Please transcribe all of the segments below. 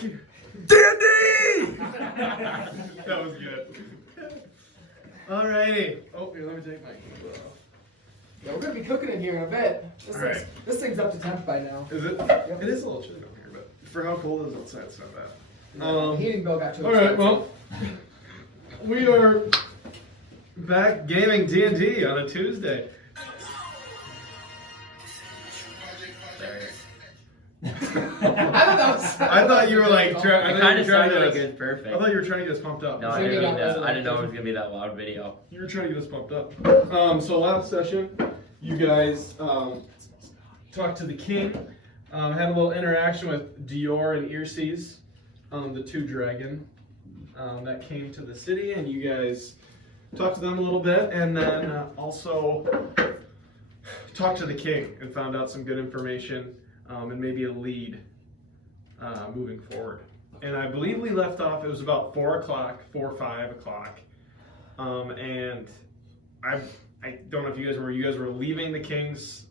D&D! That was good. Alrighty. Oh, here, let me take my glove off. Yeah, we're gonna be cooking in here in a bit. Alright. This thing's up to temp by now. Is it? Yep. It is a little chilly up here, but for how cold it is outside, it's not bad. The heating bill got too Alright, expensive. well, we are back gaming D&D on a Tuesday. I thought you were like It kind of sounded like it was perfect. I thought you were trying to get us pumped up. No, I didn't know it was gonna be that loud video. You were trying to get us pumped up. So last session, you guys talked to the king, had a little interaction with Dior and Irces, the two dragon that came to the city, and you guys talked to them a little bit, and then also talked to the king and found out some good information and maybe a lead moving forward. And I believe we left off, it was about 4 or 5 o'clock. And I don't know if you guys were leaving the king's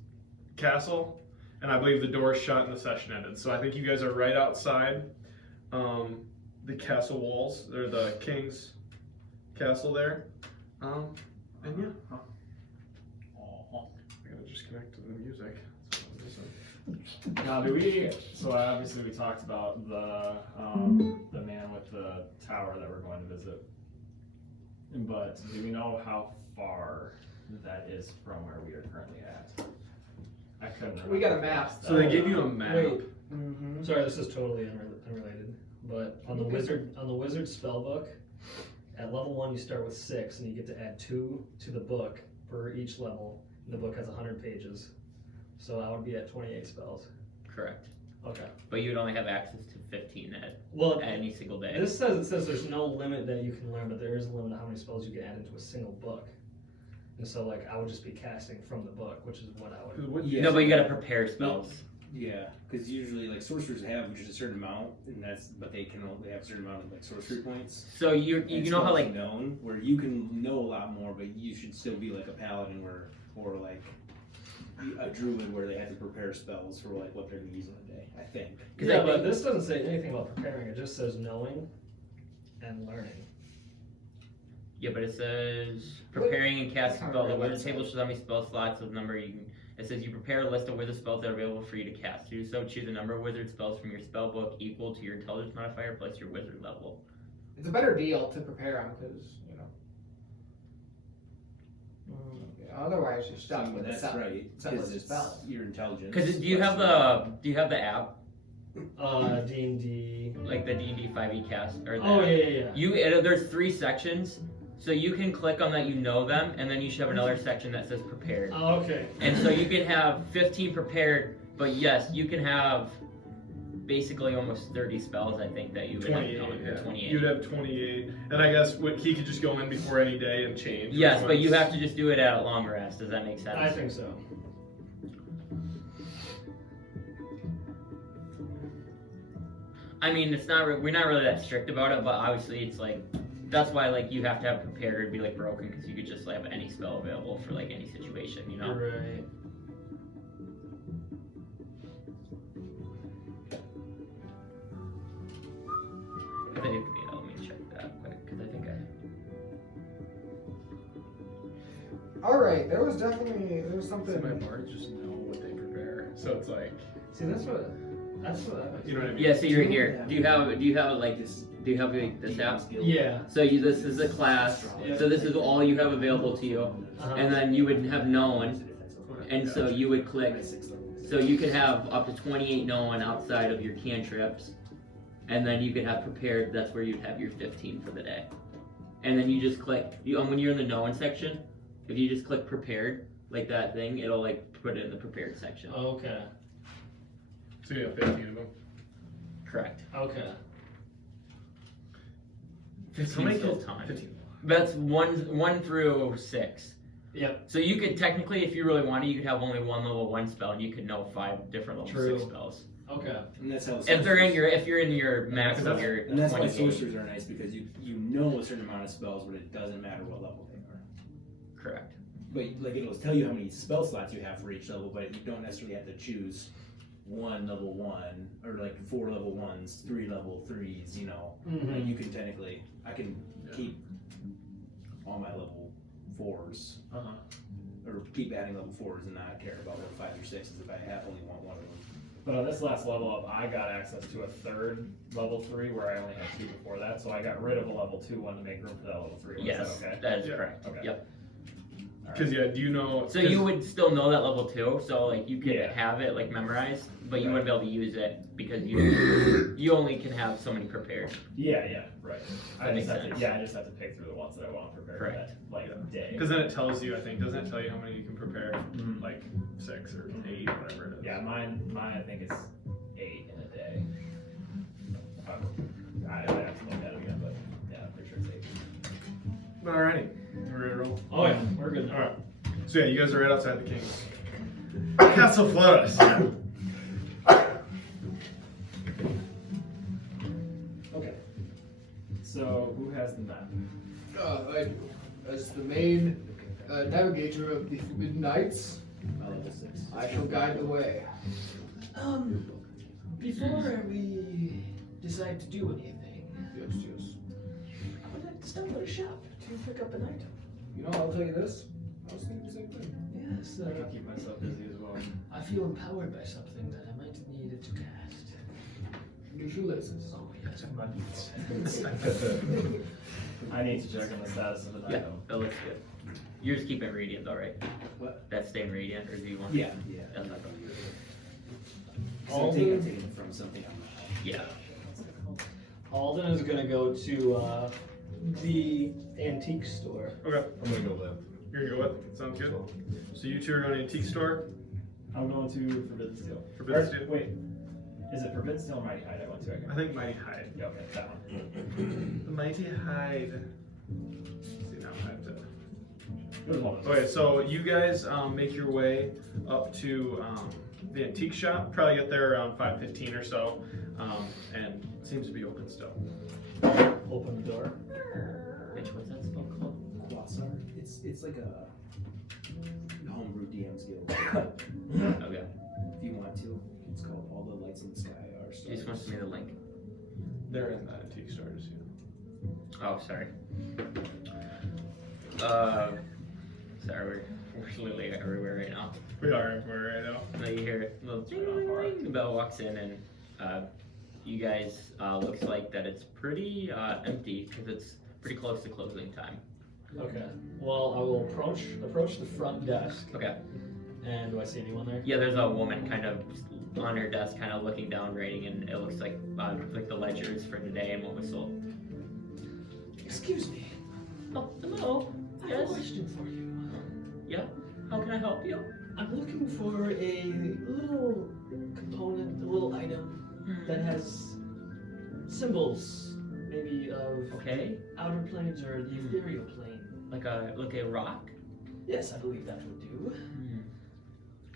castle, and I believe the doors shut and the session ended. So I think you guys are right outside the castle walls. They're the king's castle there. And yeah. I gotta just connect to the music. Now, so obviously we talked about the man with the tower that we're going to visit, but do we know how far that is from where we are currently at? I couldn't remember. We got a map. So they gave you a map. Wait. Mm-hmm. Sorry, this is totally unrelated. But on the wizard spellbook, at level 1 you start with 6, and you get to add 2 to the book for each level. And the book has 100 pages, so I would be at 28 spells. Correct. Okay. But you'd only have access to 15 at any single day. This says there's no limit that you can learn, but there is a limit to how many spells you can add into a single book. And so, like, I would just be casting from the book, which is what I would. Yeah. No, but you gotta prepare spells. Yeah, because usually like sorcerers have just a certain amount, and they can only have a certain amount of like sorcery points. So you know how like known where you can know a lot more, but you should still be like a paladin or like a druid where they have to prepare spells for like what they're gonna use in a day. I think. Yeah, but this doesn't say anything about preparing. It just says knowing and learning. Yeah, but it says preparing and casting spells. The wizard table shows how many spell slots with number you can. It says you prepare a list of wizard spells that are available for you to cast. To do so, choose a number of wizard spells from your spell book equal to your intelligence modifier plus your wizard level. It's a better deal to prepare them because, otherwise you're stuck with that's right. Because it's your intelligence. Because do you have the app? D&D. Like the D&D 5e cast or yeah. There's 3 sections. So you can click on that, you know them, and then you should have another section that says prepared. Oh, okay. And so you can have 15 prepared, but yes, you can have basically almost 30 spells, I think, that you would 28, have. yeah. 28. You'd have 28. And I guess he could just go in before any day and change. Yes, but you have to just do it at a long rest. Does that make sense? I think so. I mean, we're not really that strict about it, but obviously it's like, that's why like you have to have prepared and be like broken, because you could just have any spell available for like any situation, you know? Right. I think let me check that quick, because I think Alright, there was something. So my bards just know what they prepare. So it's like. See, that's what You know what I mean? Yeah, so you're here. Do you have like this? Do you have like this app? Yeah. So this is a class. So this is all you have available to you, and then you would have known, and so you would click. So you could have up to 28 known outside of your cantrips, and then you could have prepared. That's where you'd have your 15 for the day, and then you just click. When you're in the known section, if you just click prepared like that thing, it'll like put it in the prepared section. Okay. So you have 15 of them. Correct. Okay. 15 still time. 15. That's 1 through 6. Yep. So you could technically, if you really wanted, you could have only one level 1 spell, and you could know 5 different level 6 spells. Okay. And that's how. If you're in your max of your. And that's why 28. sorcerers are nice, because you know a certain amount of spells, but it doesn't matter what level they are. Correct. But like it'll tell you how many spell slots you have for each level, but you don't necessarily have to choose 1 level 1, or like 4 level 1s, 3 level 3s, you know. Mhm. Like you can technically, I can keep all my level 4s, Uh-huh. or keep adding level 4s and not care about level 5s or 6s if I only want one of them. But on this last level up, I got access to a 3rd level 3 where I only had 2 before that, so I got rid of a level 2 one to make room for that level 3. Was Yes, that okay? that is Yeah. correct. Okay. Yep. Because do you know? So you would still know that level 2, so like you could Yeah. have it like memorized, but you Right. wouldn't be able to use it because you only can have so many prepared. Yeah, right. That makes sense. I just have to pick through the ones that I want prepared for Correct. that like day. Because then it tells you, I think, doesn't it tell you how many you can prepare? Mhm. Like 6 or 8, whatever it is. Yeah, mine I think is 8 in a day. I have to look at it again, but yeah, I'm pretty sure it's 8. Alrighty, we're ready to roll. Oh yeah, we're good. All right. So yeah, you guys are right outside the king's castle Flores. Okay. So who has the map? I do. As the main navigator of the Forbidden Knights, Level 6. I shall guide the way. Before we decide to do anything, Yes. I would like to stop at a shop to pick up an item. You know, I'll tell you this. I was thinking the same thing. Yes, I can keep myself busy as well. I feel empowered by something that I might need it to cast. New shoelaces. Oh yes, my boots. I need to check on the status of an Yeah, item. that looks good. You're just keeping radiant though, right? What? That's staying radiant, or do you want? Yeah. That's not So I'm taking it from something on Yeah. Alden is gonna go to the antique store. Okay, I'm gonna go with you're gonna go with it. Sounds good. So you two are going to antique store. I'm going to Forbidden Steel. Forbidden Or, Steel? Wait, is it Forbidden Steel or Mighty Hide I went to? I think Mighty Hide. Yeah, okay, that one. The Mighty Hide. Let's see now, I have to. It was one of those. Okay, so you guys make your way up to the antique shop. Probably get there around 5:15 or so, and it seems to be open still. Open the door. Which was that spell called? Quasar. It's like a homebrew DM's guild. Okay. If you want to, it's called All the Lights in the Sky Are You just want Stars. to give me the link. They're in that antique store, just you know. Oh, sorry. Sorry, we're literally everywhere right now. We are everywhere right now. And then you hear a little ding-a-ling-a-ling. The bell walks in, and you guys looks like that it's pretty empty because it's pretty close to closing time. Okay. Well, I will approach the front desk. Okay. And do I see anyone there? Yeah, there's a woman kind of on her desk, kind of looking down, writing, and it looks like the ledgers for today and what was sold. Excuse me. Oh, hello. I have a Yes. question for you. Yeah. How can I help you? I'm looking for a little component, a little item that has symbols, maybe of Okay. outer planes or the ethereal plane. Like a rock. Yes, I believe that would do.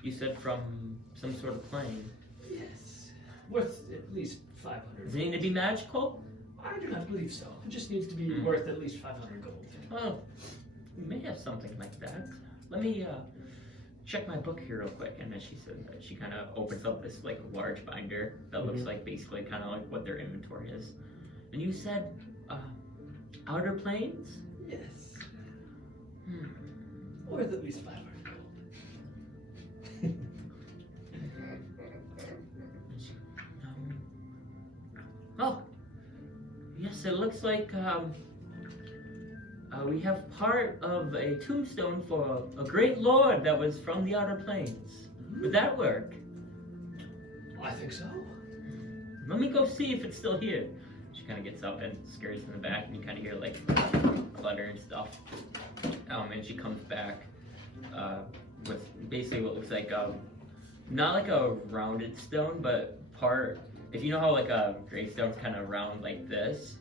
You said from some sort of plane. Yes. Worth at least 500. Does it need to be magical? I do not believe so. It just needs to be worth at least 500 gold. Oh, we may have something like that. Let me check my book here real quick. And then she said that she kind of opens up this like large binder that looks like basically kind of like what their inventory is. And you said outer planes? Yes. Worth at least 500 gold. Oh, yes, it looks like we have part of a tombstone for a great lord that was from the outer planes. Would that work? I think so. Let me go see if it's still here. She kind of gets up and scurries in the back, and you kind of hear like clutter and stuff. And she comes back with basically what looks like not like a rounded stone, but part. If you know how like a gravestone's kind of round like this,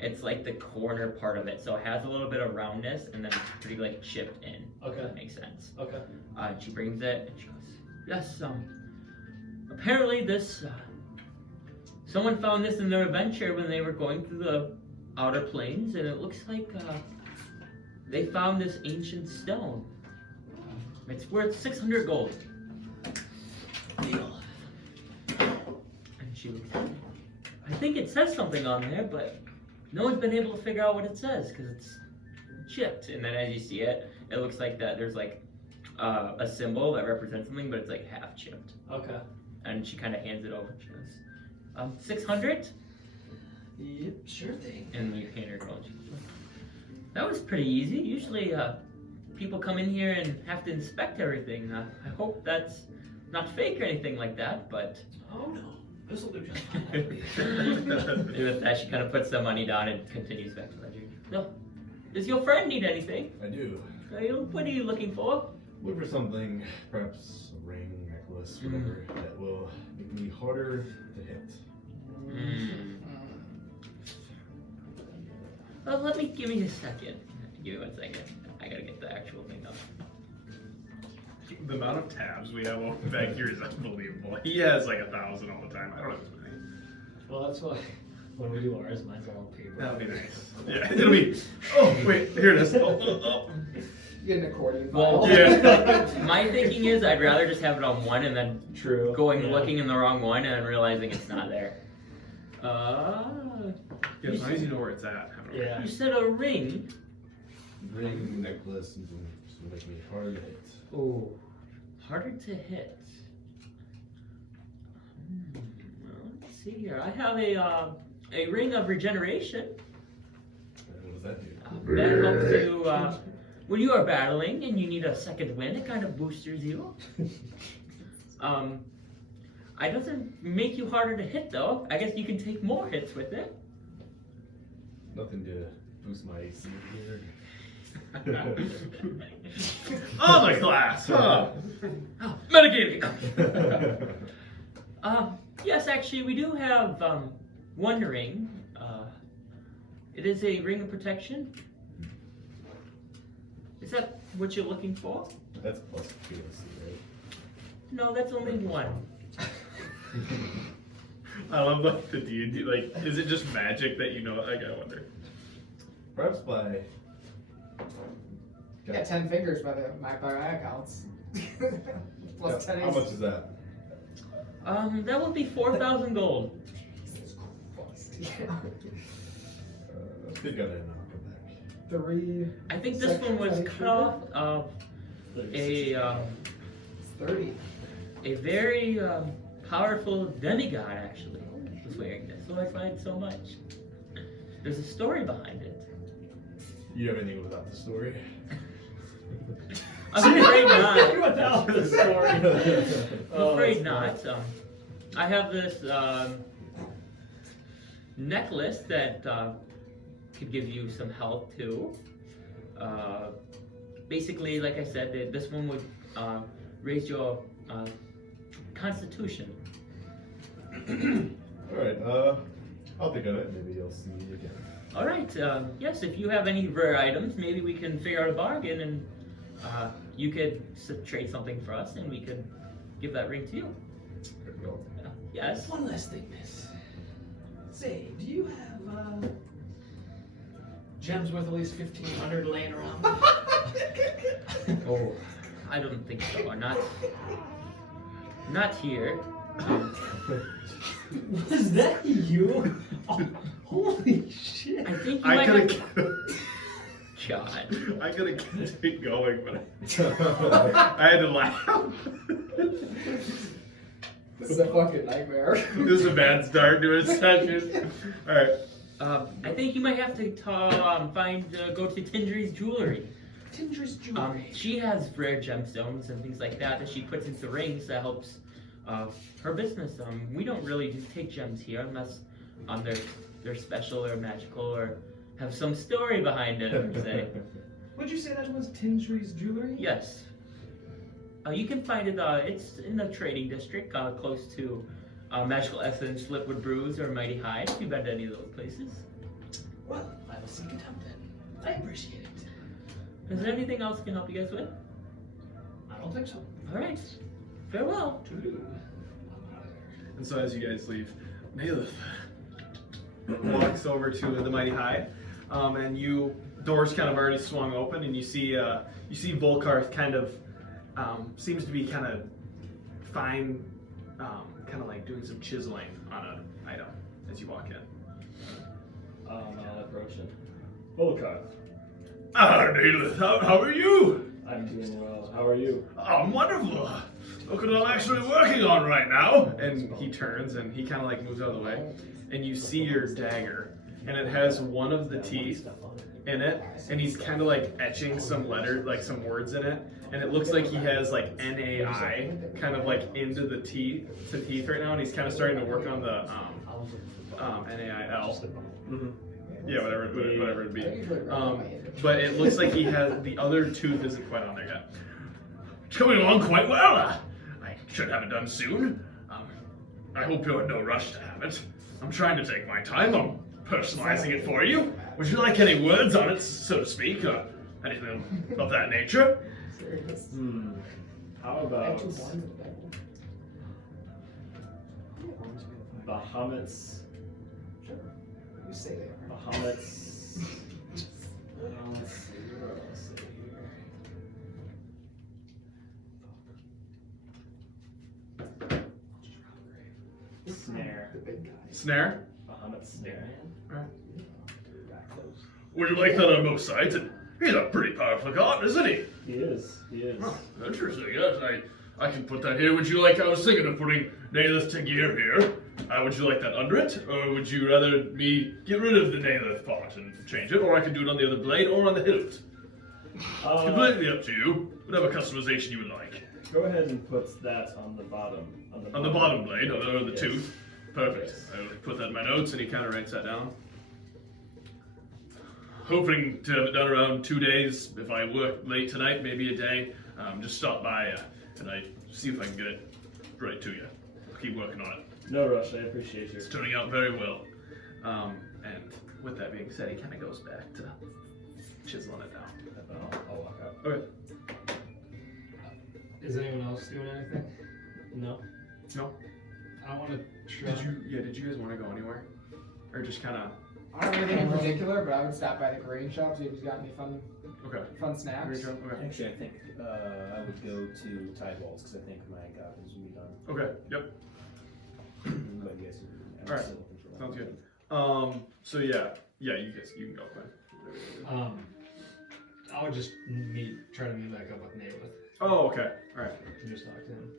it's like the corner part of it. So it has a little bit of roundness, and then it's pretty like chipped in. Okay. If that makes sense. Okay. And she brings it, and she goes, "Yes, apparently this, someone found this in their adventure when they were going through the outer planes, and it looks like they found this ancient stone. It's worth 600 gold. Deal. shoot. I think it says something on there, but no one's been able to figure out what it says because it's chipped. And then as you see it, it looks like that there's like a symbol that represents something, but it's like half chipped. Okay. And she kind of hands it over. She goes, 600? Yep, sure thing. And you hand her gold. She goes, that was pretty easy. Usually people come in here and have to inspect everything. I hope that's not fake or anything like that, but... Oh no, this will do just fine. I believe. And with that, she kind of puts the money down and continues back to ledger. So, does your friend need anything? I do. What are you looking for? Look for something, perhaps a ring, necklace, whatever, that will make me harder to hit. Well, give me a second. Give me 1 second. I gotta get the actual thing up. The amount of tabs we have open back here is unbelievable. He has like 1,000 all the time. I don't have as many. Well, that's why when we do ours, mine's all on paper. That'll be nice. Yeah, it'll be. Oh wait, here it is. Oh. You get an accordion Well, file. Yeah. My thinking is I'd rather just have it on one and then True. looking in the wrong one and then realizing it's not there. Yeah, as long as you know where it's at. Yeah. You said a ring. Ring, necklace, something to make me harder to hit. Oh, harder to hit. Well, let's see here. I have a ring of regeneration. What does that do? That helps you when you are battling and you need a second wind. It kind of boosters you. It doesn't make you harder to hit though. I guess you can take more hits with it. Nothing to boost my AC here. Oh, the class, huh? Oh, metagaming. Yes, actually, we do have one ring. It is a ring of protection. Is that what you're looking for? That's plus 2 AC, right? No, that's only one. I love like the D&D. Like, is it just magic that you know? Like, I wonder. Perhaps by... You got 10 fingers by my accounts. Plus 10 How much is that? That would be 4,000 gold. Jesus Christ. Think of it and I'll come back. 3. I think this one was cut off of a 30. a very powerful demigod actually was wearing this. So I find so much. There's a story behind it. You have anything without the story? I'm afraid not. Without the story. I'm afraid not. I have this necklace that could give you some health too. Basically, like I said, this one would raise your constitution. Alright, I'll think of it. Maybe you'll see me again. All right. Yes, if you have any rare items, maybe we can figure out a bargain, and you could trade something for us, and we could give that ring to you. There we go. Yes. One last thing, miss. Say, do you have gems worth at least 1,500 laying around? Oh, I don't think so. Or not here. Was that you? Oh, holy shit. I think you I might could have. God. I could have kept going, but I had to laugh. This is a fucking nightmare. This is a bad start to a session. All right. I think you might have to go to Tindry's jewelry. Tindra's jewelry. She has rare gemstones and things like that she puts into rings that helps her business. We don't really just take gems here unless they're special or magical or have some story behind it, I would say. Would you say that was Tindra's jewelry? Yes. You can find it, it's in the trading district, close to Magical Essence, Liquid Brews, or Mighty Hide, if you've been to any of those places. Well, I will seek it out then. I appreciate it. Is there anything else I can help you guys with? I don't think so. Alright. Farewell. And so as you guys leave, Nalith walks over to the Mighty Hide, and doors kind of already swung open, and you see Volkarth kind of seems to be kind of fine, kind of like doing some chiseling on an item as you walk in. I'll approach him. Volkov, Neelith, how are you? I'm doing well. How are you? I'm wonderful. Look what I'm actually working on right now. And he turns and he kind of like moves out of the way, and you see your dagger, and it has one of the teeth in it, and he's kind of like etching some letter, like some words in it, and it looks like he has like NAI kind of like into the teeth right now, and he's kind of starting to work on the NAIL. Yeah, whatever it'd be. But it looks like he has the other tooth isn't quite on there yet. It's coming along quite well. I should have it done soon. I hope you're in no rush to have it. I'm trying to take my time. I'm personalizing it for you. Would you like any words on it, so to speak, or anything of that nature? How about Bahamut's? You say they are. Bahamut's. Let's see what I'll say here. Snare. The big guy. Snare. Bahamut's snare. Would you like that on both sides? And he's a pretty powerful god, isn't he? He is. Huh, interesting, yes. I can put that here. Would you like, I was thinking of putting Naelith Tagir here. Would you like that under it? Or would you rather me get rid of the Naelith part and change it? Or I could do it on the other blade or on the hilt. It's completely up to you. Whatever customization you would like. Go ahead and put that on the bottom. On the bottom blade, or the Yes. tooth. Perfect. Yes. I'll put that in my notes, and he kind of writes that down. Hoping to have it done around 2 days. If I work late tonight, maybe a day. Just stop by and I see if I can get it right to you. Keep working on it. No rush. I appreciate you. It's turning out very well. And with that being said, he kind of goes back to chiseling it down. And then I'll walk out. Okay. Is anyone else doing anything? No. No. I want to try. Did you guys want to go anywhere, or just kind of? I don't have anything in particular, but I would stop by the grain shop, see if he's got any fun snacks. Okay. Actually, I think I would go to Tidewalls because I think my goblins will be done. Okay. Yep. But yes, I'm Alright. still looking for that. Sounds good. So yeah, you can go, Quinn. I would just try to meet back up with Naelith Oh, okay. All right. and just talk to him.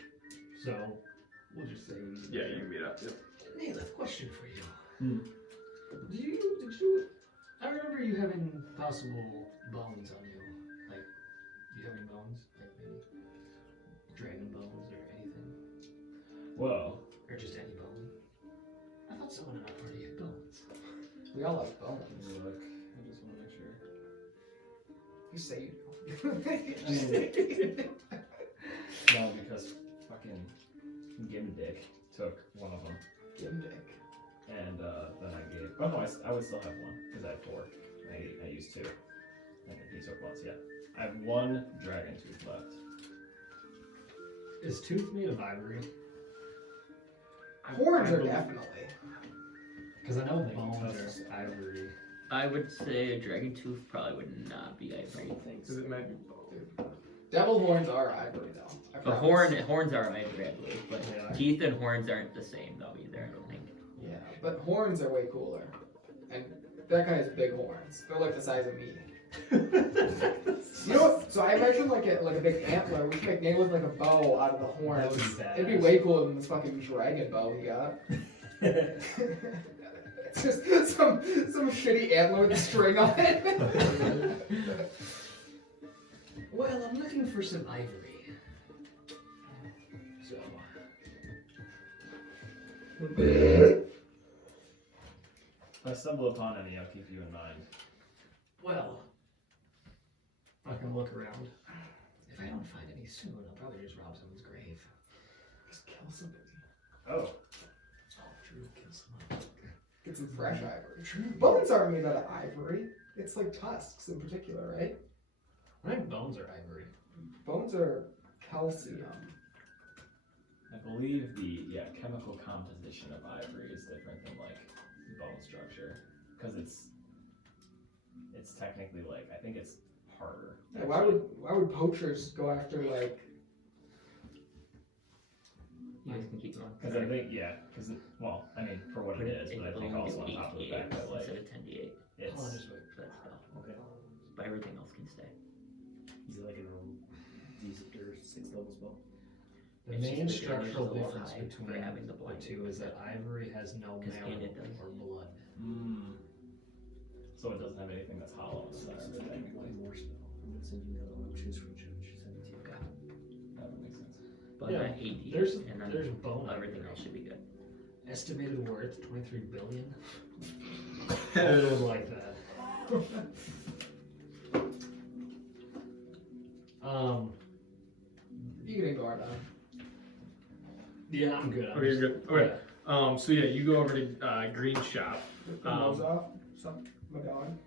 So we'll just say Yeah, you can meet up. Yep. Naelith, question for you. Hmm. Did you? I remember you having possible bones on you. Like, do you have any bones? Like maybe dragon bones or anything? Well, Or just any bone? I thought someone in our party had bones. We all like bones. look. I just want to make sure. You say you No, because fucking Gimdick took one of them, Gimdick. and then I gave. Oh no, I would still have one because I had 4. I used 2, and then he took one. So yeah, I have 1 dragon tooth left. Is tooth made of ivory? Horns are definitely. Because I know bones are ivory. I would say a dragon tooth probably would not be ivory. Because it might be both. Devil horns are ivory though. I The promise. horns are ivory, I believe, but Yeah. teeth and horns aren't the same though either. I don't think. Yeah, but horns are way cooler. And that guy has big horns. They're like the size of me. You know what? So I imagine like a big antler. We should make Naelith like a bow out of the horns. That would be badass. It'd be way cooler than this fucking dragon bow he got. It's just some shitty antler with a string on it. Well, I'm looking for some ivory. So. If I stumble upon any, I'll keep you in mind. Well, I can look around. If I don't find any soon, I'll probably just rob someone's grave. Just kill somebody. Oh, Oh, true, kill someone. Get some fresh ivory. Bones aren't made out of ivory. It's like tusks in particular, right? I think bones are ivory. Bones are calcium. I believe the chemical composition of ivory is different than like bone structure because it's technically like I think it's harder. Yeah, why would poachers go after like You guys can keep going. Because I think, well, I mean, for what it is, but I think also on top of the fact that, like, instead of 10d8. it's. Hold on, just wait. That spell. Okay. But everything else can stay. Is it like a D6 level spell? The It's main just the damage is a structural little difference high between for having the the blind. two is that ivory has no 'Cause marrow Canid does. or blood. So it doesn't have anything that's hollow inside. One more spell. I'm gonna send you another one. Choose from which send it to you. That would make sense. But Yeah, 80, there's and then there's bone. everything else should be good. Estimated worth 23 billion. I would like that. You can ignore that. Yeah, I'm good. Oh, you're good. Okay. So yeah, you go over to Green Shop. Put the nose off. Suck my dog.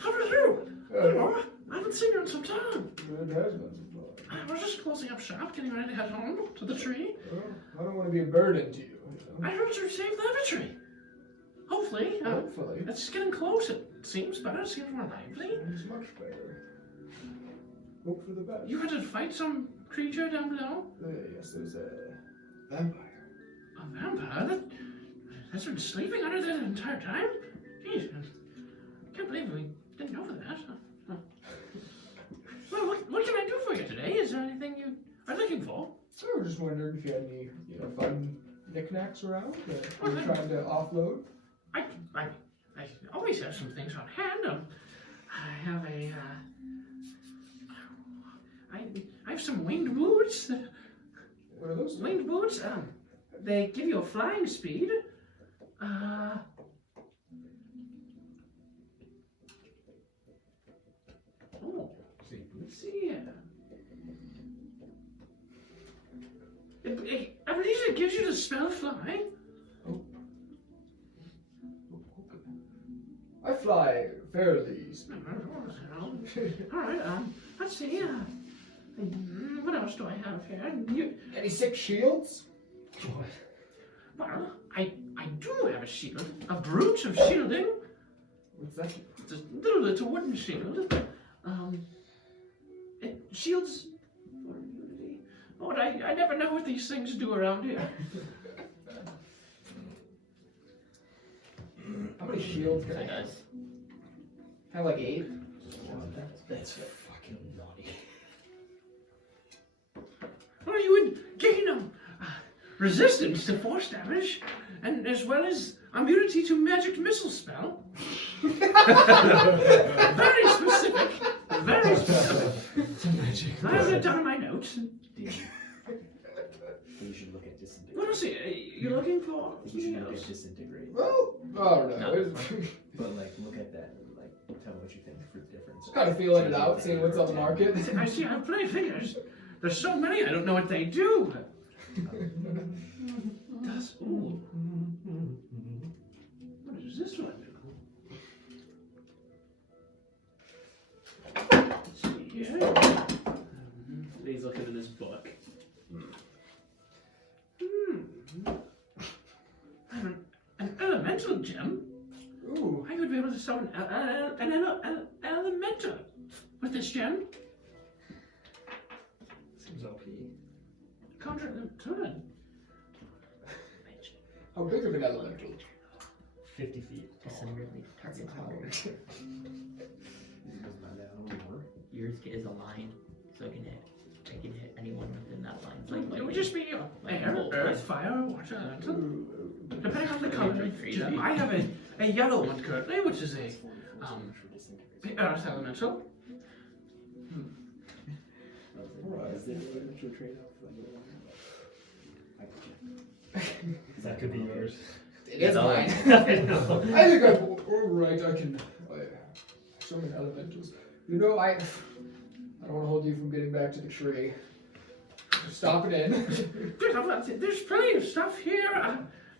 How are you? Hello. I haven't seen you in some time. It has been some time. I was just closing up shop, getting ready to head home to the tree. Well, I don't want to be a burden to you. I heard you saved the tree. Hopefully, Hopefully. it's getting close. It seems better. It seems more lively. It's much better. Hope for the best. You had to fight some creature down below. Yes, there's a vampire. A vampire that's been sleeping under there the entire time. Jeez, I can't believe we didn't know that. Well, what can I do for you today? Is there anything you are looking for? I was just wondering if you had any, fun knickknacks around that you're trying to offload. I always have some things on hand. I have I have some winged boots. What are those? Winged boots. They give you a flying speed. Let's see. I believe it gives you the spell fly. I fly fairly easy. Alright, let's see. What else do I have here? Any 6 shields? Well, I do have a shield. A brooch of shielding. What's that? It's a little wooden shield. It shields. Oh, I never know what these things do around here. How many shields can I It have? does. I have like 8. That's fucking naughty. Well, you would gain resistance to force damage, and as well as immunity to magic missile spell. Very specific. Very specific. I have it down in my notes. You should look at disintegrate. What else are you looking for? You should look at disintegrate. Well, I don't know. No. But like, look at that and like, tell me what you think for the difference. Just kind of feeling it out, seeing what's on the market. I see. I have plenty of fingers. There's so many. I don't know what they do. Does ooh. What does this one do? Let's see here. He's looking in his book. An elemental gem. Ooh. I would be able to summon an elemental with this gem. Seems OP. Conjure them turn. How big of an elemental? 50 feet. Disseminately target power. Yours is a line, so I can hit anyone within that line. It's like It would just be air, bolt, earth, right? fire, water, elemental. Depending on the color. Freedom. I have a yellow one currently, which is a earth elemental. That could be yours. It is mine. I know. I think I'm alright. I can summon elementals. You know, I don't want to hold you from getting back to the tree. Just stop it in. There's plenty of stuff here.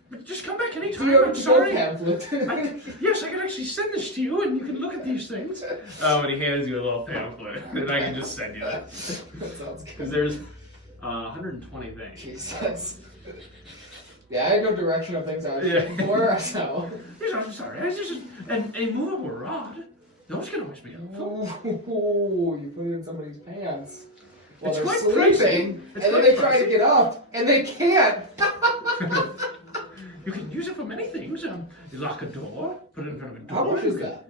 But just come back anytime. Your I'm sorry. pamphlet. Yes, I can actually send this to you, and you can look at these things. And he hands you a little pamphlet, and I can just send you that. That sounds Because good. there's 120 things. Jesus. Yeah, I had no direction of things I was Yeah. looking for, so. Yes, I'm sorry. It's just a movable rod. Those can always be helpful. Oh, you put it in somebody's pants. while It's they're quite sleeping, pricey. It's and then quite they try to pricey. get up, and they can't. You can use it for many things. You lock a door, put it in front of a door. How much you is can- that?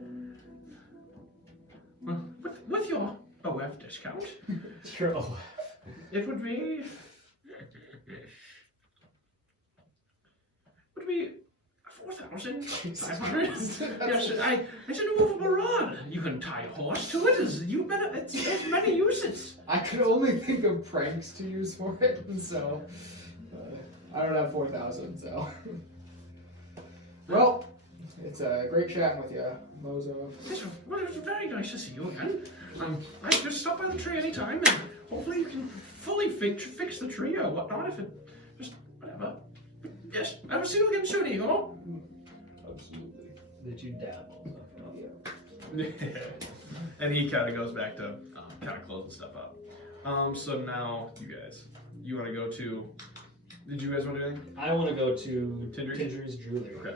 Well, with your OF discount, Sure. Oh. it would be 4,500. Yes, it's a movable rod. You can tie a horse to it. It has many uses. I could only think of pranks to use for it, and so I don't have 4,000. So, well, it's great chatting with you, Mozo. Well, it was very nice to see you again. I just stop by the tree anytime, and hopefully you can fully fix the tree or whatnot. If it just whatever. Yes, I will see you again soon, Igor. Absolutely. Did you dabble? And he kind of goes back to kind of closing stuff up. So now you guys, you want to go to? Did you guys want to do anything? I want to go to Tindry's? Tindry's Jewelry. Okay.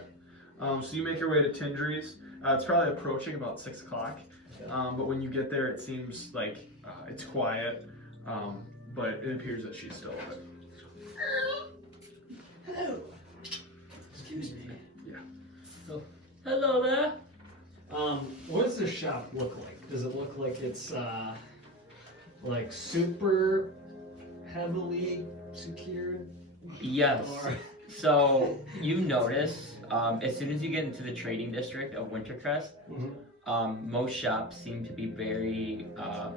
So you make your way to Tindry's. It's probably approaching about 6 o'clock. Okay. But when you get there, it seems like it's quiet. But it appears that she's still open. Hello. Excuse me. Hello there. What does the shop look like? Does it look like it's like super heavily secured? Yes. Or So you notice as soon as you get into the trading district of Wintercrest, most shops seem to be very, I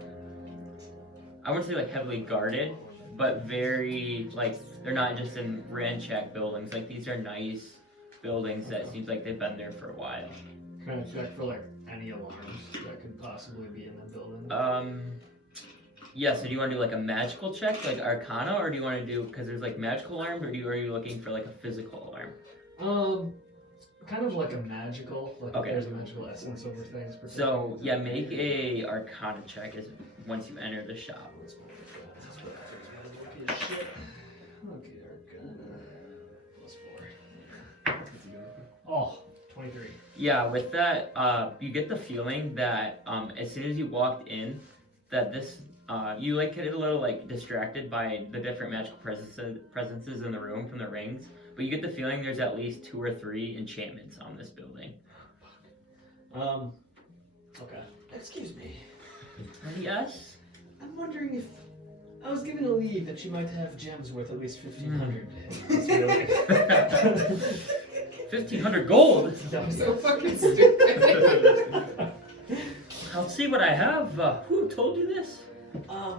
wouldn't say like heavily guarded, but very like they're not just in Ranchak buildings. Like these are nice buildings that seems like they've been there for a while. Kind of check for like any alarms that could possibly be in that building. Yeah, so do you want to do like a magical check, like Arcana, or do you want to do, because there's like magical alarms, or are you looking for like a physical alarm? Kind of like a magical, like Okay. if there's a magical essence over things. So yeah, make a Arcana check as once you enter the shop. Okay, Arcana. +4. Oh, 23. Yeah, with that, you get the feeling that as soon as you walked in, that this you like get a little like distracted by the different magical presences in the room from the rings, but you get the feeling there's at least 2 or 3 enchantments on this building. Okay. Excuse me. Yes. I'm wondering if I was given a lead that you might have gems worth at least 1,500. It's really- 1,500 gold. So fucking stupid. I'll see what I have. Who told you this? I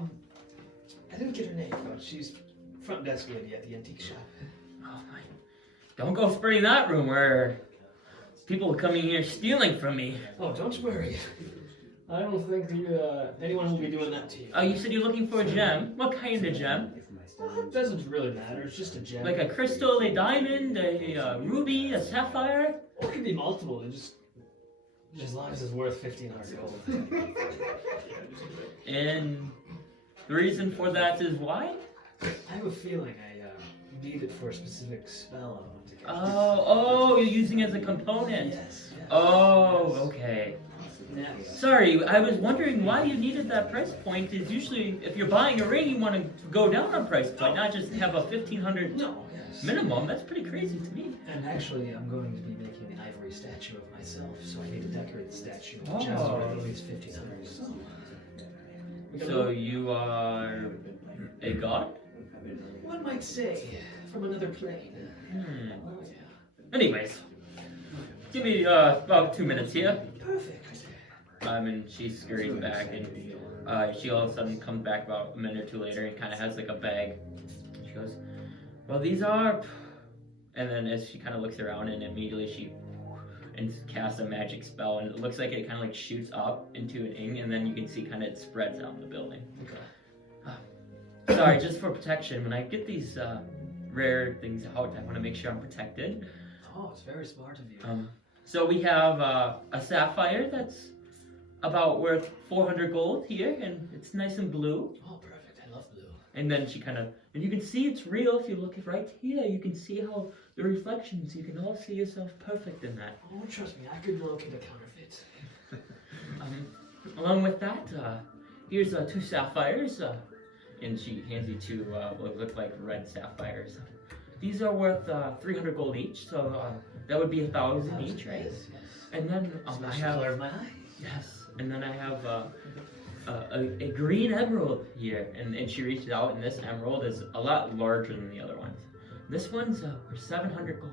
didn't get her name, but she's front desk lady at the antique shop. Oh my! Don't go spreading that rumor. People coming here stealing from me. Oh, don't worry. I don't think anyone will be doing that to you. Oh, you said you're looking for a gem. What kind of gem? Well, it doesn't really matter. It's just a gem. Like a crystal, a diamond, a ruby, a sapphire? Or it could be multiple. It just as long as it's worth 1,500 gold. And the reason for that is why? I have a feeling I need it for a specific spell I want to cast. Oh, you're using it as a component. Yes. Oh, okay. Yes. Sorry, I was wondering why you needed that price point. Is usually if you're buying a ring, you want to go down on price point, not just have a 1,500 No. Yes. minimum. That's pretty crazy to me. And actually, I'm going to be making an ivory statue of myself, so I need to decorate the statue. Oh. Gems worth at least 1,500. So you are a god? One might say, from another plane. Hmm. Oh yeah. Anyways, give me about 2 minutes here. Perfect. And she scurries back, and she all of a sudden comes back about a minute or 2 later and kind of has like a bag. She goes, "Well, these are," and then as she kind of looks around, and immediately she casts a magic spell, and it looks like it kind of like shoots up into an ing, and then you can see kind of it spreads out in the building. Okay. Sorry, just for protection. When I get these rare things out, I want to make sure I'm protected. Oh, it's very smart of you. So we have a sapphire that's about worth 400 gold here, and it's nice and blue. Oh, perfect. I love blue. And then she kind of, and you can see it's real if you look right here. You can see how the reflections, you can all see yourself perfect in that. Oh, trust me, I could locate a counterfeit. Along with that, here's 2 sapphires. and she hands you two what look like red sapphires. These are worth 300 gold each, so that would be 1,000 each, right? Yes. And then I Smash the have color of my eye. yes, and then I have a green emerald here, and she reaches out, and this emerald is a lot larger than the other ones. This one's for 700 gold.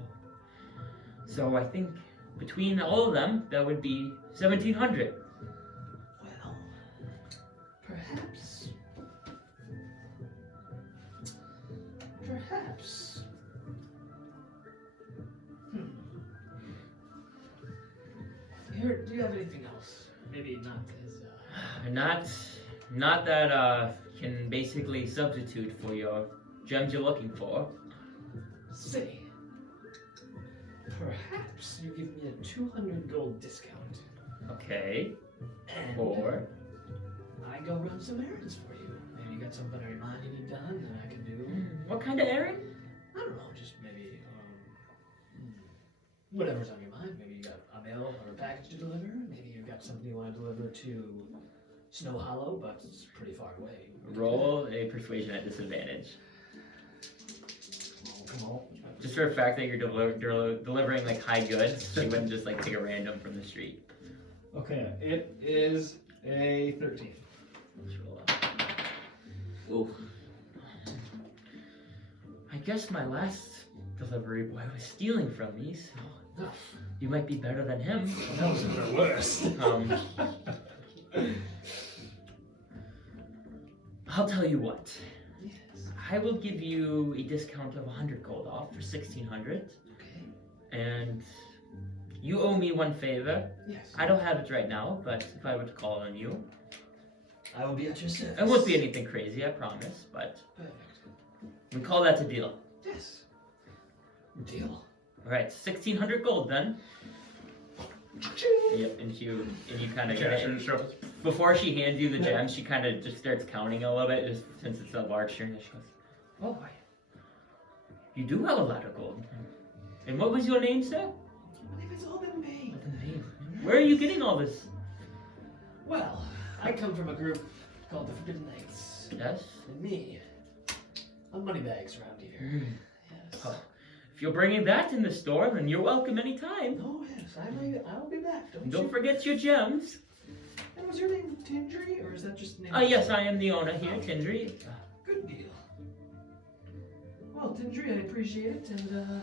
So I think between all of them, that would be 1,700. Well, perhaps. Perhaps. Here, do you have anything else? Maybe not as. Not that can basically substitute for your gems you're looking for. Say, perhaps you give me a 200 gold discount. Okay. And For I go run some errands for you. Maybe you got something on your mind you need done that I can do. what kind of errand? I don't know, just maybe whatever's on your mind. Maybe you got a mail or a package to deliver. Maybe you've got something you want to deliver to Snow Hollow, but it's pretty far away. Roll a persuasion at disadvantage. Oh, come on. Just for the fact that you're delivering like high goods, she wouldn't just like take a random from the street. Okay, it is a 13. Let's roll up. Ooh. I guess my last delivery boy was stealing from me, so you might be better than him. That was the worst. I'll tell you what. Yes. I will give you a discount of 100 gold off for 1,600. Okay. And you owe me one favor. Yes. I don't have it right now, but if I were to call on you, I will be at your service. it won't be anything crazy, I promise, but Perfect. we call that a deal. Yes. Deal. Alright, 1,600 gold then. Yep, and you kind of before she hands you the gem, she kind of just starts counting a little bit, just since it's a large share, and she goes, "Oh, you do have a lot of gold." And what was your name, sir? My name is Alden Payne. Where are you getting all this? Well, I come from a group called the Forbidden Knights. Yes. And me. I'm moneybags around here. Yes. Oh, if you're bringing that in the store, then you're welcome anytime. Oh yes, I'll be back. Don't forget your gems. And was your name Tindri, or is that just the name? Yes, I am the owner here, Tindri. Good deal. Well, Tindri, I appreciate it, and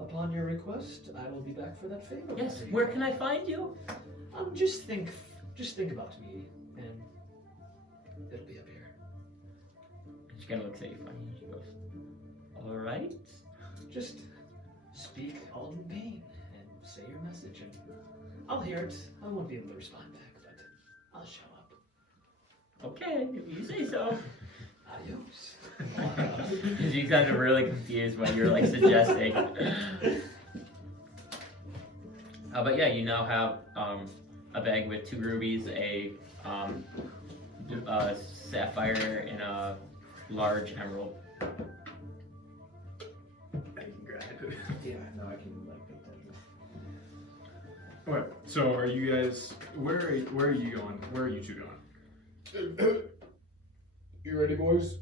upon your request, I will be back for that favor. Yes. Where can I find you? Just think about me, and it'll be up here. She kind of looks at you funny. She goes, "All right." Just speak Alden Payne and say your message, and I'll hear it. I won't be able to respond back, but I'll show up. Okay, if you say so. Adios. She's kind of really confused when you're like suggesting. But yeah, you now have a bag with 2 rubies, a sapphire, and a large emerald. I can grab it. Yeah, no, I can like pay attention. Okay, so are you guys? Where are you going? Where are you two going? You ready, boys?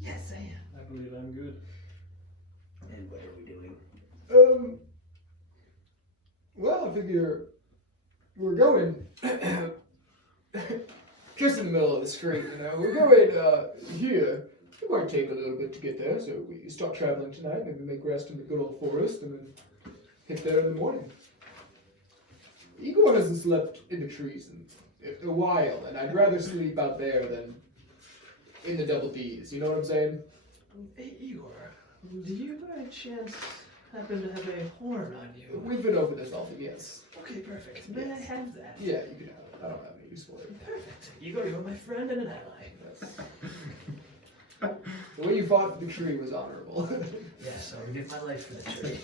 Yes, I am. I believe I'm good. And what are we doing? Well, I figure we're going just in the middle of the street, you know. We're going here. It might take a little bit to get there, so we start traveling tonight, maybe make rest in the good old forest, and then hit there in the morning. Igor hasn't slept in the trees in a while, and I'd rather sleep out there than in the double D's, you know what I'm saying? Hey, Igor, do you by chance happen to have a horn on you? We've been over this often, yes. Okay, perfect. May I have that? Yeah, you can have it. I don't have any use for it. Perfect. Igor, you're my friend and an ally. Yes. The way you fought for the tree was honorable. Yes, I would give my life for the tree.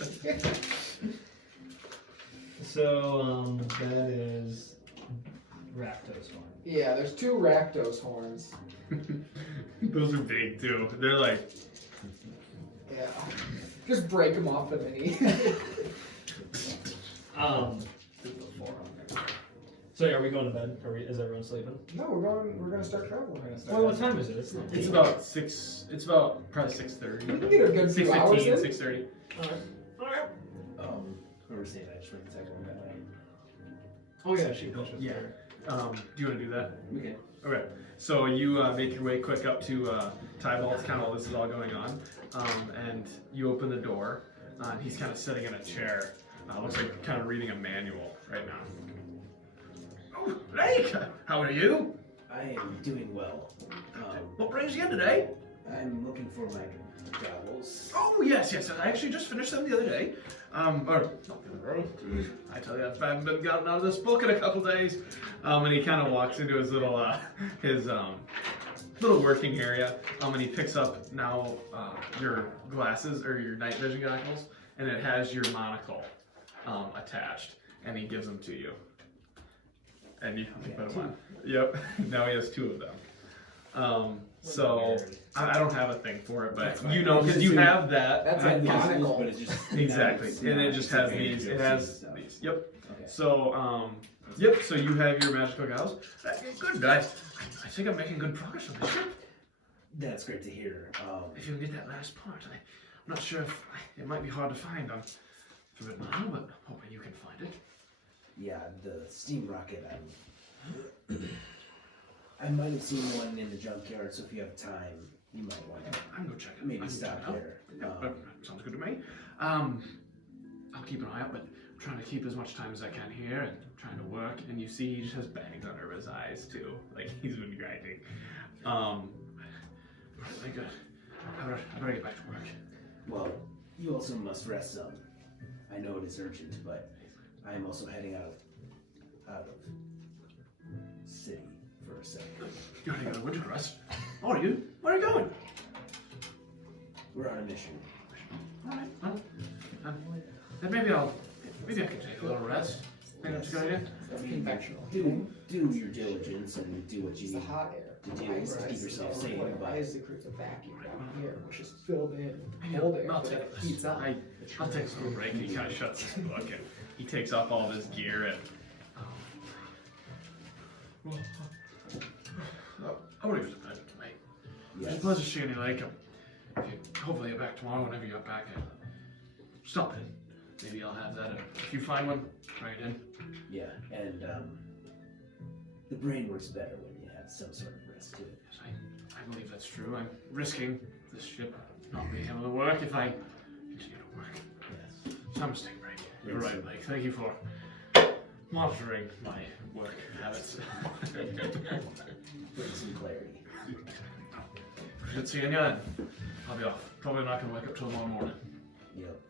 So, that is Rakdos horn. Yeah, there's 2 Rakdos horns. Those are big too. They're like. Yeah. Just break them off the mini. So are we going to bed? Is everyone sleeping? No, we're gonna start traveling. Well, what time is it? It's not It's about 6. It's about probably 6:30. We can get a good few hours 6:15, in. 6:30. Alright. Who was saying I just went to second one that way. Oh yeah, she pushed it. Yeah. Do you want to do that? Okay. Okay. So you make your way quick up to Tybalt's kind of while this is all going on, and you open the door. And he's kind of sitting in a chair. Looks like kind of reading a manual right now. Oh, Blake! How are you? I am doing well. What brings you in today? I'm looking for my goggles. Oh, yes. I actually just finished them the other day. Or not the other day. I tell you, I haven't been gotten out of this book in a couple days. And he kind of walks into his little little working area. And he picks up now your glasses or your night vision goggles, and it has your monocle attached, and he gives them to you. And you put them on. Yep. Now he has 2 of them. So I don't have a thing for it, but you know, because you have that. That's a monocle. But it's just Exactly, and it just has these. It has these. Yep. Okay. So yep. So you have your magical goggles. Good, guys. I think I'm making good progress on this ship. That's great to hear. If you can get that last part, I'm not sure if it might be hard to find on Forbidden Isle, but I'm hoping you can find it. Yeah, the steam rocket. I might have seen one in the junkyard, so if you have time, you might want to I'm gonna check it. maybe I'm stop gonna there. Yeah, sounds good to me. I'll keep an eye out, but I'm trying to keep as much time as I can here and trying to work. And you see, he just has bags under his eyes too, like he's been grinding. Really good. I better get back to work. Well, you also must rest some. I know it is urgent, but I am also heading out of city for a second. You're heading out of winter rest. Oh, are you? Where are you going? We're on a mission. All right. Well, then maybe I can take a little rest. Think that's a good idea. That's conventional. Do your diligence and do what It's you the need hot air. to do to keep yourself safe. Why is the creates a vacuum down here, which is filled in cold air, I'll but then take it heats up? I'll take a little break. And he kind of shuts his book and he takes off all of his gear and. I want to go to bed tonight. It's a pleasure seeing you, Lake. Hopefully you're back tomorrow whenever you're back. Stop in. Maybe I'll have that. If you find one, try it in. Yeah, and the brain works better when you have some sort of rest to it. Yes, I believe that's true. I'm risking this ship not being able to work if I continue to work. Yes. Some mistake, break. You're right, Blake. Thank you for monitoring my work habits. Bring some clarity. Good seeing you. And I'll be off. Probably not gonna wake up till tomorrow morning. Yep.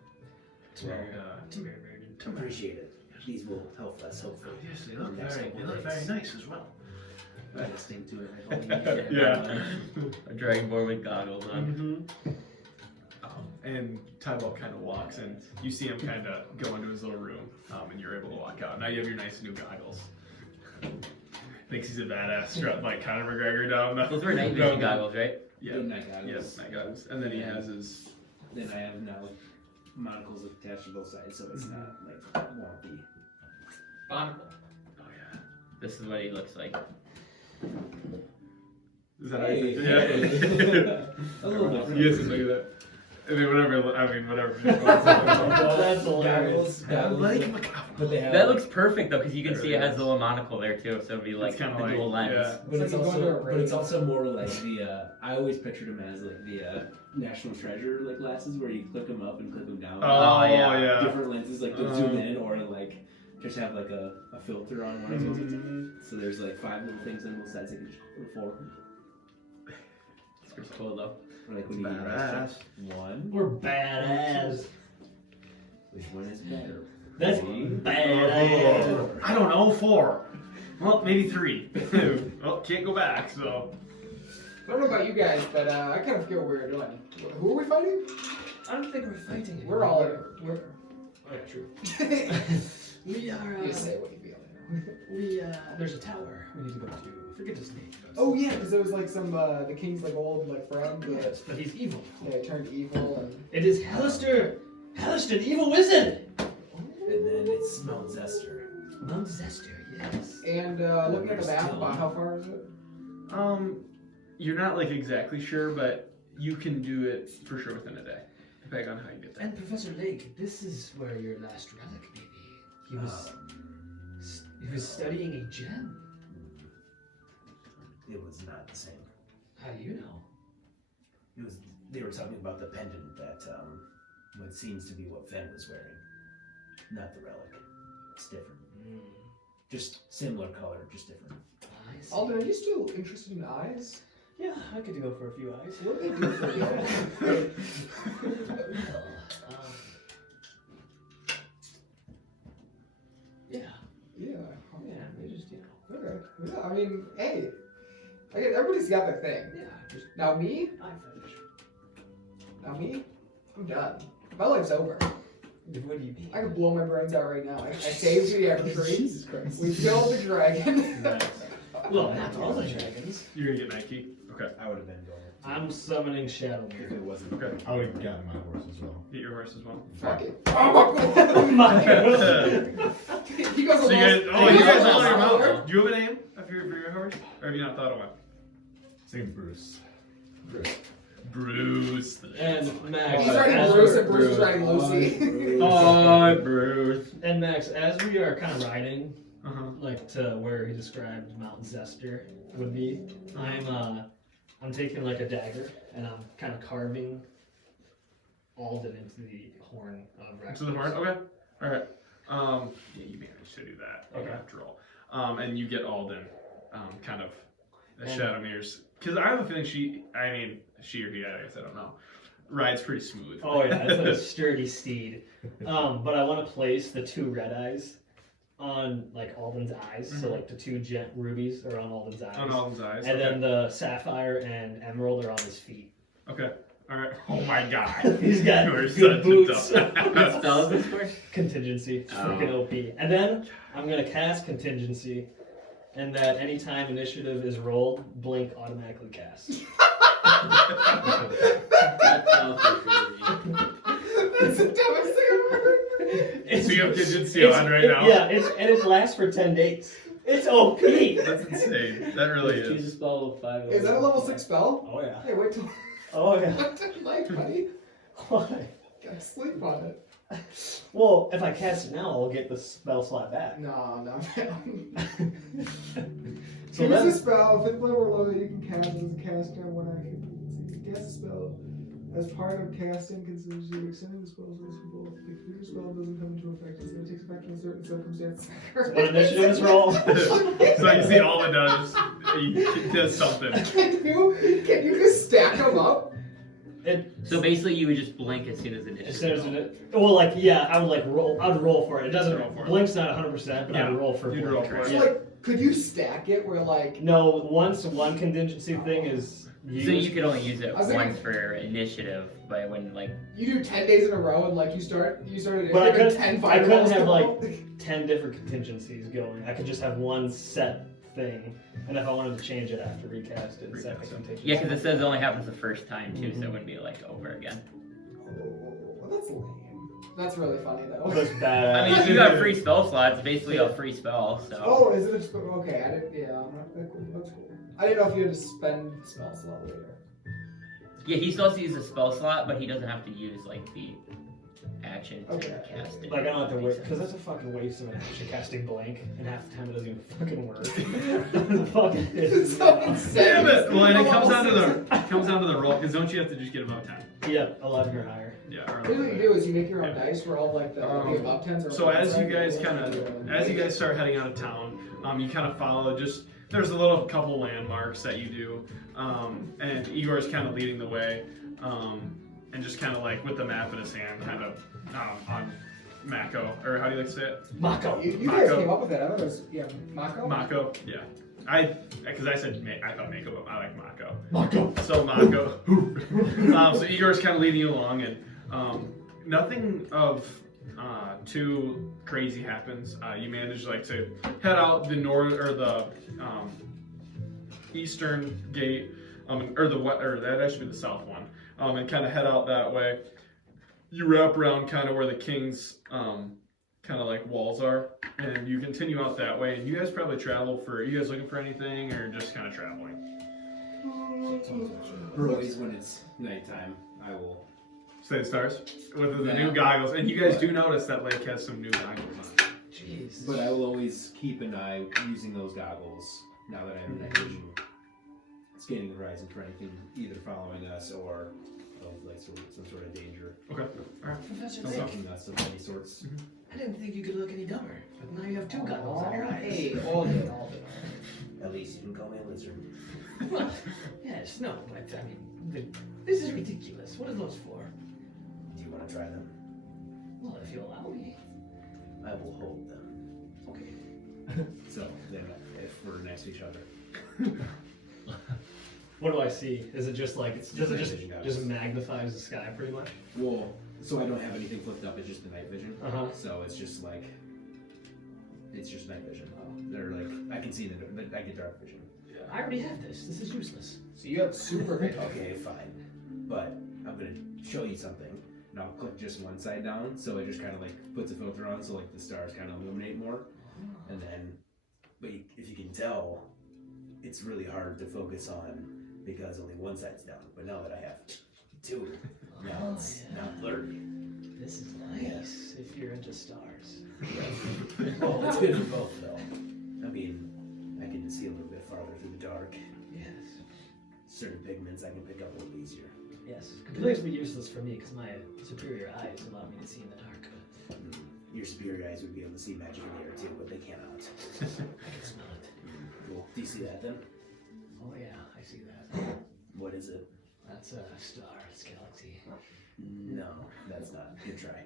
To Appreciate it. These will help us, hopefully. Yes, they look Next very, couple they look days. very nice as well. Listening to it. Yeah. A dragonborn with goggles on. And Tybalt kind of walks in. You see him kind of go into his little room, and you're able to walk out. Now you have your nice new goggles. Thinks he's a badass, strut like Conor McGregor down the. Those were night vision goggles, right? Yeah. Good night goggles. Yes, night goggles. And then he has his. Then I have now monocles attached to both sides, so it's not like wonky. Barnacle. Oh yeah. This is what he looks like. Is that how you Hey. think? Yeah. A little different. Yes, look at that. I mean, whatever. That's hilarious. But they have. That looks perfect though, because you can see it has the little monocle there too, so it'd be like It's kinda the like- dual lens. yeah. But It's it's like you go also, to a but it's rave. also more like the. I always pictured them as like the National Treasure like glasses where you click them up and click them down. Oh, yeah. yeah. Different lenses, like to zoom in or like just have like a filter on one. Mhm. So there's like 5 little things on both sides. Like, or 4. It's pretty cool though. Or like when you Badass. one. We're badass. Which one is better? That's Three? badass. I don't know, 4. Well, maybe 3. Well, can't go back, so. I don't know about you guys, but I kind of forget what we were doing. Who are we fighting? I don't think we're fighting We're all. We're Oh yeah, true. we are. You say what you feel. There's a tower we need to go to. I forget his name. Oh yeah, because it was like some the king's like old like friend that But he's evil. turned evil and. It is Halaster, the evil wizard. And then it's Mount Zester. Mount Zester, Yes. And looking at the map, about how far is it? You're not like exactly sure, but you can do it for sure within a day, depending on how you get there. And Professor Lake, this is where your last relic may be. He was studying a gem. It was not the same. How do you know? It was. They were talking about the pendant that what seems to be what Fenn was wearing. Not the relic. It's different. Just similar color, just different. I see. Alden, are you still interested in eyes? Yeah, I could go for a few eyes. What do they do for you? Yeah. Yeah. Yeah, they just, Okay. Yeah, I mean, hey. I guess everybody's got their thing. yeah, just, Now me? I finish. Now me? I'm done. My life's over. What do you mean? I could blow my brains out right now. I saved the evertree. Jesus Christ. We killed the dragon. Nice. Well, not all the dragons. You're gonna get Nike. Okay. I would have been going. I'm summoning Shadow If Mirror. it wasn't. Okay. I would have gotten my horse as well. Get your horse as well. Fuck it. Oh my god. You guys So you guys, you guys all are mouth. Do you have a name for your horse? Or have you not thought of one? Same Bruce. Bruce. And Max. He's riding Bruce and Bruce is riding Lucy. Oh, Bruce. And Max, as we are kind of riding, Uh-huh. like to where he described Mount Zester would be, I'm taking like a dagger and I'm kind of carving Alden into the horn of Rex. To the horn? Okay. Alright. Yeah, you managed to do that. Okay. After all. And you get Alden, kind of, the Shadow Mirrors. Because I have a feeling she or he, I guess I don't know, rides pretty smooth. Oh yeah, it's like a sturdy steed. But I want to place the two red eyes on like Alden's eyes, so like the two jet rubies are on Alden's eyes. On Alden's eyes. And okay. then the sapphire and emerald are on his feet. Okay. Alright. Oh my god. He's got You are good such boots. a dumb. What spell is this for? Contingency. It's freaking OP. And then I'm gonna cast contingency, and that anytime initiative is rolled, blink automatically casts. That sounds so crazy. That's the dumbest thing I've ever heard. So you have contingency on right now? Yeah, it lasts for 10 days. It's OP. That's insane. That really Choose a is. spell with 5. Is that a level 6 spell? Oh yeah. Hey, wait till Oh yeah. like, buddy. Why? Gotta sleep on it. Well, if I cast it now, I'll get the spell slot back. No. So Here's then, a spell. If it's level low, you can cast it as a cast on one action. You can cast a spell as part of casting, considers you extending the spell's range for both. If your spell doesn't come into effect, it's going to take effect in a certain circumstance. what initiative is roll? So you see Alden he does something. Can you just stack them up? So basically, you would just blink as soon as initiative. As soon as it, well, like yeah, I would like roll. I'd roll for it. It doesn't. Roll for it. Blink's not 100%, but Yeah, I'd roll for you'd blink. roll for it. So, Yeah. like, could you stack it where, like... No, once one contingency thing is used. So you could only use it I was thinking- once for initiative, but when like You do 10 days in a row and, like, you started But I initiative couldn't- 10 I fireballs couldn't have, come like, out. 10 different contingencies going. I could just have one set thing, and if I wanted to change it, I have to recast it. and set the contingency. yeah, because it says it only happens the first time too, so it wouldn't be like over again. Oh, that's lame. That's really funny, though. That's bad. I mean, if you got free spell slots, basically a free spell. So Oh, is it a okay, I didn't, yeah, that's cool. I didn't know if you had to spend spell slot later. yeah, he still has to use a spell slot, but he doesn't have to use like the action to Okay. cast it. Like, I don't have to That wait, makes because sense. that's a fucking waste of an action casting blank, and half the time it doesn't even fucking work. Fucking It's so insane. Damn it! Well, and it comes Level down to the roll, because don't you have to just get above 10? Yeah, 11 or higher. Yeah. Here's what you do is you make your own dice for all like the above 10s or So as you above guys 10s. as you guys start heading out of town, you kind of follow there's a little couple landmarks that you do, and Igor's kind of leading the way, and just kind of like with the map in his hand, kind of on Mako, or how do you like to say it? Mako. You guys Mako. came up with it. I thought it was Mako. Mako, yeah. Because I said I thought Mako, but I like Mako. Mako. So Mako. So Igor's kind of leading you along, and nothing of too crazy happens. You manage to head out the north or the eastern gate, or that actually be the south one, and kind of head out that way. You wrap around kind of where the king's kind kind of like walls are, and you continue out that way. And you guys probably travel for. Are you guys looking for anything, or just kind of traveling? Always when it's nighttime, I will. Stay the stars with the new goggles, and you guys do notice that lake has some new goggles on. Jeez. But I will always keep an eye using those goggles now that I have night vision, scanning the horizon for anything either following us or like some sort of danger. Okay. All right. Professor Sounds Nick, Something us of any sorts. I didn't think you could look any dumber, but now you have two goggles on your eyes. Hey, Alden. At least you can call me a lizard. Well, yes, no, but I mean, this is ridiculous. What are those for? Do you want to try them? Well, if you allow me. I will hold them. Okay. So then, if we're next to each other, What do I see? Is it just like does it Vision goggles. just magnifies the sky pretty much? well, so I don't have anything flipped up. It's just the night vision. Uh-huh. So it's just like it's just night vision. They're like I can see I get dark vision. I already have this. This is useless. So you have super vision. Okay, fine. But I'm gonna show you something. And I'll click just one side down, so it just kind of like puts a filter on, so like the stars kind of illuminate more. And then, but if you can tell, it's really hard to focus on because only one side's down. But now that I have two, now it's not blurry. This is nice if you're into stars. Well, it's good for both though. I mean, I can see a little bit farther through the dark. Yes. Certain pigments I can pick up a little easier. Yes. Completely useless for me because my superior eyes allow me to see in the dark. Your superior eyes would be able to see magic in the air too, but they cannot. I can smell it. Cool. Do you see that then? Oh yeah, I see that. What is it? That's a star. It's galaxy. No, that's not. Good try.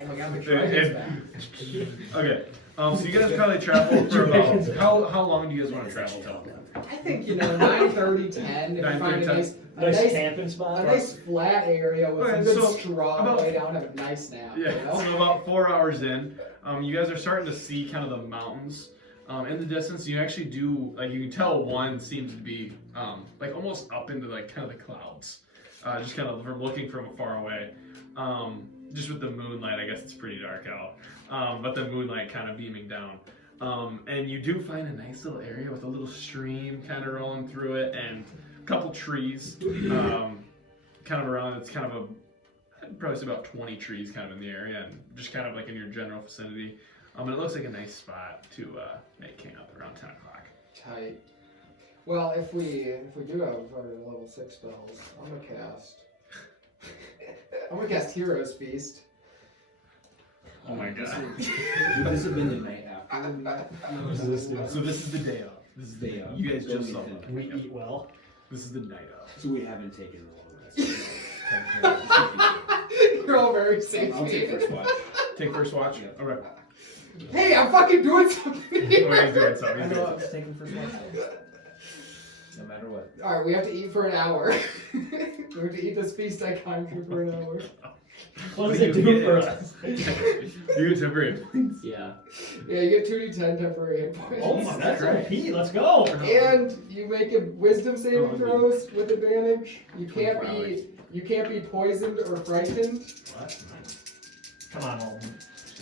Oh my god, the dragon's back. Okay. So you guys probably travel for about how long do you guys want to travel till? I think, 9:30, 10, if you find 9:30, a Nice camping spot. a nice flat area with Okay, some good so straw, about- lay down, have a nice nap. Yeah. You know? So about 4 hours in, you guys are starting to see kind of the mountains in the distance. You actually do like you can tell one seems to be like almost up into like kind of the clouds, just kind of from looking from far away. Just with the moonlight, I guess it's pretty dark out, but the moonlight kind of beaming down. And you do find a nice little area with a little stream kind of rolling through it and a couple trees kind of around. It's kind of I'd probably say about 20 trees kind of in the area and just kind of like in your general vicinity. And it looks like a nice spot to make camp around 10 o'clock. Tight. Well, if we do have our level 6 spells, I'm gonna cast Hero's Feast. Oh my god. This would been the night after. So this is the day of. This is the day of. You guys just saw that. We eat well. This is the night of. So we haven't taken the long rest. You're all very safe. I'll take first watch. Take first watch? Yeah. Alright. Hey, I'm fucking doing something Oh, he's here. doing something. I He's know doing I was taking first watch. No matter what. Alright, we have to eat for an hour. We have to eat this feast I conjured for an hour. What does it do for us? You get temporary points. Yeah. Yeah, you get 2d10 temporary hit points. Oh my, that's OP. Let's go. And you make a wisdom saving Oh, throws with advantage. You can't 24 hours. be poisoned or frightened. What? Come on, Alden.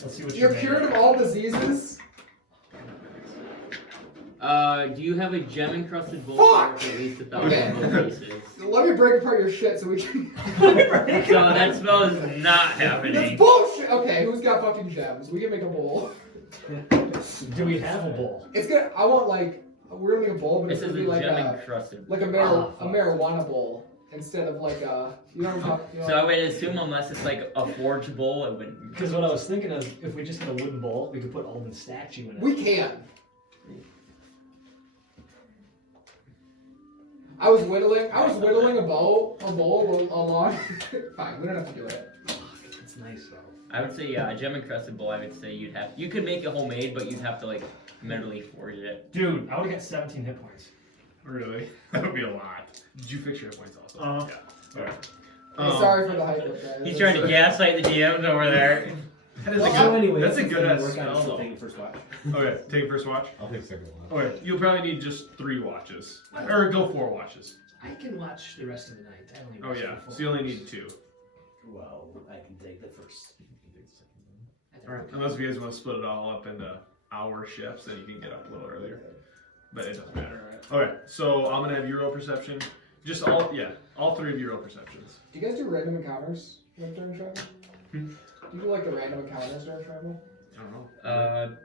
Let's see what You're made. cured of all diseases. Do you have a gem encrusted bowl Fuck! with at least 1,000 Okay. gold pieces? Let me break apart your shit so we can. So that spell is not That's happening. bullshit. Okay, who's got fucking gems? We can make a bowl. Do we have a bowl? It's gonna. I want like we're gonna make a bowl, but This it's is gonna a be like gem a encrusted. marijuana bowl instead of like a. You know what I'm talking? So I would assume unless it's like a forge bowl, it would. Because what I was thinking of, if we just had a wooden bowl, we could put Alden's statue in it. We can. I was whittling a bowl along. Fine, we don't have to do it. It's nice though. I would say yeah, a gem encrusted bowl. I would say you could make it homemade, but you'd have to like mentally forge it. Dude, I would have got 17 hit points. Really? That would be a lot. Did you fix your hit points also? Yeah. Alright. Hey, sorry for the hype up, guys. He's trying to gaslight the DMs over there. That is a Well, good, So anyway, that's a since good I ass work on it, spell still though. taking first watch. Okay, take first watch. I'll take second one. Okay, you'll probably need just 3 watches. Or go 4 watches. I can watch the rest of the night. I only Oh watch yeah, for 4 so you only hours. need 2. Well, I can take the first. Alright, unless you guys want to split it all up into hour shifts, then you can get up a little earlier. But it doesn't matter. Okay, so I'm gonna have you roll perception. Just all three of you roll perceptions. Do you guys do random encounters during travel? Hmm? Do you do like the random encounters during travel? I don't know.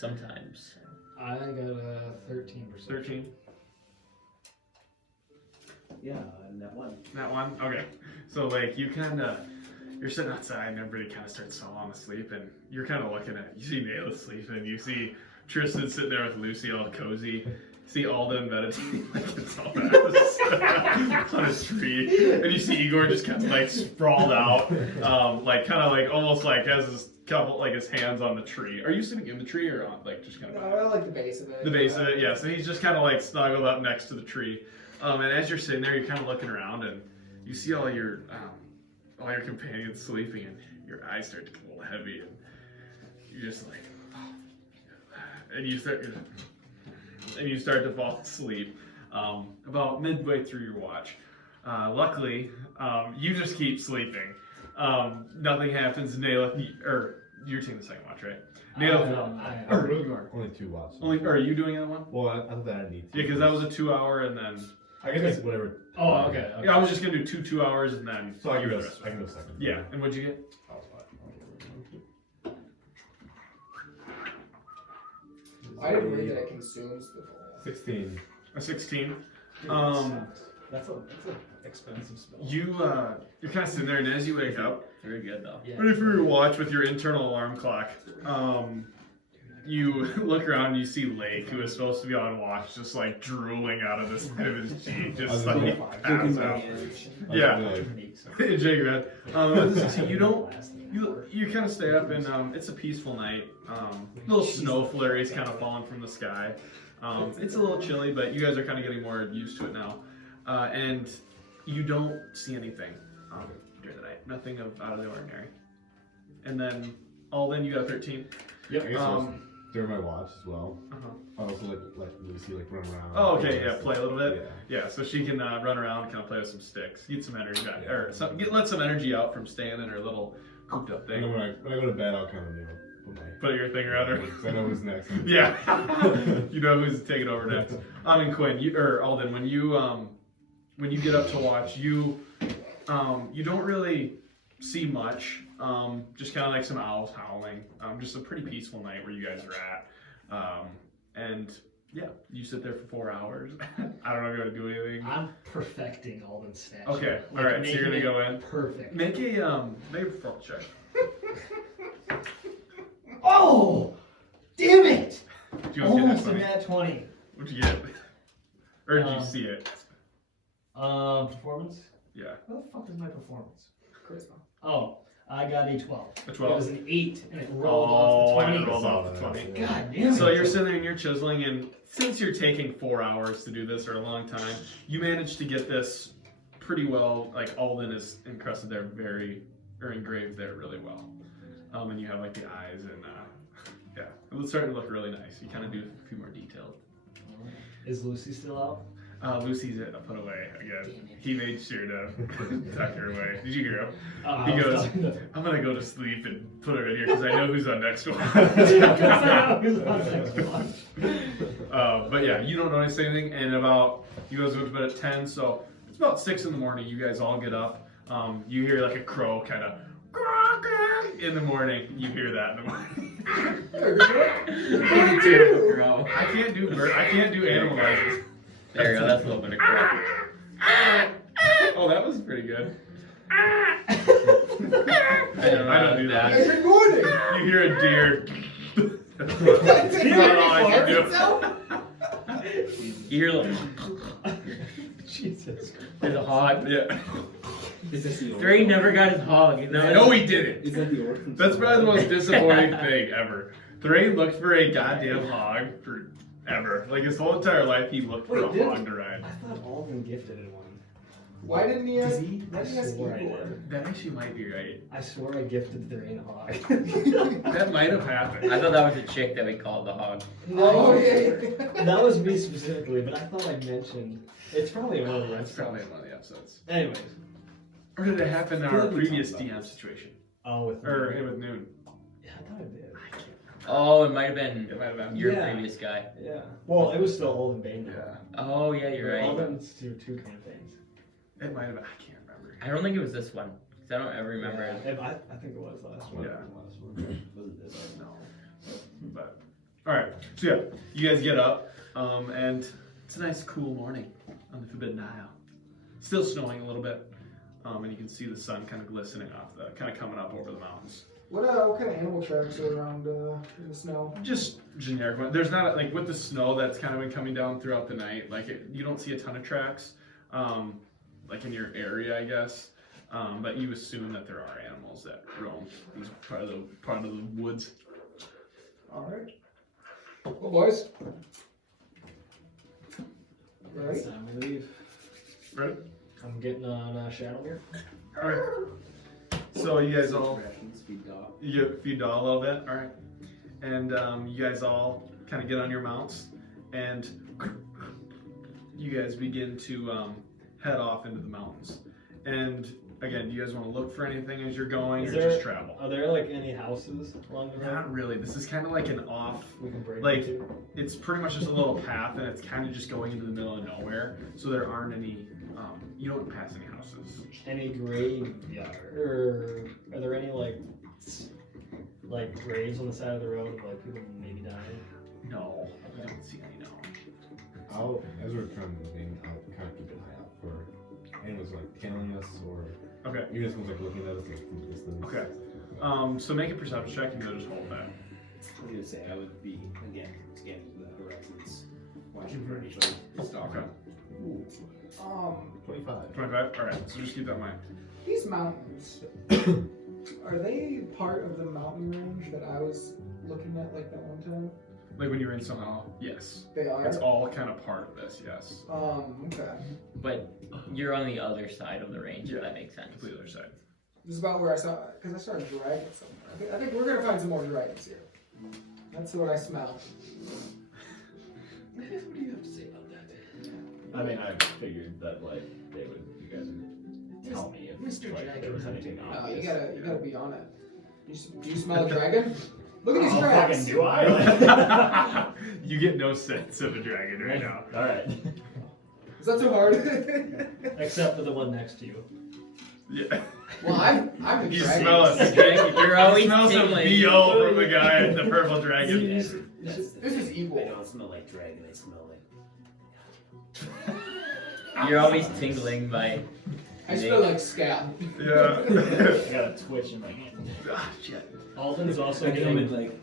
Sometimes. I got a 13%. 13. Yeah, and that one. That one? Okay. So like you're sitting outside and everybody kind of starts falling asleep and you're kind of looking at, you see Nayla sleeping, you see Tristan sitting there with Lucy all cozy, you see Alden meditating like it's all on a tree, and you see Igor just kind of like sprawled out, like kind of like almost like has his couple like his hands on the tree. Are you sitting in the tree or on like just kind of? No, I like the base of it. The base of it, yeah. So he's just kind of like snuggled up next to the tree, and as you're sitting there, you're kind of looking around and you see all your companions sleeping, and your eyes start to get a little heavy, and you're just like, and you start to fall asleep. About midway through your watch, luckily, you just keep sleeping. Nothing happens. You're taking the second watch, right? You are. Only 2 watches. Are you doing that one? Well, I thought I need to. Yeah, because that was a 2 hour, and then. I guess it's whatever. Oh, okay. Yeah, I was just gonna do 2 hours, and then. So I can you go. the rest. I can go second. Yeah, and what'd you get? I didn't read that it consumes the full. 16. A 16. That's an expensive spell. You're kind of sitting there, and as you wake up, Very good though. Yeah. ready for your watch with your internal alarm clock, you look around and you see Lake, who is supposed to be on watch, just like drooling out of the side of his cheek, just like pass out. Yeah, shake your head. So you kind of stay up, and it's a peaceful night. Little snow flurries kind of falling from the sky. It's a little chilly, but you guys are kind of getting more used to it now. And you don't see anything during the night. Nothing out of the ordinary. And then, Alden, you got a 13. Yep. I guess during my watch as well. Uh-huh. I also let Lucy run around. Oh, okay, yeah, play a little bit. Yeah, so she can run around, kind of play with some sticks, get some energy, let some energy out from staying in her little cooped up thing. And then when I go to bed, I'll kind of Put your thing around her. Because I know who's next. Yeah, you know who's taking over next. And Quinn, Alden, when you get up to watch, you don't really see much. Just kind of like some owls howling. Just a pretty peaceful night where you guys are at. And yeah, you sit there for 4 hours. I don't know if you want to do anything. I'm perfecting Alden's statue. Okay, all right. So you're gonna go in. Perfect. Make a performance check. Oh! Damn it! Do you want to see Almost this a one? nat 20. What'd you get? Or did you see it? Performance? Yeah. What the fuck is my performance? Charisma. Oh, I got a 12. A 12? It was an 8, and it rolled off the 20. And it rolled off the 20. God damn it. So you're sitting there and you're chiseling, and since you're taking 4 hours to do this, or a long time, you managed to get this pretty well. Like Alden is encrusted there engraved there really well. And you have like the eyes and yeah, it's starting to look really nice. You kind of do a few more details. Is Lucy still out? Lucy's put away again. He made sure to tuck her away. Did you hear him? Oh, He goes, I'm gonna go to sleep and put her in here because I know who's on next one. But yeah, you don't notice anything. And you guys go to bed at 10, so it's about 6 in the morning. You guys all get up. You hear like a crow kind of in the morning. You hear that in the morning. I can't do animal noises. There you go. That's a little bit of crap. Oh, that was pretty good. I don't do that. Every morning! You hear a deer. That's all I can do. You hear a little. Jesus Christ. There's a hog. Yeah. Is this the Dre never got his hog. No, he didn't. Is that the orphan? That's probably the most disappointing thing ever. Thrain looked for a goddamn hog forever. Like his whole entire life, he looked for a hog to ride. I thought Alden gifted in one. Why didn't he ask? Did he? Why didn't he ask I Igor? That actually might be right. I swore I gifted Thrain a hog. That might have happened. I thought that was a chick that we called the hog. Oh, yeah. That was me specifically, but I thought I mentioned. It's probably one of the That's rest. probably in one of the episodes. Anyways. Or did it happen in I feel our like we previous talked about DM this. situation? Oh, with Or with Noon? Yeah, thought I did. Oh, it might have been It might have been. your Yeah. previous guy. Yeah. Well, it was still Alden Bane. Yeah. Oh, yeah, you're right. Alden's do 2 campaigns. It might have been. I can't remember. I don't think it was this one. Because I don't ever remember it. Yeah, I think it was last one. Yeah. Last one. Wasn't this one? No. But all right. So yeah, you guys get up, and it's a nice cool morning on the Forbidden Isle. Still snowing a little bit, and you can see the sun kind of glistening off the, kind of coming up over the mountains. What kind of animal tracks are around in the snow? Just generic one. There's not like with the snow that's kind of been coming down throughout the night. Like you don't see a ton of tracks, like in your area, I guess. But you assume that there are animals that roam these part of the woods. All right. Well, boys. Right. It's time we leave. Right. I'm getting on Shadowmere. All right. So you guys all Speed dog. you feed Daw a little bit, all right, and you guys all kind of get on your mounts, and you guys begin to head off into the mountains. And again, do you guys want to look for anything as you're going, Is or there- just travel? Are there like any houses along the road Not really. This is kind of like an off. we can break Like, into? it's pretty much just a little path, and it's kind of just going into the middle of nowhere. So there aren't any. You don't pass any houses. Any graveyard? Or are there any like graves on the side of the road of like people maybe dying? No, you don't see any. No. I'll, as we're traveling, I'll kind of keep an eye out for animals like killing us or Okay. even if someone's like looking at us like from a distance. Okay. So make a perception check, and you'll just hold that. I was gonna say I would be again scanning the horizons, watching for anybody. Okay. 25. 25. All right. So just keep that in mind. These mountains, are they part of the mountain range that I was looking at like that one time? Like when you're in somehow, yes. They are. It's all kind of part of this, yes. Okay. But you're on the other side of the range, Yeah. if that makes sense. Complete other side. This is about where I saw, because I saw a dragon somewhere. I think we're gonna find some more dragons here. That's what I smell. What do you have to say about that? I mean, I figured that like you guys would tell me if Mr. like, there was anything No, obvious. you gotta be on it. Do you smell a dragon? Look at these Oh, tracks. fucking do I? You get no sense of a dragon right now. All right. Is that too hard? Except for the one next to you. Yeah. Well, I'm the You dragon. smell a stink. You're always You smell some tingling. BO from the guy in the purple dragon. This is I evil. don't smell like dragon. I smell like. You're always tingling by. I smell like scab. Yeah. I got a twitch in my hand. Ah, shit. Alden's also I come getting in like,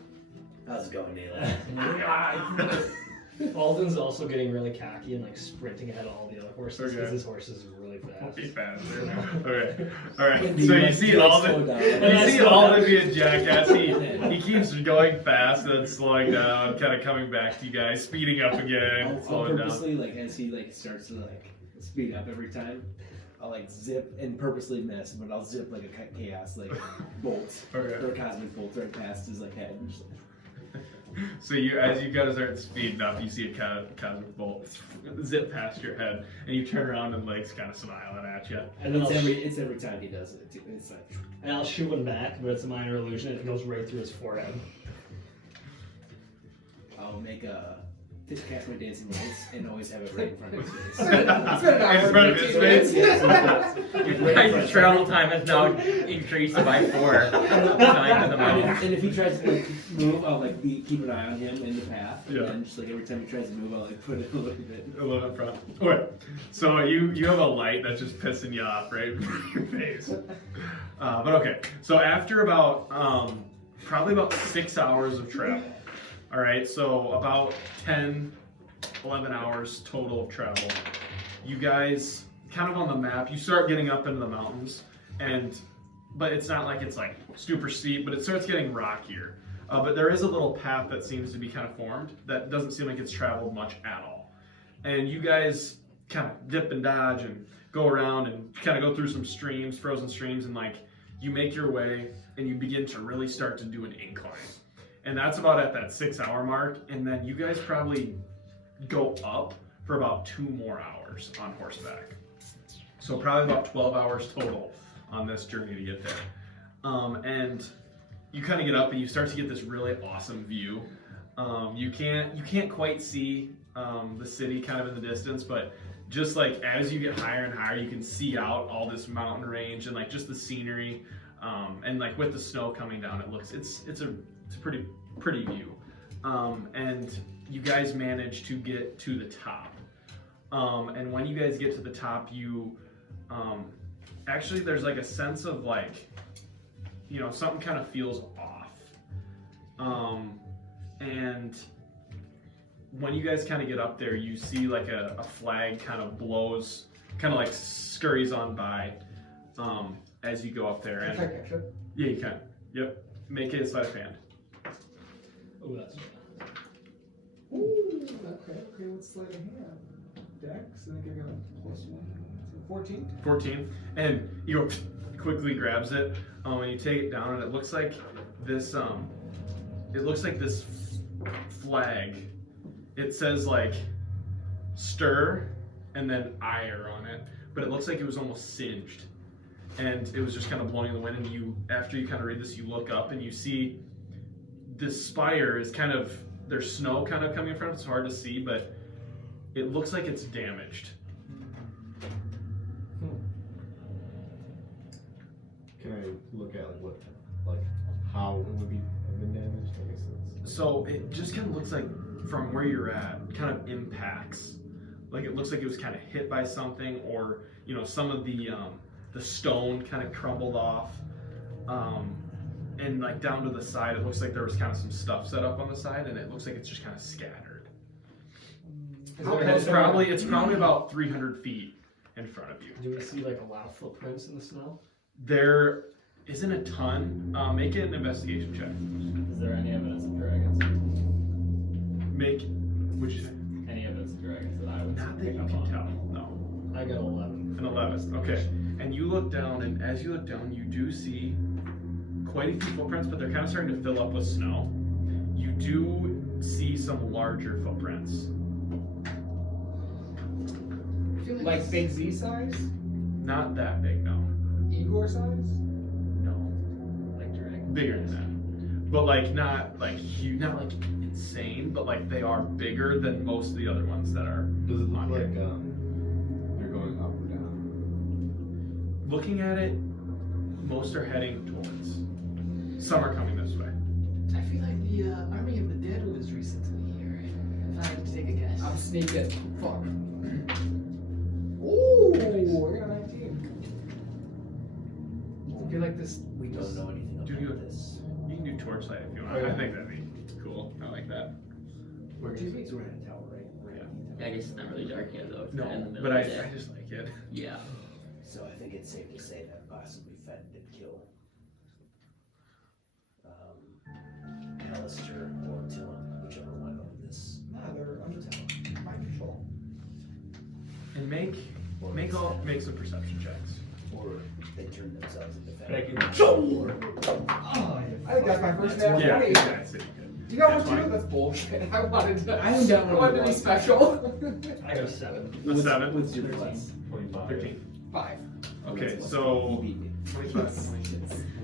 how's it going, Daylight? Alden's also getting really cocky and like sprinting ahead of all the other horses because Okay. his horse is really fast. Be fast. Okay. All right. Do So you you like- see do you like Alden. slow down? You see Alden be a jackass. He keeps going fast and then slowing down, kind of coming back to you guys, speeding up again, I'll slowing down. purposely like as he like starts to like speed up every time. I'll like zip and purposely miss, but I'll zip like a chaos like bolt Okay. or a cosmic bolt right past his like head. And just, like, So as you gotta start speeding up, you see a cosmic bolt zip past your head, and you turn around and Lake's kind of smiling at you. And then it's every time he does it. Too. It's like and I'll shoot one back, but it's a minor illusion. It goes right through his forehead. I'll make a cast my dancing lights and always have it right in front of his face. It's been an hour In and front of his 15 face. minutes. Your guys' travel time has now increased by 4 times the amount. And if he tries to like move, I'll like keep an eye on him in the path. Yeah. And then just like every time he tries to move, I'll like put it a little bit. A little in front. Okay. So you have a light that's just pissing you off right in front of your face. But okay. So after about probably about 6 hours of travel. All right. So about 10, 11 hours total of travel. You guys kind of on the map. You start getting up into the mountains, but it's not like it's like super steep, but it starts getting rockier. But there is a little path that seems to be kind of formed that doesn't seem like it's traveled much at all. And you guys kind of dip and dodge and go around and kind of go through some streams, frozen streams, and like you make your way and you begin to really start to do an incline. And that's about at that 6 hour mark. And then you guys probably go up for about 2 more hours on horseback. So probably about 12 hours total on this journey to get there. And you kind of get up and you start to get this really awesome view. You can't quite see the city kind of in the distance, but just like as you get higher and higher, you can see out all this mountain range and like just the scenery, and like with the snow coming down, it's a pretty view. And you guys manage to get to the top. And when you guys get to the top, you actually there's like a sense of like, something kind of feels off. And when you guys kind of get up there, you see like a flag kind of blows, kind of like scurries on by as you go up there. Can I catch it? Yeah, you can. Yep. Make it a sleight of hand. Oh, that's Ooh, okay, what's sleight of hand? Dex, I think I got a +1. 14? 14. And you go, quickly grabs it, and you take it down, and it looks like this, flag. It says like stir and then ire on it, but it looks like it was almost singed. And it was just kind of blowing in the wind, and after you kind of read this, you look up and you see this spire is kind of, there's snow kind of coming in front of it, it's hard to see, but it looks like it's damaged. Can I look at how it would have been damaged? I guess that's... So it just kind of looks like from where you're at, kind of impacts. Like it looks like it was kind of hit by something, or some of the stone kind of crumbled off, and like down to the side, it looks like there was kind of some stuff set up on the side, and it looks like it's just kind of scattered. And it's probably about 300 feet in front of you. Do we see like a lot of footprints in the snow? There isn't a ton. Make it an investigation check. Is there any evidence of dragons? What'd you say? Any evidence of dragons that I would Not that pick you up can on? tell, no. I got 11. An 11, okay. And you look down, and as you look down, you do see quite a few footprints, but they're kind of starting to fill up with snow. You do see some larger footprints. Like Big Z size? Not that big, no. Igor size? No. Like dragons? Bigger than that. But like not like huge, not like insane, but like they are bigger than most of the other ones that are Does it look on like here. they're going up or down? Looking at it, most are heading towards. Some are coming this way. I feel like the army of the dead was recently here. If I had to take a guess. I'm sneaking. Fuck. Ooh, I got 19. I feel like this. We don't know anything Do about you- this. You can do torchlight if you want. Oh, yeah. I think that'd be cool. I like that. Where is it? So we're in a tower, right? Yeah. I guess it's not really dark yet though. It's No, kinda in the middle but I of the day. just like it. Yeah. So I think it's safe to say that possibly Fenn did kill Halaster or Tillum, whichever one of this. Nah, they're under my control. And make some perception checks. Or they turned themselves into Fenn. Thank you. Oh, I think that's my first nat 20. That's it. You got That's one too? fine. That's bullshit. I wanted to. I got one I wanted to be more. special. I got a 7. A 7? What's your plus? 25. 13. 5. Okay, You so beat me. 25.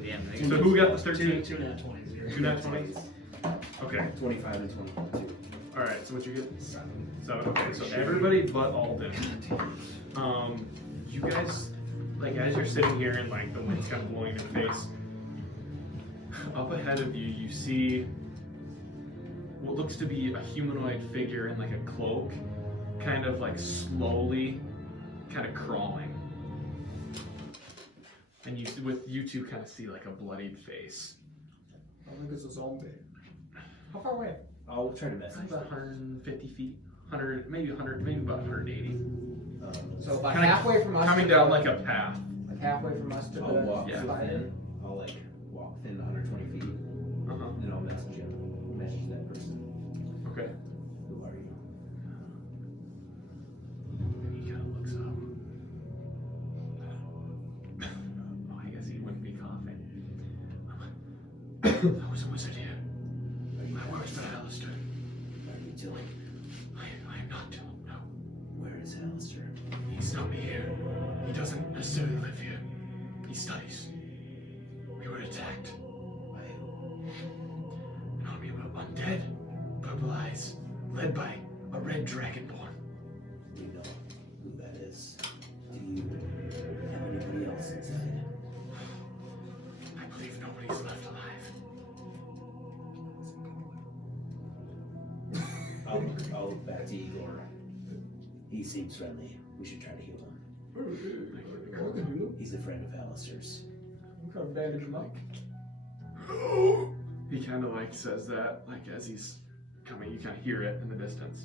Yeah, So who got the 13? 2 nat 20s here. 2 nat 20s? Okay. 25 and 22. Alright, so what you get? 7. Okay, so everybody but Alden. You guys, like as you're sitting here and like the wind's kind of blowing in the face, up ahead of you, you see what looks to be a humanoid figure in like a cloak, kind of like slowly kind of crawling. And you two kind of see like a bloodied face. I think it's a zombie. How far away? I'll try to It's message like about 150 feet, 100, maybe 100, maybe about 180. So about Kinda halfway from us. Coming to down the- like a path. Like halfway from us to I'll the walk yeah. spire. within. I'll like walk within 120 feet, Uh-huh. and then I'll message that person. Okay. Who are you? And he kind of looks up. Oh, I guess he wouldn't be coughing. I was a wizard here. I worked for Halaster. Are you Tillum? I am not Tillum, no. Where is Halaster? He's not here. He doesn't necessarily live here. He studies. We were attacked. By who? led by a red dragonborn. Do you know who that is? Do you have anybody else inside? I believe nobody's left alive. I'll look back to Igor. He seems friendly. We should try to heal him. He's a friend of Halaster's. What kind of bandage am I? He kind of like says that, like as he's coming, you kind of hear it in the distance.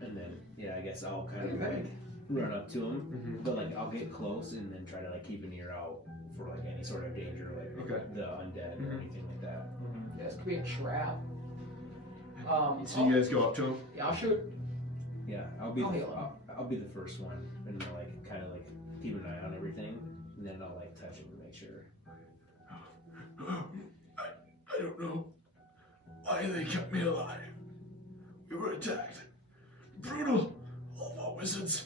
And then, yeah, I guess I'll kind of like run up to him, but like I'll get close and then try to like keep an ear out for like any sort of danger, like the undead or anything like that. Yeah, this could be a trap. So you guys go up to him? Yeah, I'll shoot. Yeah, I'll be the first one, and then like kind of like keep an eye on everything, and then I'll like touch him to make sure. I don't know why they kept me alive. We were attacked. Brutal. All of our wizards.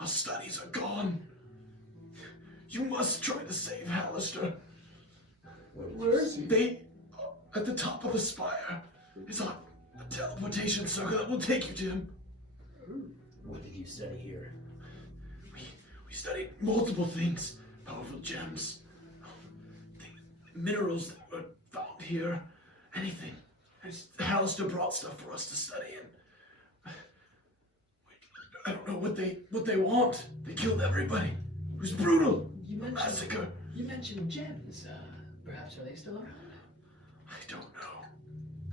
Our studies are gone. You must try to save Halaster. Where is he? They, at the top of the spire, is a teleportation circle that will take you to him. What did you study here? We studied multiple things. Powerful gems. Minerals that were found here. Anything. Halaster brought stuff for us to study, and I don't know what they want. They killed everybody. It was brutal. Massacre. You mentioned gems. Perhaps are they still around? I don't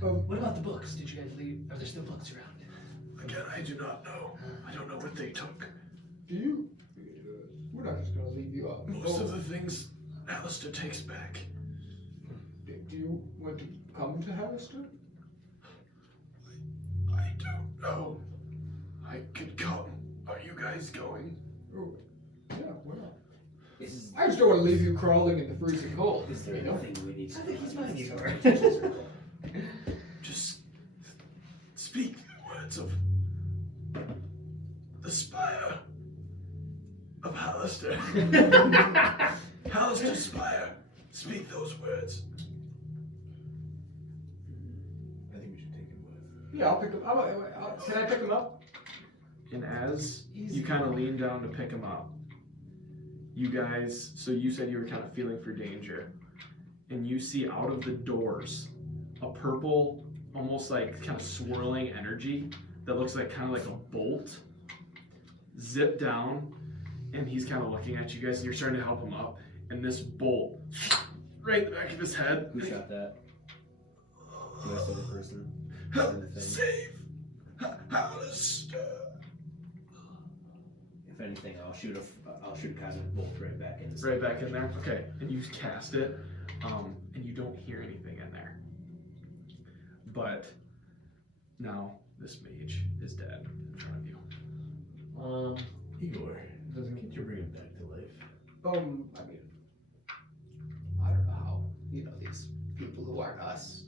know. What about the books? Did you guys leave? Are there still books around? Again, I do not know. I don't know what they took. Do you? We're not just gonna leave you out. Most of the things Halaster takes back. Do you want to come to Halaster? I don't know. I could come. Are you guys going? Oh, yeah, we're not. Is I just don't want to leave you crawling in the freezing cold. there you know? anything we need to I think he's fine, Igor. Just speak the words of the spire of Halaster. Halaster spire. Speak those words. I think we should take him with. Yeah, I'll pick him up. Can I pick him up? And as you kind of lean down to pick him up, you guys, so you said you were kind of feeling for danger, and you see out of the doors a purple, almost like kind of swirling energy that looks like kind of like a bolt zip down, and he's kind of looking at you guys, and you're starting to help him up, and this bolt right in the back of his head. Who shot that? The rest of the person. Save Halaster. If anything, I'll shoot a cosmic bolt right back in. Right back in there. Okay, and you cast it, and you don't hear anything in there. But now this mage is dead in front of you. Igor, can't you bring him back to life? I mean, I don't know how, these people who aren't us,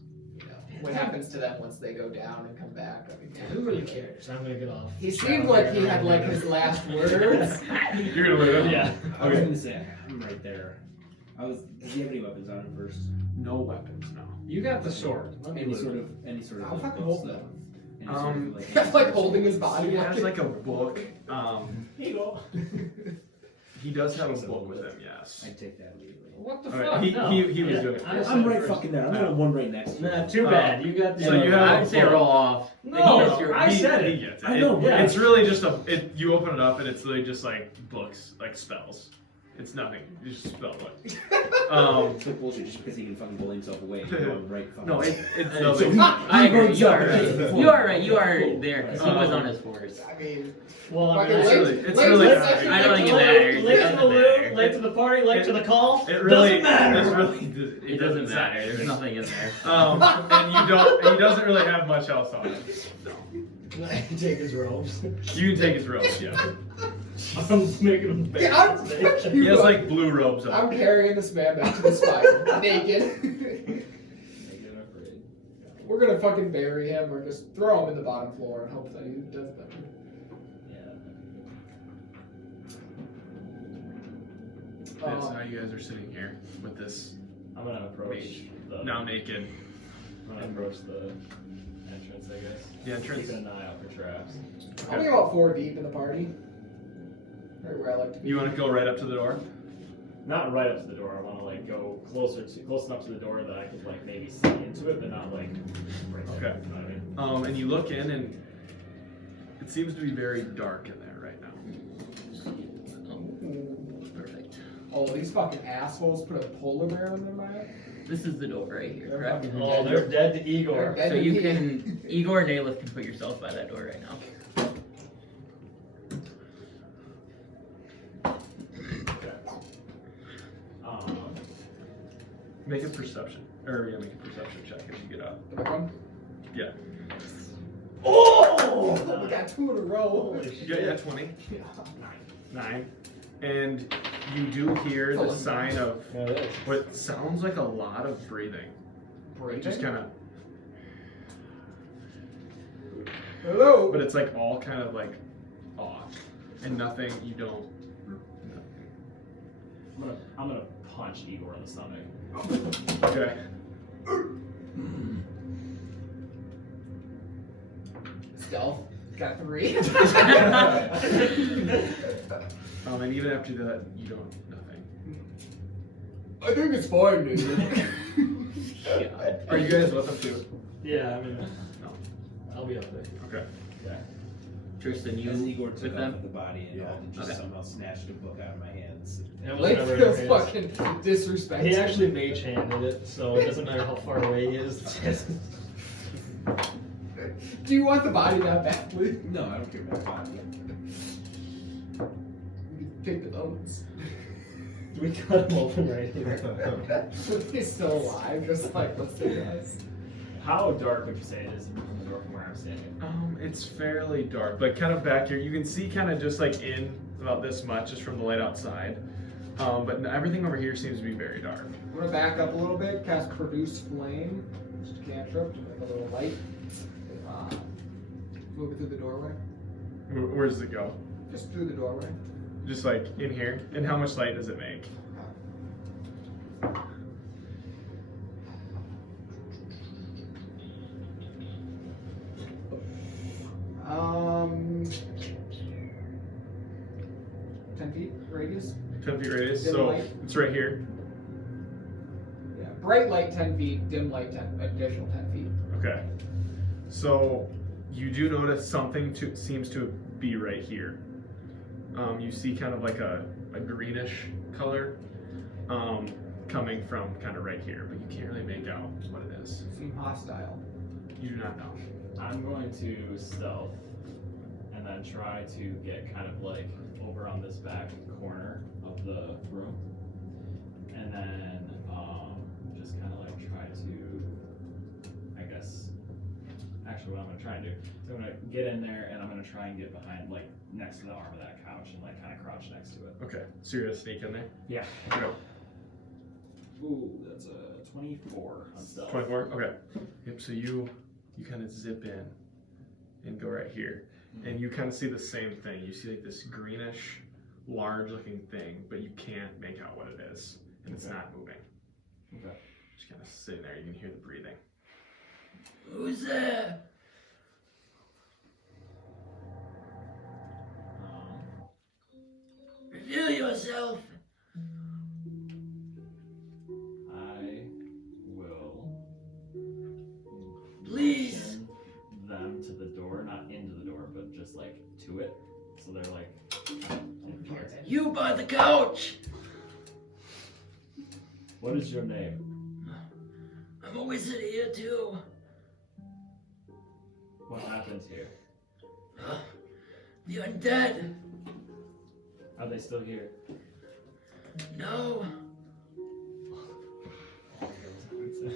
what happens to them once they go down and come back. I mean, Who really cares? I'm gonna get off. he seemed like he had like his last words. You're gonna live. Yeah. I was gonna say, I'm right there. Does he have any weapons on him first? No weapons, no. You got the sword. Let me Any look. sort of I'll like, fucking books, hold though? them. Any sort of, He's like holding his body. He has like a book. Here you go. He does have a book with him, yes. I'd take that immediately. What the All fuck? right, he was Yeah, doing it. I I'm said right first. fucking there. I'm the one right next to you. Nah, too bad. You got the. So you have I'd say roll off. No, I said He it. gets it. I know, yeah. It's really just you open it up and it's really just like books, like spells. It's nothing. You just spell book. It's like bullshit just because he can fucking bully himself away. And go right fucking No, it's nothing. I agree. You are right. You are right. You are there because he was on his horse. I mean, Well, I fucking mean, late. it's late really- session. I don't think it late matters. late It to the doesn't loo, matter. late to the party, late to the call. It really doesn't matter. it It doesn't matter. There's nothing in there. And he doesn't really have much else on him. Can I take his robes? You can take his robes, yeah. I'm making him big. Yeah, He has like blue robes on. I'm carrying this man back to the spire, naked. We're gonna fucking bury him or just throw him in the bottom floor and hope that he does that. That's how you guys are sitting here with this I'm gonna approach mage, the. now naked. I'm gonna approach the entrance, I guess. The entrance? Keeping an eye out for traps. I'll be about 4 deep in the party. Right where I like to be. You want to go right up to the door? Not right up to the door. I want to like go close enough to the door that I could like maybe see into it, but not like right there. Okay. You know what I mean? And you look in, and it seems to be very dark in there right now. Perfect. Oh, these fucking assholes put a polar bear in their map. This is the door right here, They're correct? fucking Oh, they're dead to Igor. They're So dead you to me. can, Igor and Nalith can put yourself by that door right now. Okay. Make a perception. Or, yeah, make a perception check as you get up. The big one? Yeah. Oh! We got 2 in a row. Yeah, 20. 9. And you do hear the sign of what sounds like a lot of breathing. Breathing? Just kind of, Hello? but it's like all kind of like off. And nothing, you don't. I'm gonna punch Igor in the stomach. Okay. Stealth. Got 3. And even after that, you don't, nothing. I think it's fine, dude. Are you guys with them too? Yeah, I mean, No. I'll be up there. Okay. Tristan, you As Igor took with off them? with the body and Yeah. Alden just Okay. somehow snatched a book out of my hands. It was Blake never in feels our hands. fucking disrespected. He actually mage handed it, so it doesn't matter how far away he is. Do you want the body that badly? No, I don't care about the body. Take the bones. We cut him open right here. He's still alive, just like let's say guys. How dark would you say it is from the door from where I'm standing? It's fairly dark, but kind of back here, you can see kind of just like in about this much just from the light outside. But everything over here seems to be very dark. I'm gonna back up a little bit, cast Produce Flame, just a cantrip to make a little light. Move it through the doorway. Where does it go? Just through the doorway. Just like in here? And how much light does it make? 10 feet radius. 10 feet radius, Dim so light. it's right here. Yeah. Bright light 10 feet, dim light 10, additional 10 feet. Okay. So you do notice something seems to be right here. You see kind of like a greenish color coming from kind of right here, but you can't really make out what it is. Seem hostile. You do not know. I'm going to stealth and then try to get kind of like over on this back corner of the room, and then just kind of like try to, I guess, actually what I'm gonna try and do is I'm gonna get in there and I'm gonna try and get behind, like next to the arm of that couch and like kind of crouch next to it. Okay, so you're gonna sneak in there? Yeah. Okay. Ooh, that's a 24 on stealth. 24? Okay. Yep, so you kind of zip in and go right here. And you kind of see the same thing. You see like this greenish, large looking thing, but you can't make out what it is. And it's not moving. Okay. Just kind of sitting there. You can hear the breathing. Who's there? Reveal yourself. I will Please. motion them to the door, not into the door, but just like to it. So they're like in parts. You by the couch. What is your name? I'm a wizard here too. What happens here? The undead. Are they still here? No.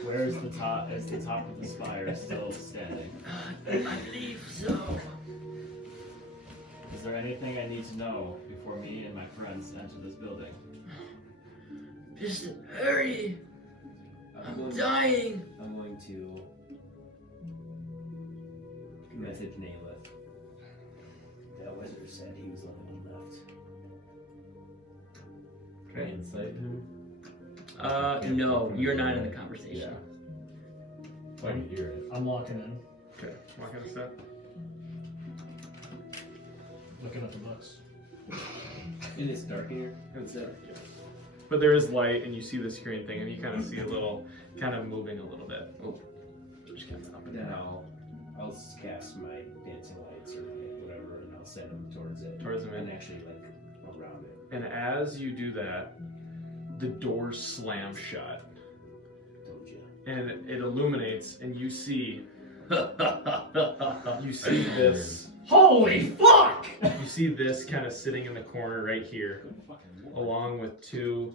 Where is the top? Is the top of the spire still standing? I believe so. Is there anything I need to know before me and my friends enter this building? Just hurry. I'm dying. I'm going to message Nayla. That wizard said he was the only one left. Can I insight him? No, you're not in the conversation. I can hear it. I'm walking in. Okay, walk in a step. Looking at the books. And it's dark in here. It's dark, yeah. But there is light, and you see the screen thing, and you kind of see a little, kind of moving a little bit. Oh, just kind of up and Then down. I'll cast my dancing lights or whatever, and I'll send them towards it. Towards them, and and- actually like around it. And as you do that, the doors slam shut, Told you. and it illuminates, and you see this. Holy fuck! You see this kind of sitting in the corner right here, along with two,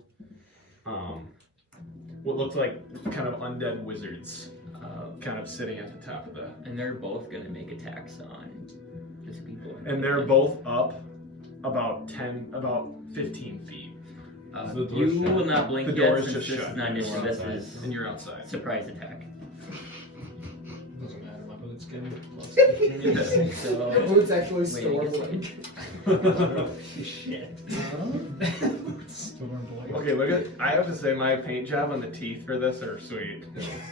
what looks like kind of undead wizards, kind of sitting at the top of the. And they're both gonna make attacks on just people. And they're both up about 15 feet. So the door's You shut. will not blink The yet door is since just this shut. is not And initiative. we're This outside. is And you're outside. surprise attack. Doesn't matter, my boots can plus So Your boots actually wait, store it's wood. Shit. Storm blade. Okay, look at. I have to say, my paint job on the teeth for this are sweet.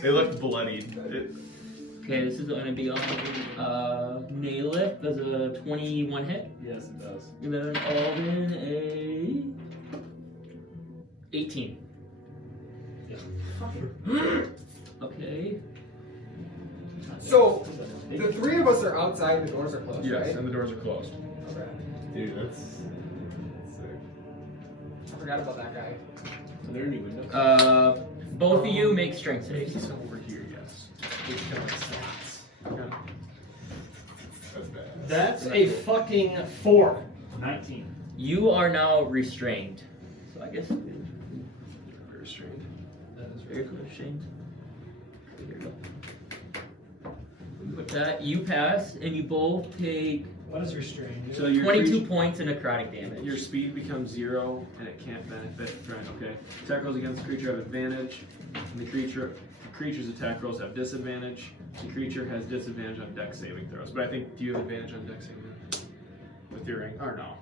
They look bloodied. okay, this is gonna be on Nailith. Does a 21 hit? Yes, it does. And then Alden a 18. Okay. So, the three of us are outside, the doors are closed, Yes, right? and the doors are closed. Okay. Dude, that's sick. I forgot about that guy. Are there any windows? Both of you make strength saves. He's over here, yes. It's kind of like slots. Yeah. That's bad. That's a fucking 4. 19. You are now restrained. So I guess Very restrained. That is very restrained. There you go. With that, you pass, and you both take What is restrained? So your 22 creature- points of necrotic damage. Your speed becomes 0, and it can't benefit. Right, okay. Attack rolls against the creature have advantage. And the creature's attack rolls have disadvantage. The creature has disadvantage on dex saving throws. But I think, do you have advantage on dex saving throws? With your ring? Or no?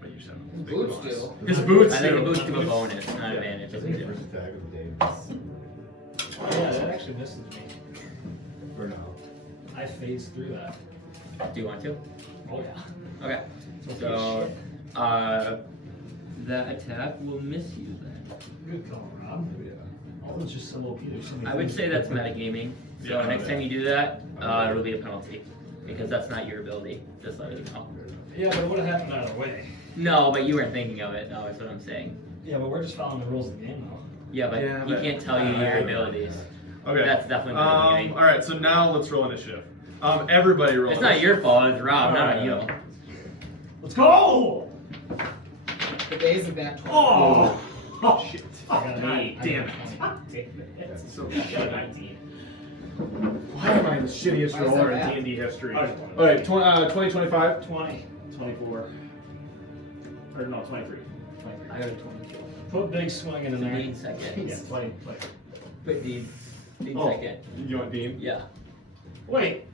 But you said it's a big Boots bonus. do. His boots I think do. the boots do a bonus, not Yeah. advantage. I think the first attack of the day Oh, yeah, that actually misses me. for now. I phased through that. Do you want to? Oh, yeah. Okay. So, that attack will miss you then. Good call, Rob. Yeah. Alden's just so OP. There's so many I would things. say that's metagaming. So Yeah, next time you do that, Okay. it'll be a penalty. Because that's not your ability. Just let it know. Yeah, but it would have happened either way. No, but you weren't thinking of it. No, that's what I'm saying. Yeah, but we're just following the rules of the game, though. Yeah, but Yeah, he but- can't tell you your abilities. Okay. That's definitely metagaming. Alright, so now let's roll initiative. Everybody roll It's not your fault, it's Rob, not on you. Let's go! The days of that. Oh! Shit. I got an 8. Damn it. That's So I got a 19. Why am I the shittiest Why is roller that in bad? D&D history? Okay. Okay, 2025. 20. 24. Or no, 23. 23. I got a 22. Put big swing in there. Dean second. Yeah, 20. Put Dean Oh. second. You want Dean? Yeah. Wait,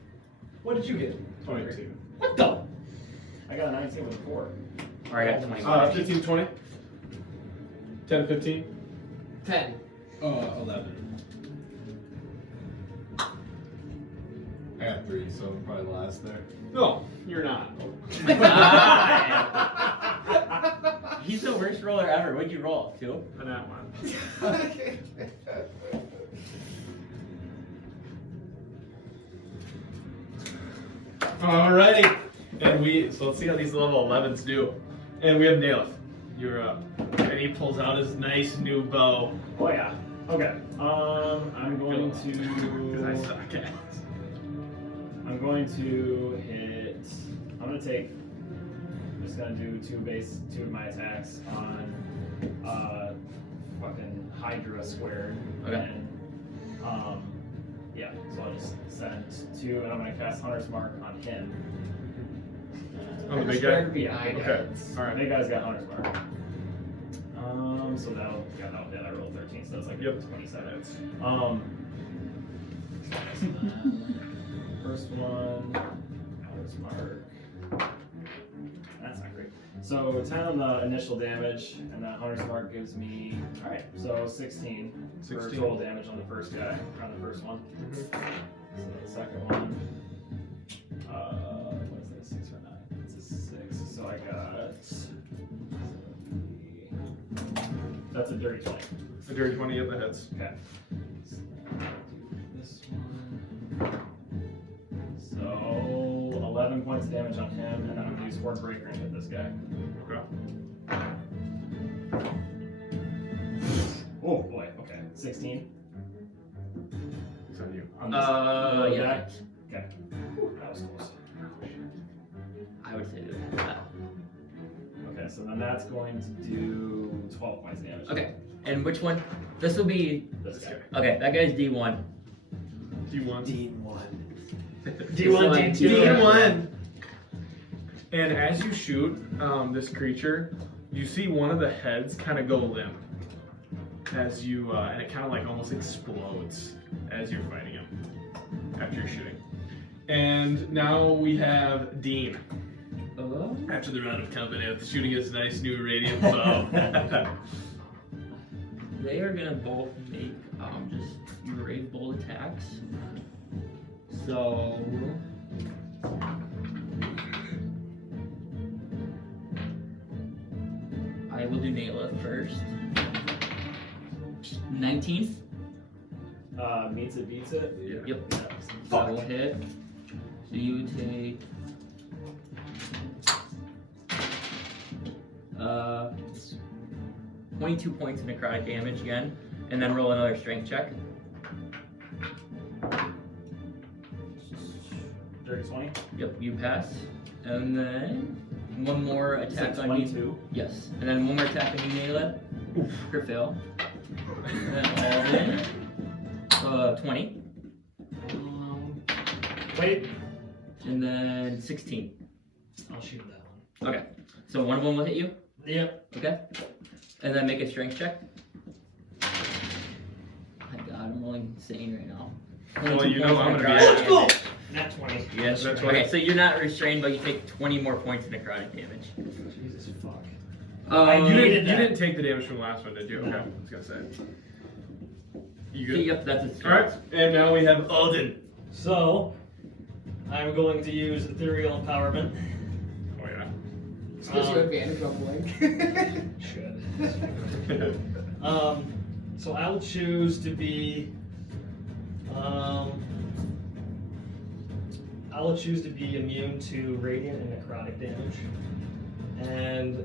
what did you get? 22. What the? I got a 19 with a 4. Or I got 21. 15, 20. 10, 15. 10. 11. I got 3, so I'm probably last there. No, you're not. He's the worst roller ever. What'd you roll? 2? On that one. Alrighty. And so let's see how these level 11s do. And we have Naileth. You're up. And he pulls out his nice new bow. Oh yeah. Okay. I'm going Because I to. suck at it. I'm going to hit. I'm gonna take. I'm just gonna do two of my attacks on fucking Hydra squared. Okay. And yeah. So I'll just send 2, and I'm gonna cast Hunter's Mark on him. Oh, the big guy? Behind Okay. Alright, big guy's got Hunter's Mark. So I rolled 13, so that's like Yep. 27. First one, Hunter's Mark. That's not great. So 10 on the initial damage, and that Hunter's Mark gives me, alright, so 16 for 16. total damage on the first guy, on the first one. So the second one, what is that, 6 or 9? It's a 6. So I got. That's a dirty 20. A dirty 20, yep, that hits. Okay. This one. So 11 points of damage on him, and then I'm gonna use Horde Breaker and hit this guy. Okay. Oh boy. Okay. 16. It's on you. On this little yeah. guy? Okay. That was close. I would say that. Okay, so then that's going to do 12 points of damage. Okay, and which one? This will be. This guy. Okay, that guy's D1. D1. D1. D1, D1. And as you shoot this creature, you see one of the heads kind of go limp. As you, and it kind of like almost explodes as you're fighting him after you're shooting. And now we have Dean. After the round of company, after shooting his nice new radiant bow. They are gonna both make just brave bolt attacks. So I will do Nayla first. 19. Meets it, beats it. Yep. So we'll hit. So you take 22 points of necrotic damage again, and then roll another strength check. Dirty 20. Yep, you pass. And then one more attack on 22. you. Yes. And then one more attack on you, Nayla. For fail. And then Alden. 20. Wait. And then 16. I'll shoot that one. Okay. So one of them will hit you? Yep. Okay. And then make a strength check. My god, I'm rolling insane right now. Well, you 22 know I'm points gonna of be. necrotic damage. Nat 20. Yes. That's Okay, right. so you're not restrained, but you take 20 more points of necrotic damage. Jesus fuck. You needed that. didn't take the damage from the last one, did you? Okay, I was gonna say. You good? Yep, that's a Alright, and now we have Alden. So, I'm going to use Ethereal Empowerment. Oh yeah. This gives you advantage on blink. Should. So I will choose to be. I will choose to be immune to radiant and necrotic damage, and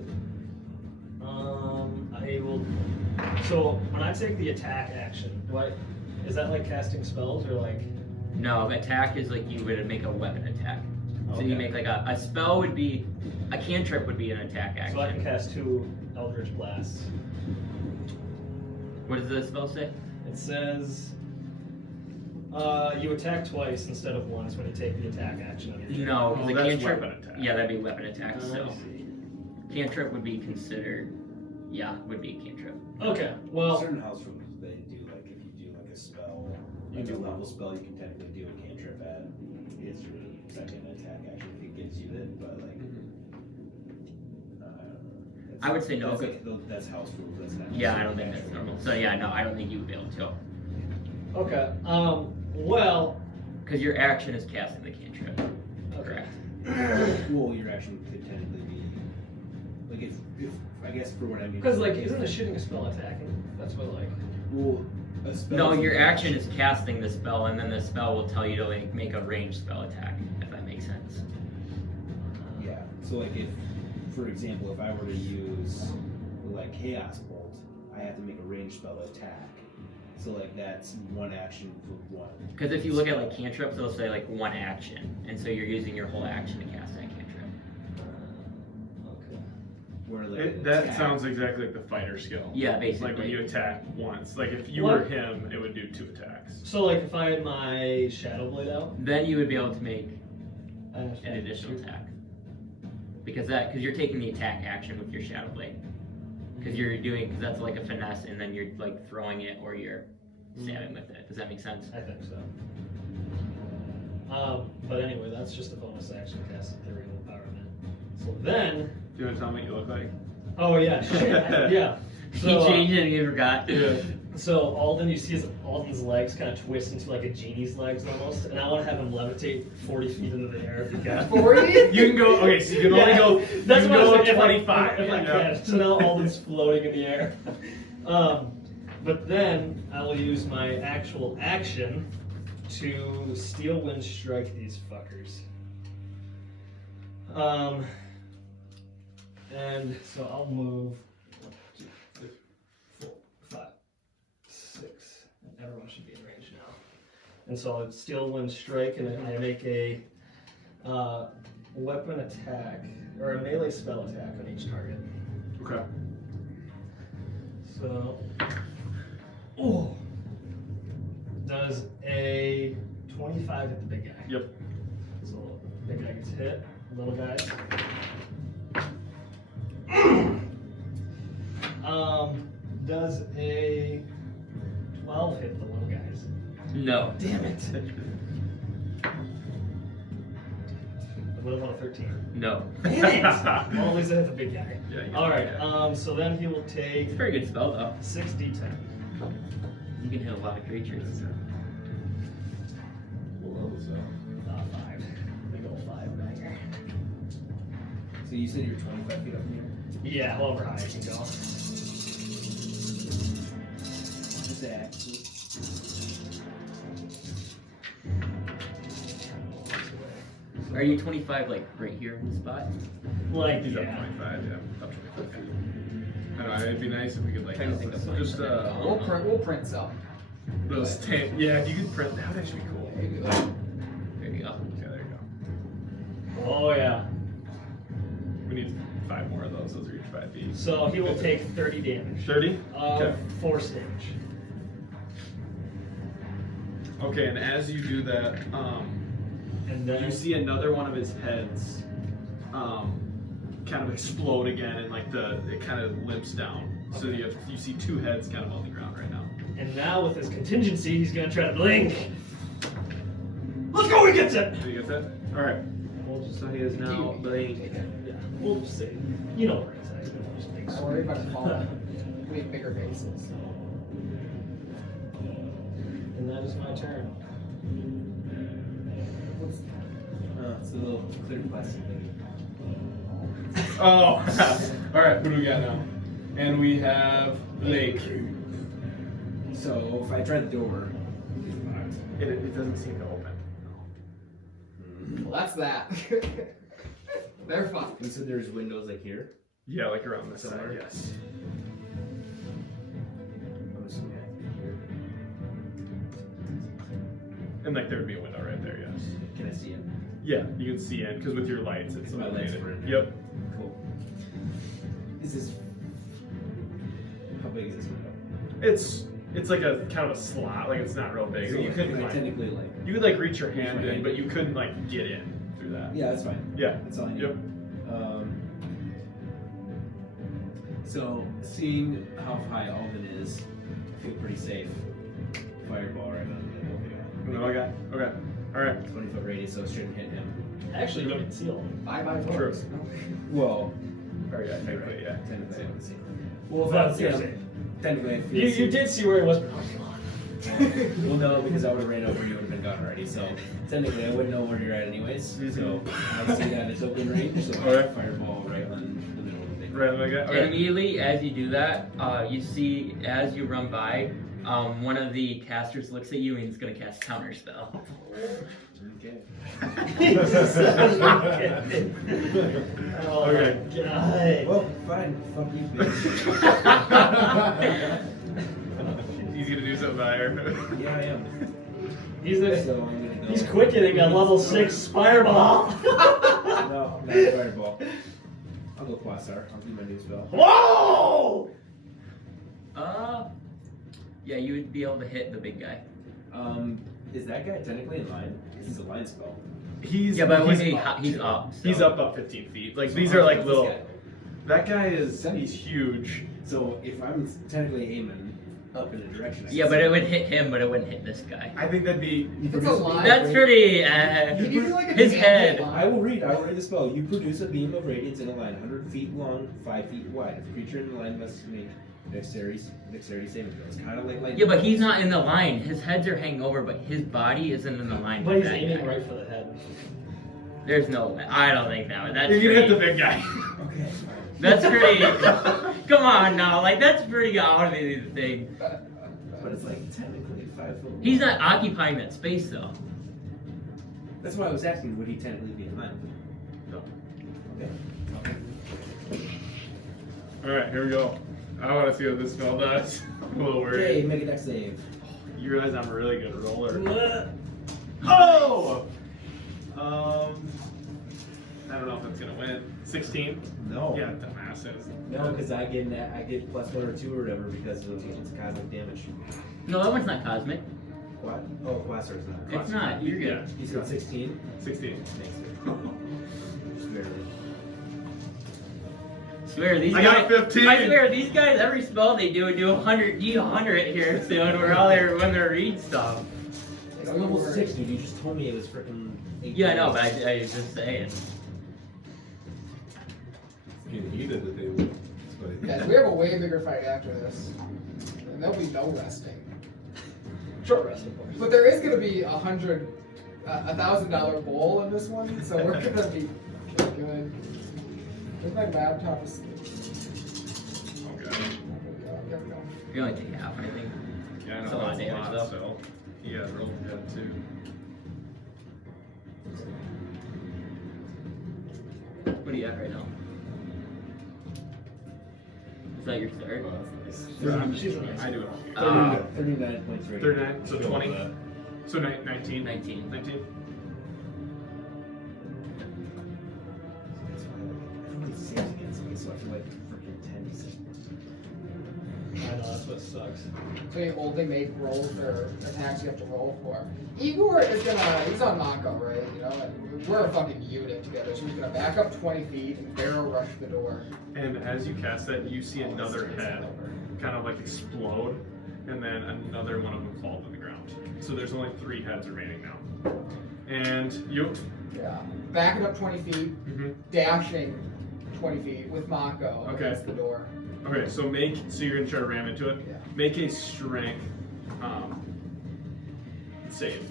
I will. So when I take the attack action, is that like casting spells or like? No, attack is like you would make a weapon attack. So you make like a spell would be, a cantrip would be an attack action. So I can cast 2 Eldritch Blasts. What does the spell say? It says you attack twice instead of once when you take the attack action on your turn. No, Oh, the that's cantrip. weapon attack. Yeah, that'd be weapon attack. So I see. cantrip would be considered. Yeah, would be a cantrip. Okay, well, certain house rules they do like if you do like a spell, like a level spell, you can technically do a cantrip at its second attack action if it gives you it, but like. I would say no. That's, that's house rules. That's not. Yeah, I don't think that's normal. So yeah, no, I don't think you would be able to. okay. Well, Because your action is casting the cantrip. okay. Correct. Well, your action could technically be like if I guess for what I mean. Because like, isn't the shooting a spell attacking? That's what like. Well, a spell. No, your action is casting the spell, and then the spell will tell you to like, make a ranged spell attack, if that makes sense. Yeah. So like if, for example, if I were to use like Chaos Bolt, I have to make a ranged spell attack. So like that's one action for one. Because if you look at like cantrips, they'll say like one action, and so you're using your whole action to cast that cantrip. Okay. Where like That attack- sounds exactly like the fighter skill. Yeah, basically. Like when you attack once. Like if you What? were him, it would do 2 attacks. So like, if I had my Shadow Blade out, Then you would be able to make I have to an additional attack. Because you're taking the attack action with your Shadow Blade. Because that's like a finesse, and then you're like throwing it or you're stabbing with it. Does that make sense? I think so. But anyway, that's just a bonus action cast Ethereal Empowerment. So then, Do you want to tell me what you look like? oh yeah, shit, yeah. He changed it and he forgot. Yeah. So Alden, you see Alden's legs kind of twist into like a genie's legs almost, and I want to have him levitate 40 feet into the air if you can. 40? You can go. Okay, so you can only go. That's you what I was can like, go if I- 25. If I Yeah. can. So now Alden's floating in the air. But then I will use my actual action to steel wind strike these fuckers. And so I'll move 1, 2, 3, 4, 5, 6, and everyone should be in range now. And so I'll steel wind strike, and I make a weapon attack or a melee spell attack on each target. Okay. So, does a 25 hit the big guy? Yep. So big guy gets hit, little guys. Does a 12 hit the little guys? No. Damn it! What about a 13? No. Damn it! Always hit the big guy. Yeah, you get All the right. big guy. So then he will take It's a very good spell though. 6d10. You can hit a lot of creatures. 5. Big ol' 5 banger. So you said you're 25 feet up in the air? Yeah, however high I can go. Just act. Are you 25 like right here in the spot? Like, He's up yeah. 25. Yeah. Up 25 feet. I don't know. It'd be nice if we could like Trying to think of just We'll print some. those yeah. If you could print that would actually be cool. Maybe. There you go. Yeah, there you go. Oh, yeah. We need 5 more of those. Those are each 5 feet. So he will take 30 damage. 30. Okay. Force damage. Okay, and as you do that, And then you see another one of his heads kind of explode again, and like it kind of limps down. So you see 2 heads kind of on the ground right now. And now with his contingency, he's gonna try to blink. Let's go! He gets it. Did you get that? All right. We'll just, So he is now blink. yeah, we'll just say, you know where he's at. He's gonna just blink. Don't worry about it falling. We have bigger bases. And that is my turn. It's a little clear plastic thing. Oh. All right. Who do we got now? And we have Blake. So if I try the door, It doesn't seem to open. Well, that's that. They're fine. you said there's windows like here. Yeah, like around this side. Somewhere? Yes. I'm assuming I have to be here. And like there would be a window right there. Yes. Can I see it? Yeah, you can see in because with your lights, it's My lights illuminated. are in. Yep. Cool. Is this? How big is this window? It's like a kind of a slot. Like it's not real big. So You like, couldn't I like technically like. you could like reach your Reach my hand in, hand but in. you couldn't like get in through that. Yeah, that's fine. Yeah. That's all I need. Yep. So seeing how high Alden is, I feel pretty safe. Fireball right on the middle here. Okay. All right. 20-foot radius, so it shouldn't hit him. Actually, you can see him. Bye-bye True. folks. Well, Very good. Technically, yeah. technically I would see. Well, That's yeah, safe. technically I feel You safe. did see where he was, but oh, come on. Well, no, because I would have ran over, you would have been gone already. So technically, I wouldn't know where you're at anyways. So I see that it's open range. So Alright. fireball right on the middle of the thing. Right. Okay. And Okay. immediately as you do that, you see as you run by, one of the casters looks at you and he's gonna cast counter spell. Okay. Oh Okay. my god. Well, fine. Fuck you, bitch. He's gonna do something higher. Yeah, I am. He's So a, I'm gonna go. he's quickening a level 6 fireball. No, not fireball. I'll go Quasar. I'll do my new spell. Whoa! Yeah, you would be able to hit the big guy. Is that guy technically in line? This is a line spell. He's Yeah, but it he's, wouldn't be he's up. So. he's up 15 feet. Like So these how are big like is little. this guy? That guy he's huge. So if I'm technically aiming up in a direction, I Yeah, can but see it would hit him, but it wouldn't hit this guy. I think that'd be. It's a line. That's pretty. You do like a His giant head. line. I will read the spell. You produce a beam of radiance in a line 100 feet long, 5 feet wide. If a creature in the line must make Dexterity saving throws. Kind of like lightning. Yeah, but he's not in the line. His heads are hanging over, but his body isn't in the line. But with he's that aiming guy. right for the head. There's no way. I don't think that would. That's You're gonna hit the pretty. big guy. Okay. That's pretty. Come on now, like that's pretty out of the thing. But it's like technically 5 foot. He's not occupying that space though. That's why I was asking. Would he technically be in line? No. Okay. All right, here we go. I want to see what this spell does. I'm a little Okay, worried. make a dex save. You realize I'm a really good roller. Oh! I don't know if it's gonna win. 16. No. Yeah, dumbasses. No, because I get plus 1 or 2 or whatever because of it's cosmic damage. No, that one's not cosmic. What? Oh, Quasar's not. It's not. You're good. Yeah, He's got 16. 16. Makes it. Just barely. Swear these I guys. got 15. I swear these guys. Every spell they do 100. Do 100 here soon. We're all there when they're reading stuff. It's level 6, dude. You just told me it was freaking 8. Yeah, I know, but I was just saying. Getting heated at the table. Guys, we have a way bigger fight after this. And there'll be no resting. Short rest, of course. But there is gonna be $1,000 bowl in this one, so we're gonna be good. Where's my laptop asleep? Oh god. There we go. You only take half, I think. Yeah, I That's know a lot of that's a damage, lot though. still. You guys rolled good too. What do you have right now? Is that your start? I do it. 39.3. 39, so 20. So 19. 19. 19. Everybody saves against me, so I feel like freaking 10 is. I know, that's what sucks. So you only make rolls or attacks you have to roll for. Igor is he's on Mako, right? You know, and we're a fucking unit together, so he's gonna back up 20 feet and barrel rush the door. And as you cast that, you see another head kind of like explode, and then another one of them fall to the ground. So there's only 3 heads remaining now. And you. Yeah. Backing up 20 feet, dashing 20 feet with Mako Okay. against the door. Okay, so you're gonna try to ram into it. Yeah. Make a strength save.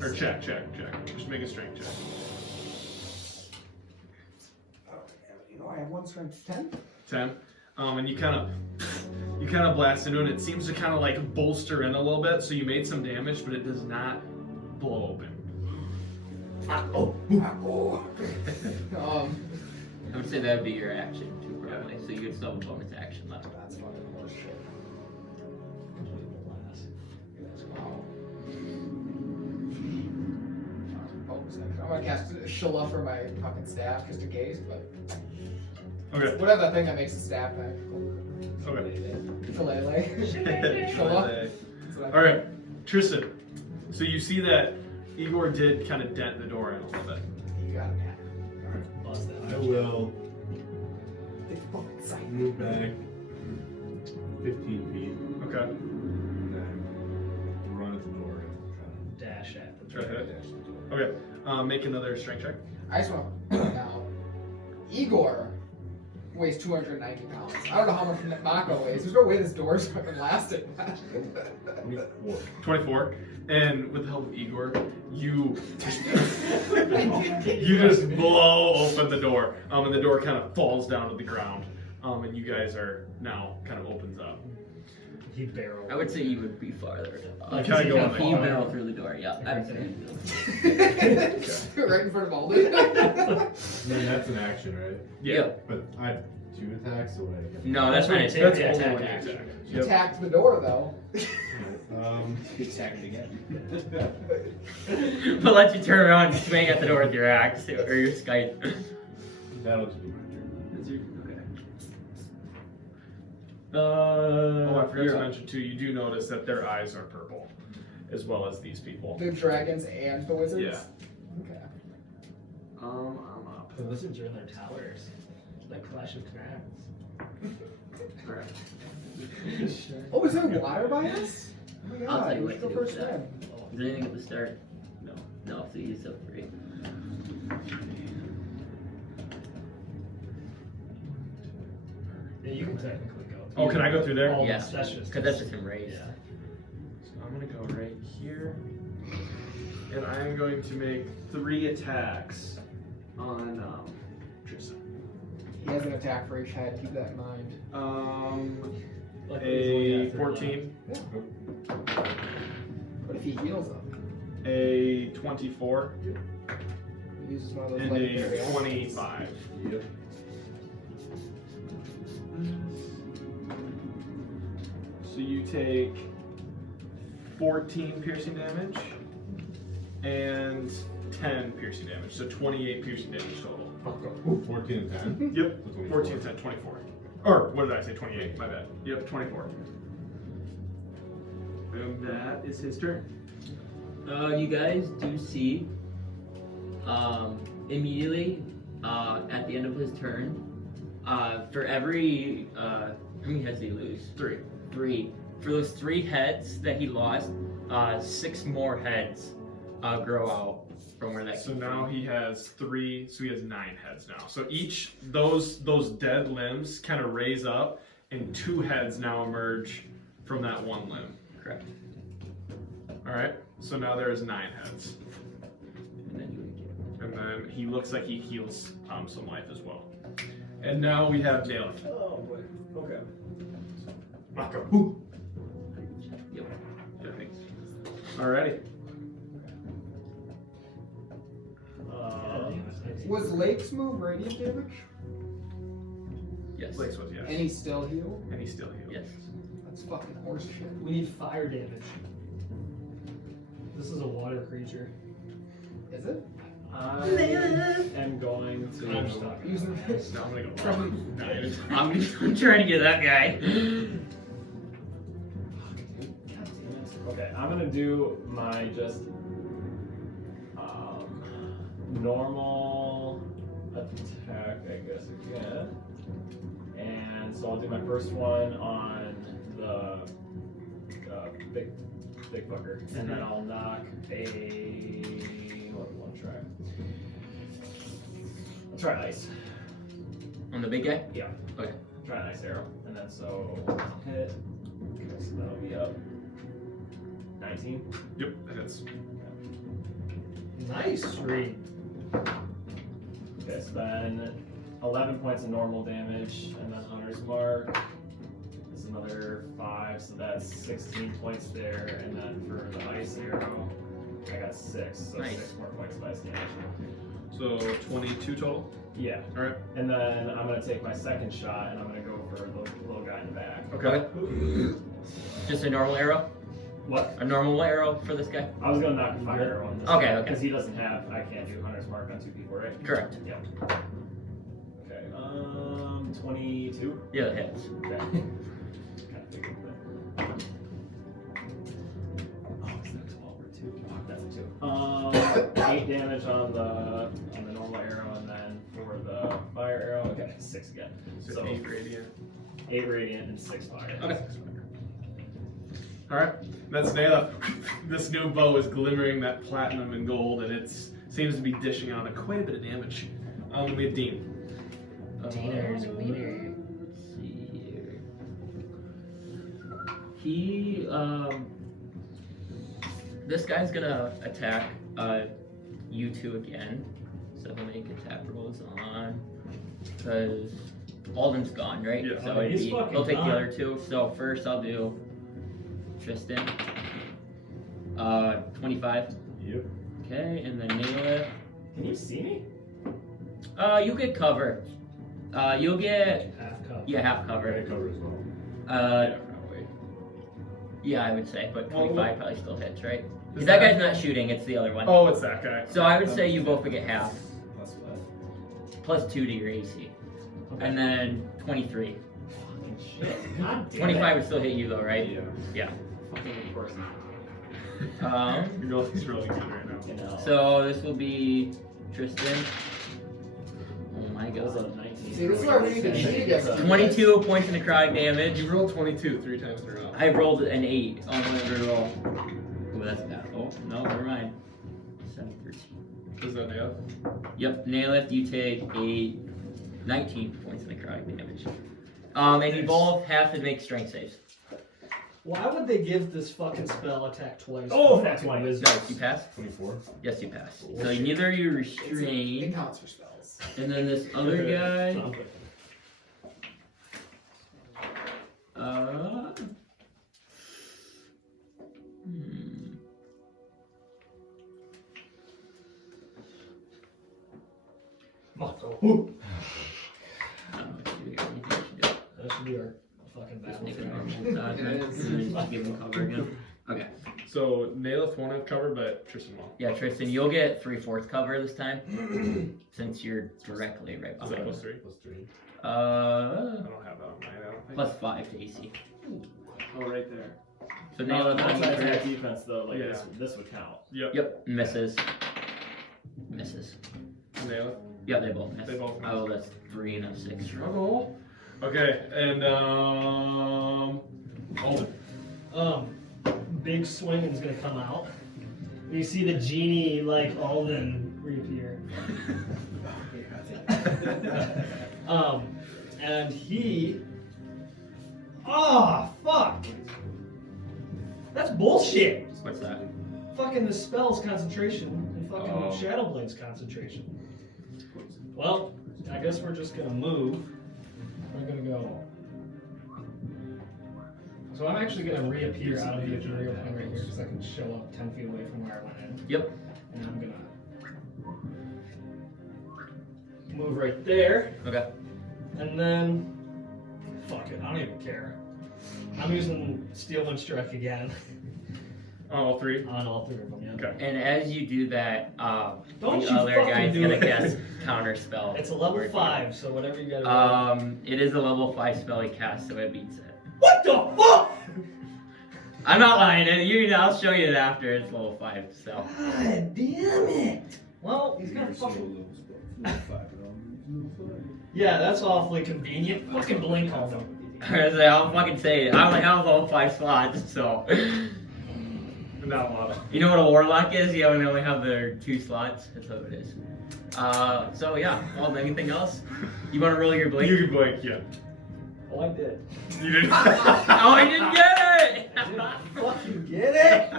Or check. Just make a strength check. Oh, you know, I have one strength 10. 10. And you kind of blast into it, and it seems to kind of like bolster in a little bit, so you made some damage, but it does not blow open. I would say that would be your action too, probably. So you could still have a bonus action left. That's fucking horseshit. Completely blast. Wow. Bonus action. I'm gonna cast Shala for my fucking staff just in case, but Okay. whatever that thing that makes the staff back. Okay. Shillelagh. Shala. Alright, Tristan. So you see that Igor did kind of dent the door in a little bit. You got it, man. Bust that. I will Big fucking sight. move back 15 feet Okay. and then run at the door and Dash at the Try to hit. dash the door. Okay. Make another strength check. I just want to point out, Igor weighs 290 pounds. I don't know how much Mako weighs. There's no way this door's fucking lasting. 24. 24. And with the help of Igor, you just blow open the door. And the door kind of falls down to the ground. And you guys are now kind of opens up. He barreled. I would say you would be farther. You kinda go in the You corner. barrel through the door, yeah. I'd say. Right in front of Alden. And then that's an action, right? Yeah. But I have 2 attacks, so what I get? No, that's not That's it. That's Yeah, only attack when you action. attack. You attacked the door though. Attack it again. But let you turn around and swing at the door with your axe or your scythe. That'll just be my turn. Oh, I forgot to mention too, you do notice that their eyes are purple, as well as these people. The dragons and the wizards? Yeah. Okay. I'm up. The wizards are in their towers. Like Clash of Clans. Alright. Oh, is there water by us? Oh my I'll god, tell you we what should to go do with first that. swim. Is there anything at the start? No. No, so you still free. Yeah, you can technically go Oh, can I go through there? All Yeah. this, that's just Because that's just him raised. Yeah. So I'm gonna go right here, and I'm going to make 3 attacks on Tristan. He has an attack for each head. Keep that in mind. Luckily, he's only A got 14, But if he heals them, a 24, he uses one of those and legendary a actions. 25. Yep. So you take 14 piercing damage and 10 piercing damage, so 28 piercing damage total. 14 and 10. Yep, 14, 10, 24. Or what did I say? 28. My bad. Yep, 24. And that is his turn. You guys do see immediately at the end of his turn, for every how many heads did he lose? 3. 3. For those 3 heads that he lost, 6 more heads grow out from where that So came now from. he has 3. So he has 9 heads now. So each those dead limbs kind of raise up, and 2 heads now emerge from that one limb. Correct. All right. So now there is 9 heads, And then you would get and then he looks like he heals some life as well. And now we have Dale. Oh boy. Okay. Yep. Alrighty. Was Lake's move radiant damage? Yes. Blake's was yes. And he's still healed? And he's still healed. Yes. That's fucking horse shit. We need fire damage. This is a water creature. Is it? I am going to. I'm just talking. Using this. No, I'm gonna go Probably. 9. I'm trying to get that guy. Okay, I'm gonna do my just normal attack, I guess again. And so I'll do my first one on the big fucker, and then I'll knock a one try. I'll try an ice. On the big guy? Yeah. Okay. Try an ice arrow, and then so hit. Okay, so that'll be up 19. Yep, that hits. Nice. 3. Okay, so then 11 points of normal damage, and then Hunter's Mark is another 5, so that's 16 points there, and then for the ice arrow, I got 6, so Nice. 6 more points of ice damage. So 22 total. Yeah, Alright. and then I'm gonna take my second shot, and I'm gonna go for the little guy in the back. Okay. Just a normal arrow? What? A normal arrow for this guy? I was gonna knock a fire arrow on this Okay, guy, okay. because he doesn't have, I can't do Hunter's Mark on 2 people, right? Correct. Yeah. Okay, 22? Yeah, it hits. Okay. Kind of figured that. Oh, is that 12 or 2? Oh, that's a 2. 8 damage on the normal arrow, and then for the fire arrow, okay, 6 again. So 8 radiant. 8 radiant and 6 fire. Okay. Alright, that's Nayla. This new bow is glimmering that platinum and gold, and it seems to be dishing out quite a bit of damage. We have Dean. Let's see here. He, this guy's gonna attack, you 2 again. So he'll make attack rolls on, because Alden's gone, right? Yeah. So it'd He's be, fucking he'll take gone. the other 2. So first I'll do Tristan. 25. Yep. Okay, and then Nayla. Can you see me? You get cover. You'll get Half cup. half cover. Red cover as well. Probably. Yeah, I would say, but 25 probably still hits, right? Is Because that guy's not shooting, it's the other one. Oh, it's that guy. So I would say you both would get half, Plus what? plus 2 to your AC. And then 23. Fucking shit. God damn 25 it. would still hit you though, right? Yeah. Fucking of course. He's really good right now. You know. So this will be Tristan. Oh my That was god. a 19. See, this is why we need to cheat against you. 22 points of necrotic damage. You rolled 22 3 times in a row. I rolled an 8 on my roll. Oh, that's bad. Oh, no, never mind. 7, 13. Is that Nayla? Yep, nail lift, you take 19 points of necrotic damage. And you both have to make strength saves. Why would they give this fucking spell attack twice? Oh, for that's fucking why. wizards? No, you pass? 24. Yes, you pass. So neither you It restrain, counts for spells. and then this other guy. So I'm thinking. Ooh. That should be our fucking Just battle. make a plan. normal dodge, right? And then just give him cover again. Okay. So Naelith won't have cover, but Tristan will. Yeah, Tristan, you'll get 3/4 cover this time, since you're directly right Is that behind. plus 3? Plus 3. I don't have that on mine, I don't think. Plus 5 to AC. Oh, right there. So No, Naelith, that's only attack three. defense though. Like Yeah. this would count. Yep, misses. Misses. Naelith. Yeah, they both miss. They both miss. Oh, that's 3 and a 6. Struggle. Okay, and Alden. Big swinging's gonna come out. You see the genie like Alden reappear. And he. Oh fuck! That's bullshit. What's that? Fucking the spell's concentration and fucking Oh. Shadowblade's concentration. Well, I guess we're just gonna move. We're gonna go. So I'm actually gonna reappear out of the ethereal plane right here because I can show up 10 feet away from where I went in. Yep. And I'm gonna move right there. Okay. And then, fuck it, I don't even care. I'm using Steel Wind Strike again All 3? on all 3 of them. Yeah. Okay. And as you do that, Don't the you other fucking guy's do gonna it. cast counter spell. It's a level Where- 5, so whatever you gotta roll. It is a level 5 spell he casts, so it beats it. What the fuck? I'm not lying. I'll show you it after. It's level 5, so. God damn it! Well, he's gonna fucking. Yeah, that's awfully convenient. Fucking blink on them. I'll fucking say it. I only have level 5 slots, so. Not a lot. You know what a warlock is? You only have their 2 slots. That's what it is. So yeah. Well, anything else? You want to roll your blink? You can blink, yeah. Oh, I did. You didn't. Oh, I didn't get it! I didn't fucking get it!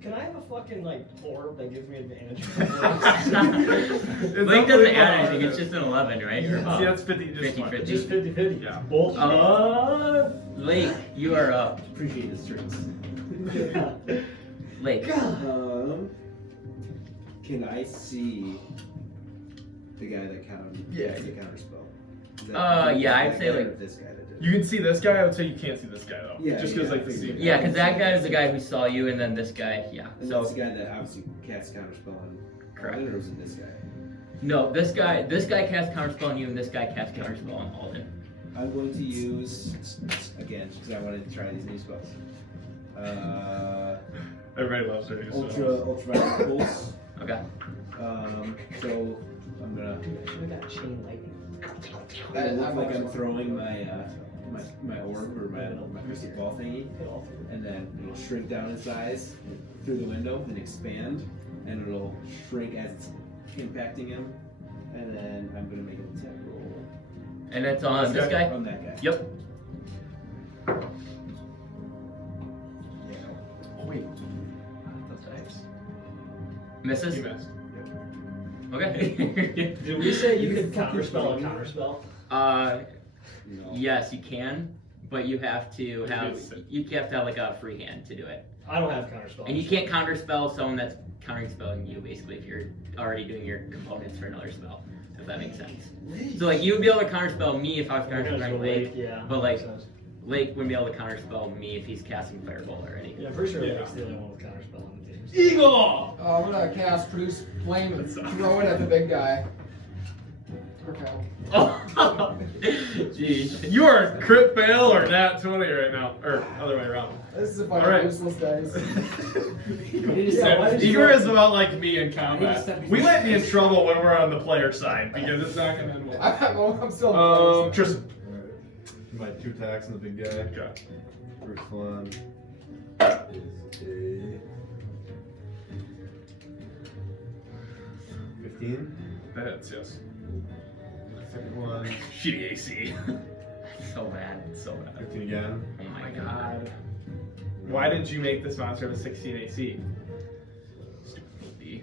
Can I have a fucking, like, orb that gives me advantage? Blink doesn't add anything. It's just an 11, right? Or, See, that's 50, just 50, one. 50. Just 50-50. Yeah. Bullshit. Lake, you are up. Appreciate the strings. Lake. Can I see the guy that the counter spell? Yeah, I'd say, like- this guy that did. You can see this guy. I would say you can't see this guy though. Yeah, Just because yeah, like the I figured. scene. Yeah, because that guy is the guy who saw you, and then this guy, yeah. And So that's the guy that obviously casts counter spell on. Correct. Alden, or was it this guy? no, this guy casts counterspell on you, and this guy casts counterspell on Alden. I'm going to use again because I wanted to try these new spells. Everybody loves it. Ultraviolet pulse. Okay. So I'm gonna. Should've got chain lightning. It looks like I'm throwing my orb or my crystal ball thingy, and then it'll shrink down in size through the window, then expand, and it'll shrink as it's impacting him, and then I'm gonna make an attack roll. And it's on this guy? On that guy. Yep. Oh wait. That's nice. Misses? He missed. Okay. Did we say you could counterspell a counterspell? No. Yes, you can, but you have to have like a free hand to do it. I don't have counterspell. And you can't counterspell someone that's counterspelling you, basically, if you're already doing your components for another spell, if that makes sense. So like you would be able to counterspell me if I was counterspelling Lake, Yeah. but like Lake wouldn't be able to counterspell me if he's casting Fireball already. Yeah, I'm pretty sure Yeah. Lake's the only one with counterspell on the team. Eagle! I'm gonna cast Produce Flame and throw it at the big guy. Okay. Oh, jeez. You are crit fail or nat 20 right now, or other way around. This is a bunch Alright. of useless dice. Yeah, why did you Igor go- is about like me in combat. We might be in trouble when we're on the player side because it's not gonna end well. I'm still in Tristan. My 2 attacks on the big guy. Okay. First one is a 15. That hits, yes. Second one Shitty AC. so bad. It's so bad. 15 again. Oh Oh my my god. god. Why didn't you make this monster have a 16 AC? Stupid D.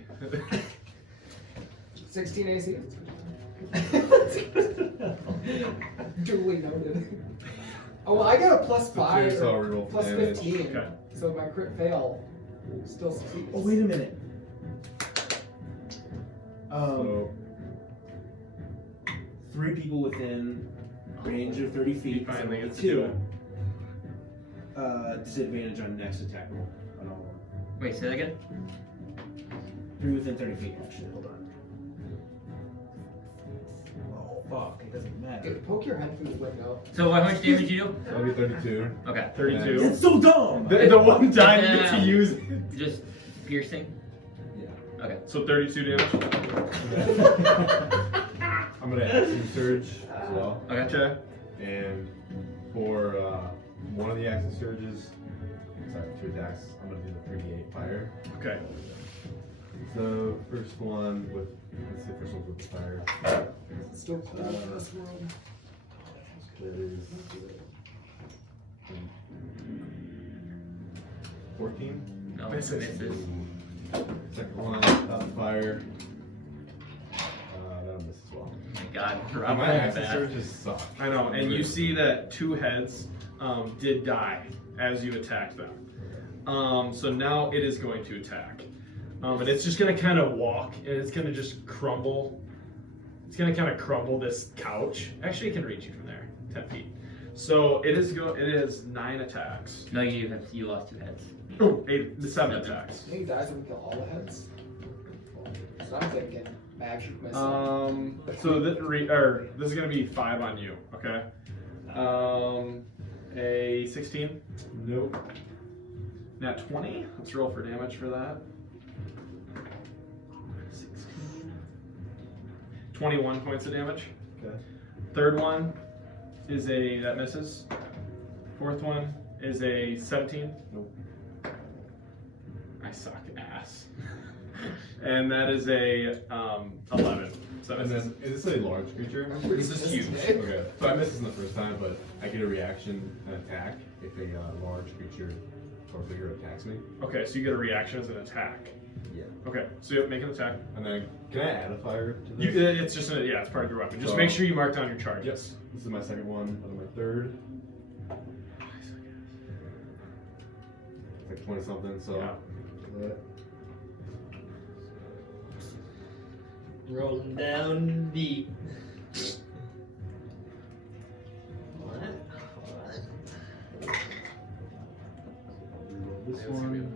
16 AC. Duly noted. Oh well, I got a plus So 5 so I'll or reroll plus damage. 15, Okay. so my crit fail still succeeds. Oh wait a minute. So 3 people within range of 30 feet. Finally gets to 2. do it. Disadvantage on next attack roll on all of them. Wait, say that again? 3 within 30 feet, actually. Hold on. Oh fuck! It doesn't matter. Dude, poke your head through the window. So how much damage you do? that'll be 32. Okay. 32. That's so dumb. The one time you get to Yeah. use it. Just piercing? Yeah. Okay. So 32 damage. I'm gonna add 2 surge as well. Okay. And for one of the action surges, sorry, 2 attacks, I'm gonna do the 3d8 fire. Okay. The first one with, let's see, first one's with the fire. It's still cold in this world. That is 14. No, Misses. misses. Second one, fire. That'll miss as well. Oh my god. My Rob, action bad. surges suck. I know, and you see that 2 heads did die as you attacked them. So now it is going to attack. And it's just going to kind of walk, and it's going to just crumble. It's going to kind of crumble this couch. Actually, it can reach you from there, 10 feet. So it is 9 attacks. No, you lost 2 heads. Oh, 7 attacks. I think he dies when we kill all the heads. So I'm thinking magic missile. So this is going to be 5 on you, okay? A 16? Nope. Nat 20? Let's roll for damage for that. 16. 21 points of damage. Okay. Third one is that misses. Fourth one is a 17. Nope. I suck ass. And that is a 11. So And then, is this a large creature? this is huge. Okay. So I missed this in the first time, but I get a reaction and attack if a large creature or bigger attacks me. Okay, so you get a reaction as an attack. Yeah. Okay, so you make an attack. And then, can I add a fire to this? It's just it's part of your weapon. Just So- make sure you mark down your charges. Yes. This is my second one, and my third. It's like 20 something, so. Yeah. Rolling down deep. This one.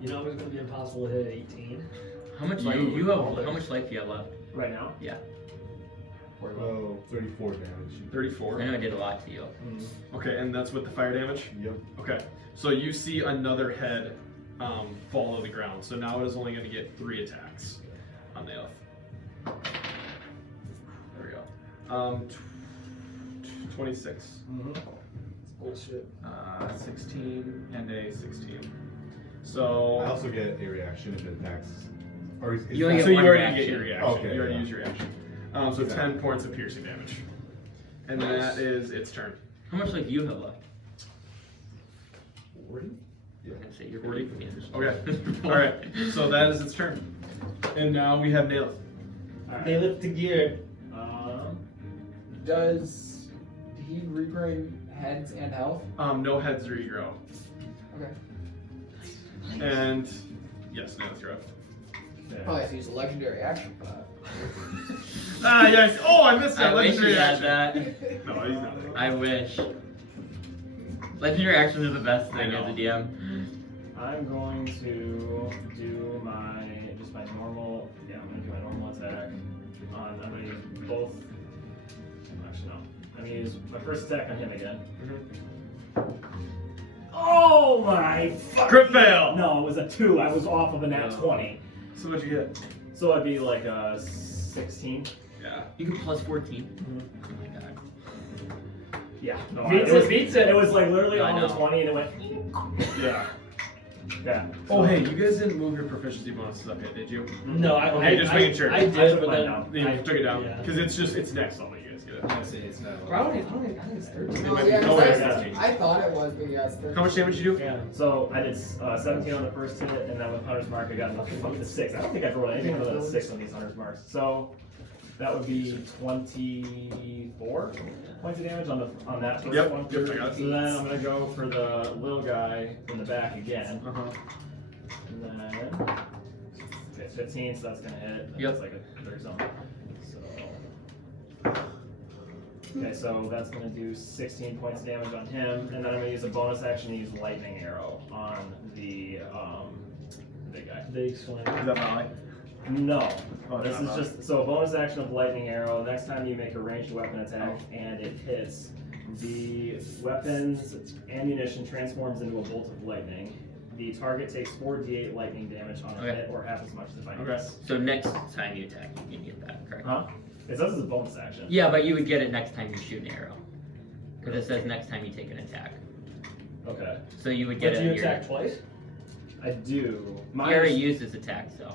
You know it's gonna be impossible to hit at 18. How much life how much life do you have left? Right now? Yeah. Oh, 34 damage. 34. I know I did a lot to you. Okay, and that's with the fire damage? Yep. Okay, so you see another head fall to the ground. So now it is only going to get 3 attacks on the elf. There we go. 26. Bullshit. 16 and a 16. So I also get a reaction if it attacks. Or is You only that- so you one already reaction. get your reaction. Okay, you already yeah. used your reaction. So 10 points of piercing damage. And Nice. that is its turn. How much life do you have left? 40? I was gonna say you're 40? pretty Okay. Alright, so that is its turn. And now we have Naileth. They lift the gear. Does he regain heads and health? No heads regrow. Okay. And yes, Naileth, you're up. Probably have to use a legendary action for that. Yes. Oh, I missed that. I wish Legendary you had action. that. No, he's not there. I wish. Legendary actions are the best thing as a DM. I'm going to do my normal. Yeah, I'm gonna do my normal attack. I'm gonna use both. Actually, no. I'm gonna use my first attack on him again. Oh my fuck! Crit fail. No, it was a 2. I was off of a nat 20. So what'd you get? So it'd be like a 16. Yeah. You can plus 14. Oh my god. Yeah. No, Beats it was it. beats it. It was like literally I on the know. 20 and it went. Yeah. Yeah. Oh, hey, you guys didn't move your proficiency bonuses up yet, did you? No, Okay, just making sure. I I took did, but mine then down. You I took it down yeah. because it's next. I'll let you guys get it. I'm gonna say it's not. I think it's 13. No, might be- yeah, oh, 'cause wait, I- yeah. I thought it was, but yeah, it's 13. How much damage you do? Yeah. So I did 17 on the first hit, and then with Hunter's Mark I got up to 6. I don't think I've rolled anything other than 6 on these Hunter's Marks. So that would be 24 points of damage on that first Yep, one. yep, I got it. So then I'm gonna go for the little guy in the back again. Uh-huh. And then okay, 15, so that's gonna hit. Yep. That's like a 30 something. So okay, so that's gonna do 16 points of damage on him, and then I'm gonna use a bonus action to use lightning arrow on the big guy. Big swing. Is that Molly? No, Oh, this not is Molly. just so a bonus action of lightning arrow. Next time you make a ranged weapon attack and it hits, the weapon's ammunition transforms into a bolt of lightning. The target takes 4d8 lightning damage on a Okay. hit, or half as much if I Okay. miss. So next time you attack, you can get that, correct? Huh? It says it's a bonus action. Yeah, but you would get it next time you shoot an arrow. Because it says next time you take an attack. Okay. So you would get But it. you in your- attack twice? I do. You already used this attack, so.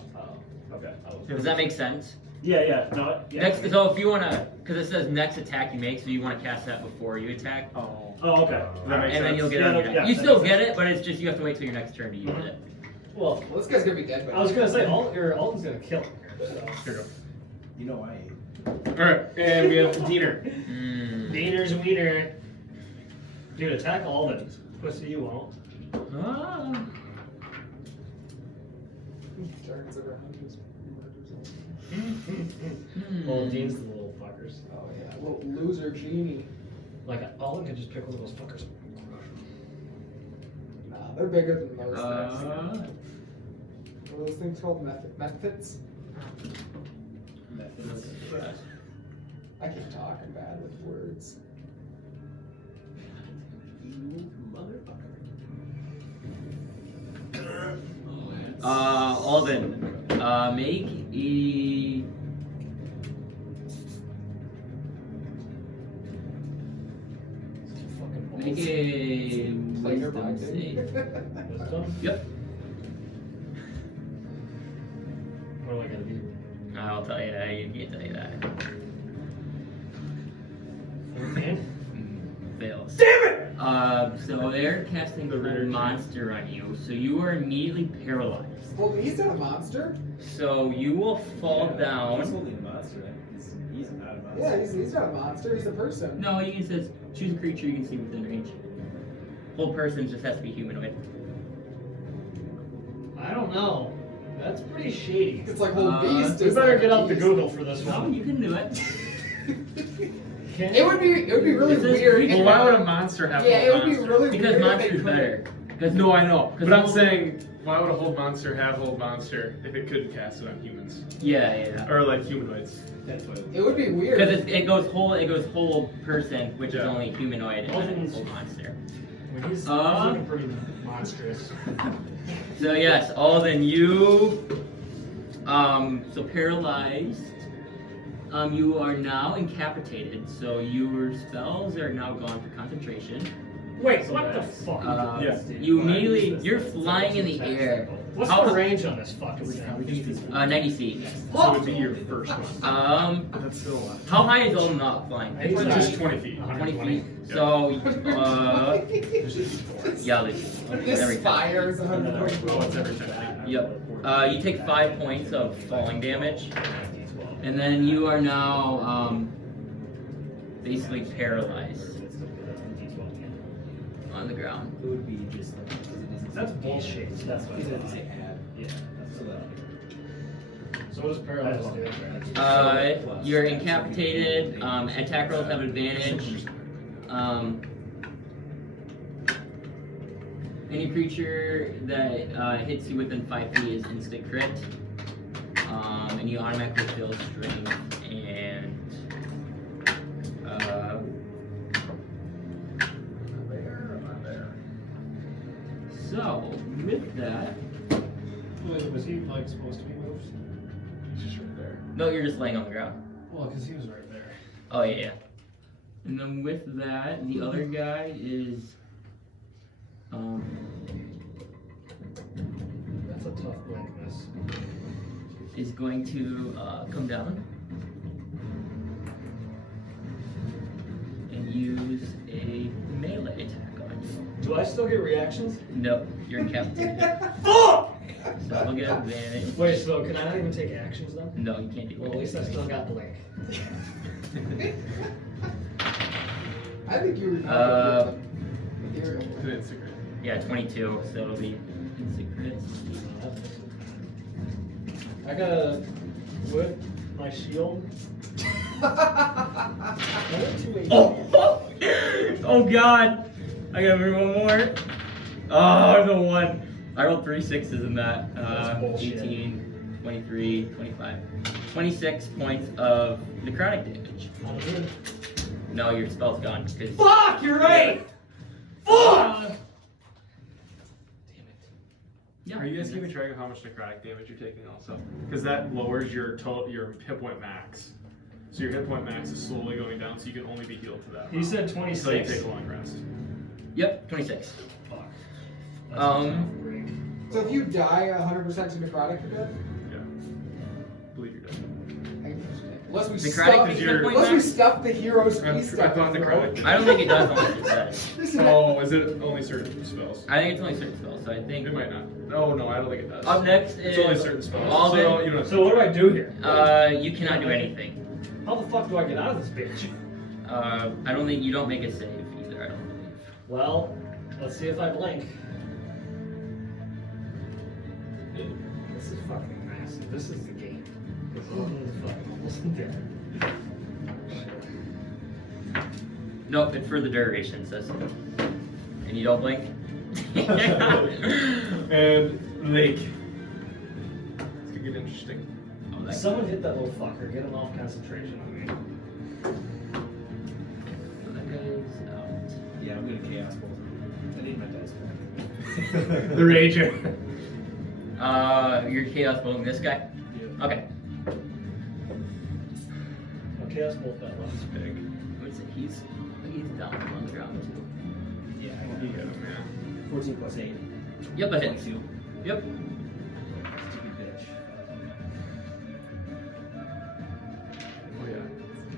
Okay. Does that make sense? Yeah. No. Yeah. Next, so if you wanna, because it says next attack you make, so you wanna cast that before you attack, Oh. Oh, okay. That makes and then sense. you'll get Yeah, it on no, your yeah, next. You that still makes get sense. it, but it's just you have to wait till your next turn to use Mhm. it. Well, Well, this guy's gonna be dead. I was gonna say, Alden's gonna kill him here, so. Here you You know I. go. Alright, and we have Diener. Mm. Wiener's a wiener. Dude, attack Alden. Pussy, you won't. Ah. Dragons over hunters. Well, Dean's the little fuckers. Oh yeah, little loser genie. Like, Alden could just pick one of those fuckers up. Nah, they're bigger than most things. Uh, What are those things called? Methods? Methods. I keep talking bad with words. You motherfucker. Alden, make a. Make a Like your wisdom back, save. Wisdom? Yep. What do I gotta do? I'll tell you that. You can't tell you that. Okay. Fails. Damn it! So they're casting the monster on you, so you are immediately paralyzed. Well, he's not a monster. So you will fall He's down. holding a monster. Right? He's not a monster. Yeah, he's not a monster. He's a person. No, you can says choose a creature you can see within range. Whole person just has to be humanoid. I don't know. That's pretty shady. It's like whole beast. We is better like get a up to beast. Google for this No, one. you can do it. It would be really It says weird. creature. Well, why would a monster have Yeah, a it would be monster? really Because weird. if they monster's couldn't- better. Because No, I know. But I'm whole- saying, why would a hold monster have hold monster if it couldn't cast it on humans? Yeah. Or like humanoids? That's what. It would be weird. Because it goes whole person, which is Yeah. only humanoid, and then Alden's- whole monster. When he's looking pretty monstrous. So yes, Alden, you so paralyzed. You are now incapacitated, so your spells are now gone for concentration. Wait, So what the that's- fuck? Yeah. You immediately, you're flying in the air. What's How- the range on this fucking thing? 90 feet. So it would be your first one. That's still a lot. How high is Alden not flying? He's Just not- 20 feet. 20 feet. So, yeah, This every time. fires Oh, it's everything. Yep. You take 5 points of falling damage, and then you are now basically paralyzed on the ground. It would be just like. Because it doesn't That's say bullshit. add. That's what It I doesn't thought. say add. Yeah. So that. So what does paralyzed do? You're incapacitated. Attack rolls have advantage. Any creature that hits you within 5 feet is instant crit. And you automatically feel strength and so with that, Was he like supposed to be moved? He's just right there. no, you're just laying on the ground. Well, because he was right there. Oh yeah. And then with that, the other guy is tough blank miss. is going to come down and use a melee attack on you. Do I still get reactions? Nope, you're incapacitated. Fuck! So I'll get advantage. Wait, so can I not even take actions then? No, you can't do Well, at least I still got blink. I think you were ethereal. It's secret. Yeah, 22, so it'll be secret. I gotta whip my shield. Oh god! I gotta move one more. Oh, the one. I rolled 3 6s in that. That's bullshit. 18, 23, 25. 26 points of necrotic damage. Not good. No, your spell's gone. Cause Fuck, you're right! Fuck! yeah, Are you guys keeping track of how much necrotic damage you're taking also? Because that lowers your hit point max. So your hit point max is slowly going down, so you can only be healed to that. He said Until you 26. take a long rest. Yep, 26. Fuck. So if you die 100% to necrotic, you're dead? Yeah. Believe you're dead. Unless we Necrotic stuff, is your- unless we stuff the hero's I feast thought down the necrotic. I don't think it does unless it says. Oh, is it only certain spells? I think it's only certain spells, so I think. It might not. No, I don't think it does. Up next It's only is certain spells. Alden. So you don't have So what do I do here? You cannot do anything. How the fuck do I get out of this bitch? I don't think you don't make a save either. I don't believe. Well, let's see if I blink. This is fucking massive. This is the game. This Alden is fucking almost dead. Nope, it's for the duration, says. And you don't blink. And lake. It's gonna get interesting. Oh, that- Someone hit that little fucker. Get him off concentration on me. that guy's out. Yeah, I'm gonna chaos bolt. I need my dice back. The Rager. You're chaos bolting this guy. Okay. I'll chaos bolt that one. Big. What's it? He's down on the ground too. Yeah, I He got hit him, yeah. 14 plus 8. Yep, that hits. 22. Yep. Stupid bitch. Oh yeah.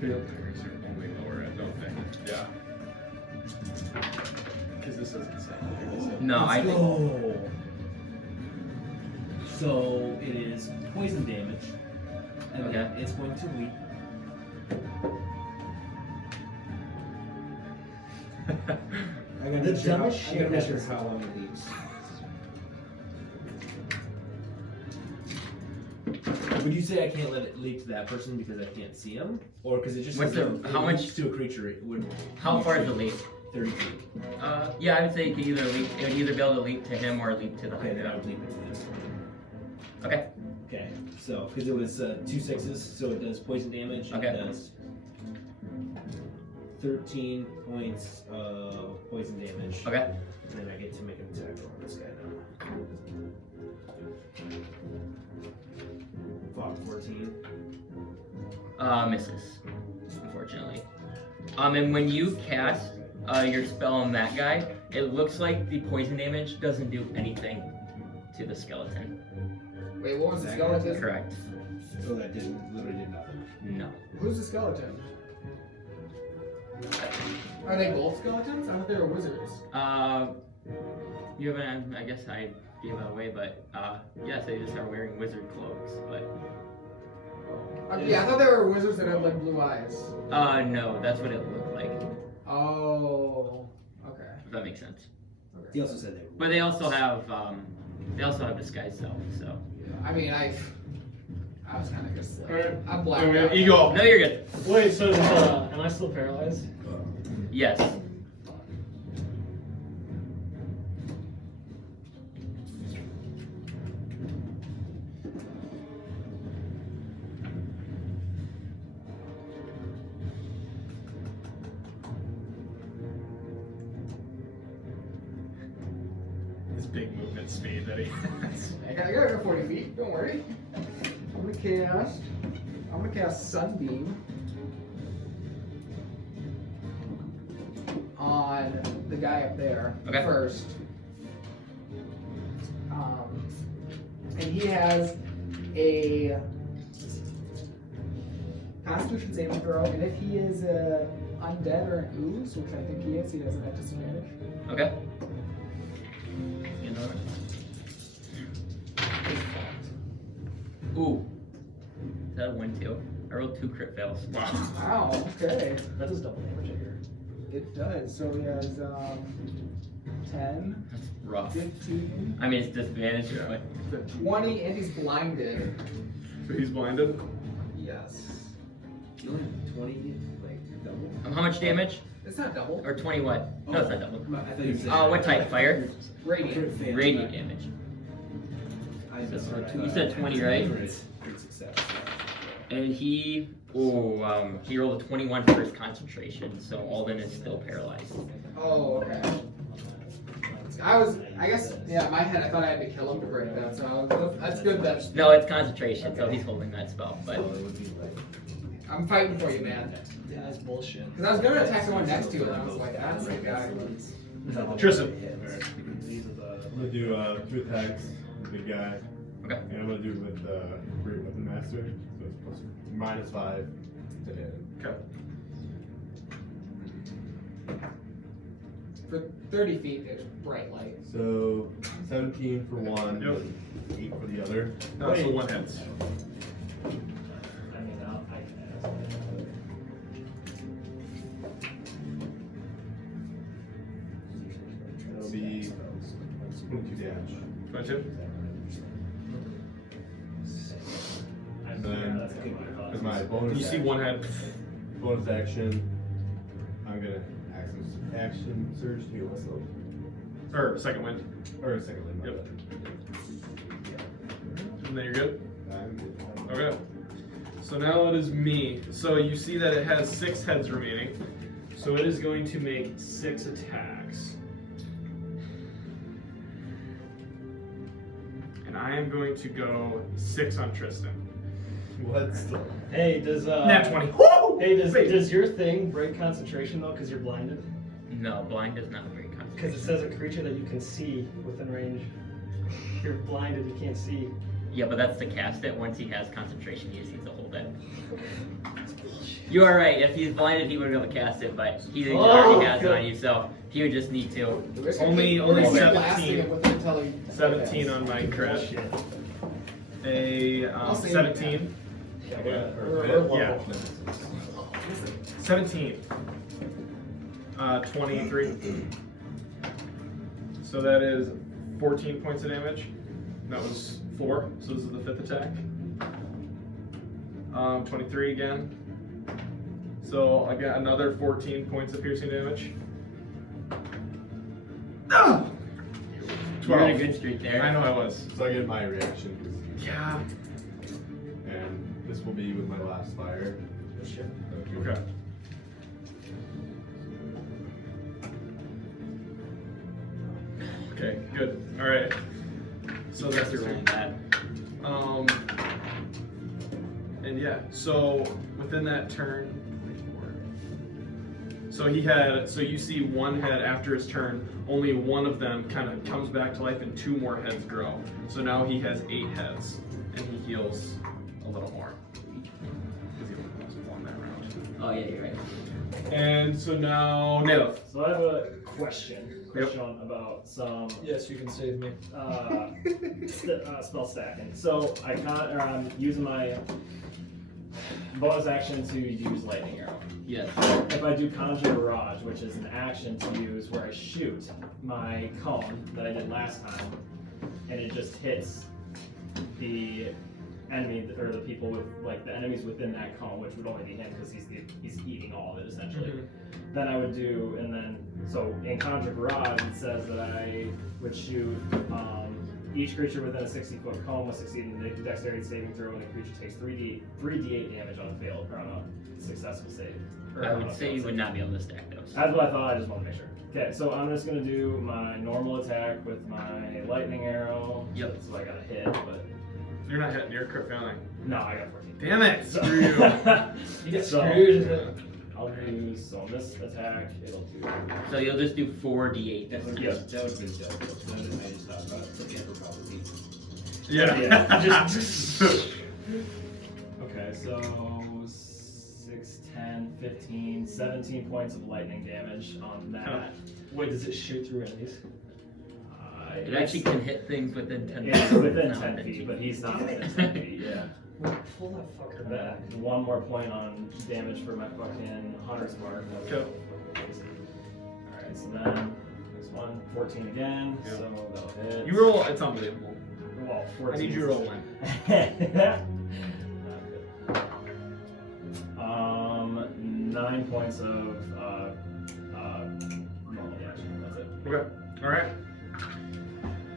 Field players are only lower at, don't they? Yeah. Because this doesn't say. No, I Let's think. go. So it is poison damage. And Okay. then it's going to leap. I gotta The make sure dumbest I shit gotta make sure happens. how long it leaps. Would you say I can't let it leap to that person because I can't see him, or because it just What's says the- how much- leaps to a creature? It would. How far is the leap? 30 feet. Yeah, I would say it could either leap. It would either be able to leap to him or leap to the Okay, then I Hydra. would leap it to this. Okay. Okay, so because it was 2 6s, so it does poison damage. Okay. It does 13 points of poison damage. Okay. And then I get to make an attack roll on this guy now. Fuck, 14. Misses. Unfortunately. And when you cast your spell on that guy, it looks like the poison damage doesn't do anything to the skeleton. Wait, what was the That skeleton? Correct. So that literally did nothing. No. Who's the skeleton? Are they both skeletons? I thought they were wizards. You haven't. I guess I gave that away, but yes, they just are wearing wizard cloaks. But Yeah, I thought they were wizards that had like blue eyes. no, that's what it looked like. Oh, okay. If that makes sense. He also said they were. But they also have disguise self. So. I mean, I was kind of just like, Alright. I'm black. Oh, yeah, Eagle. No, you're good. Wait, so am I still paralyzed? Yes. This big movement speed that he has. I gotta go 40 feet. Don't worry. I'm gonna cast Sunbeam on the guy up there Okay. first. he has a Constitution saving throw, and if he is undead or an ooze, which I think he is, he doesn't have disadvantage. Okay. You know it. Ooh. Is that a win too? I rolled 2 crit fails. Wow. Wow. Okay. That does double damage, I hear. It does. So he has 10, That's rough. 15, I mean, it's disadvantage, Yeah. but 20, and he's blinded. So he's blinded. Yes. You only have 20, like, double? how much damage? It's not double. Or 20 what? No, it's not double. I thought you said. What type? Fire? Radiant. Radiant damage. You said 20, right? Crit success. And he rolled a 21 for his concentration, so Alden is still paralyzed. Oh, okay. I guess, yeah, in my head, I thought I had to kill him to break that, so that's good that. No, it's concentration, so he's holding that spell, but. I'm fighting for you, man. Yeah, that's bullshit. Because I was gonna attack the one next to you, and I was like, that's the guy. Tristan. I'm gonna do 2 attacks with the big guy. Okay. And I'm gonna do with the Great Weapon Master. So it's plus -5 to hit. Okay. For 30 feet, there's bright light. So 17 for one, Yep. 8 for the other. No, so one hits. I mean, I can ask. That'll be 22 damage. 22. And then, as my bonus You see one head. bonus action, I'm gonna action surge to heal myself. Or second wind. Or second wind. Yep. And then you're good? I'm good. Okay. So now it is me. So you see that it has 6 heads remaining. So it is going to make 6 attacks. And I am going to go 6 on Tristan. What? Hey, does Nat 20. Hey, does Wait. your thing break concentration though? Because you're blinded. No, blind does not break Because it concentration. says a creature that you can see within range. You're blinded, you can't see. Yeah, but that's to cast it. Once he has concentration, he just needs to hold it. You are right. If he's blinded, he would be able to cast it, but he already has it on you, so he would just need to. Only We're gonna keep 17. blasting it with it until he 17 on my crit. Bullshit. A I'll see 17. Yeah. 17. 23. So that is 14 points of damage. That was 4, so this is the 5th attack. 23 again. So I got another 14 points of piercing damage. Ah! You're 12. in a good streak there. I know I was. So I get my reaction. Yeah. And this will be with my last fire. Okay. Okay, good. All right. So that's You're rolling bad. And yeah, so within that turn, so you see one head after his turn, only one of them kind of comes back to life and 2 more heads grow. So now he has 8 heads, and he heals a little more. Because he only lost 1 that round. Oh yeah, you're right. And so now, Nilith. So I have a question about some Yes, you can save me. spell stacking. So I'm using my bonus action to use lightning arrow. Yes. If I do conjure barrage, which is an action to use where I shoot my cone that I did last time, and it just hits the enemy or the people with the enemies within that cone, which would only be him because he's eating all of it essentially. Then I would do, and then so in conjure barrage it says that I would shoot each creature within a 60-foot cone must succeed in the dexterity saving throw, and the creature takes 3d8 damage on a failed or on a successful save. I would say you would not be able to stack those. That's what I thought. I just want to make sure. Okay, so I'm just gonna do my normal attack with my lightning arrow. Yep. So I got a hit, but You're not hitting, you're crit failing. no, I got 14. Damn it! So- Screw you. You get So- screwed. I'll do so on this attack. It'll do. So you'll just do 4d8. That would have been dope. I just thought about it. Looking for probably. Yeah. Just. Okay, so 6, 10, 15, 17 points of lightning damage on that. Wait, does it shoot through enemies? It actually can hit things within 10 feet. It's within Not 10 feet, but he's not within 10 feet, yeah. Pull that fucker And back. then one more point on damage for my fucking Hunter's Mark. Cool. Alright, so then this one, 14 again, Yeah. so that'll hit. You roll. It's unbelievable. Well, I 14. need you to roll one. 9 points of normal damage. That's it. Okay. All right.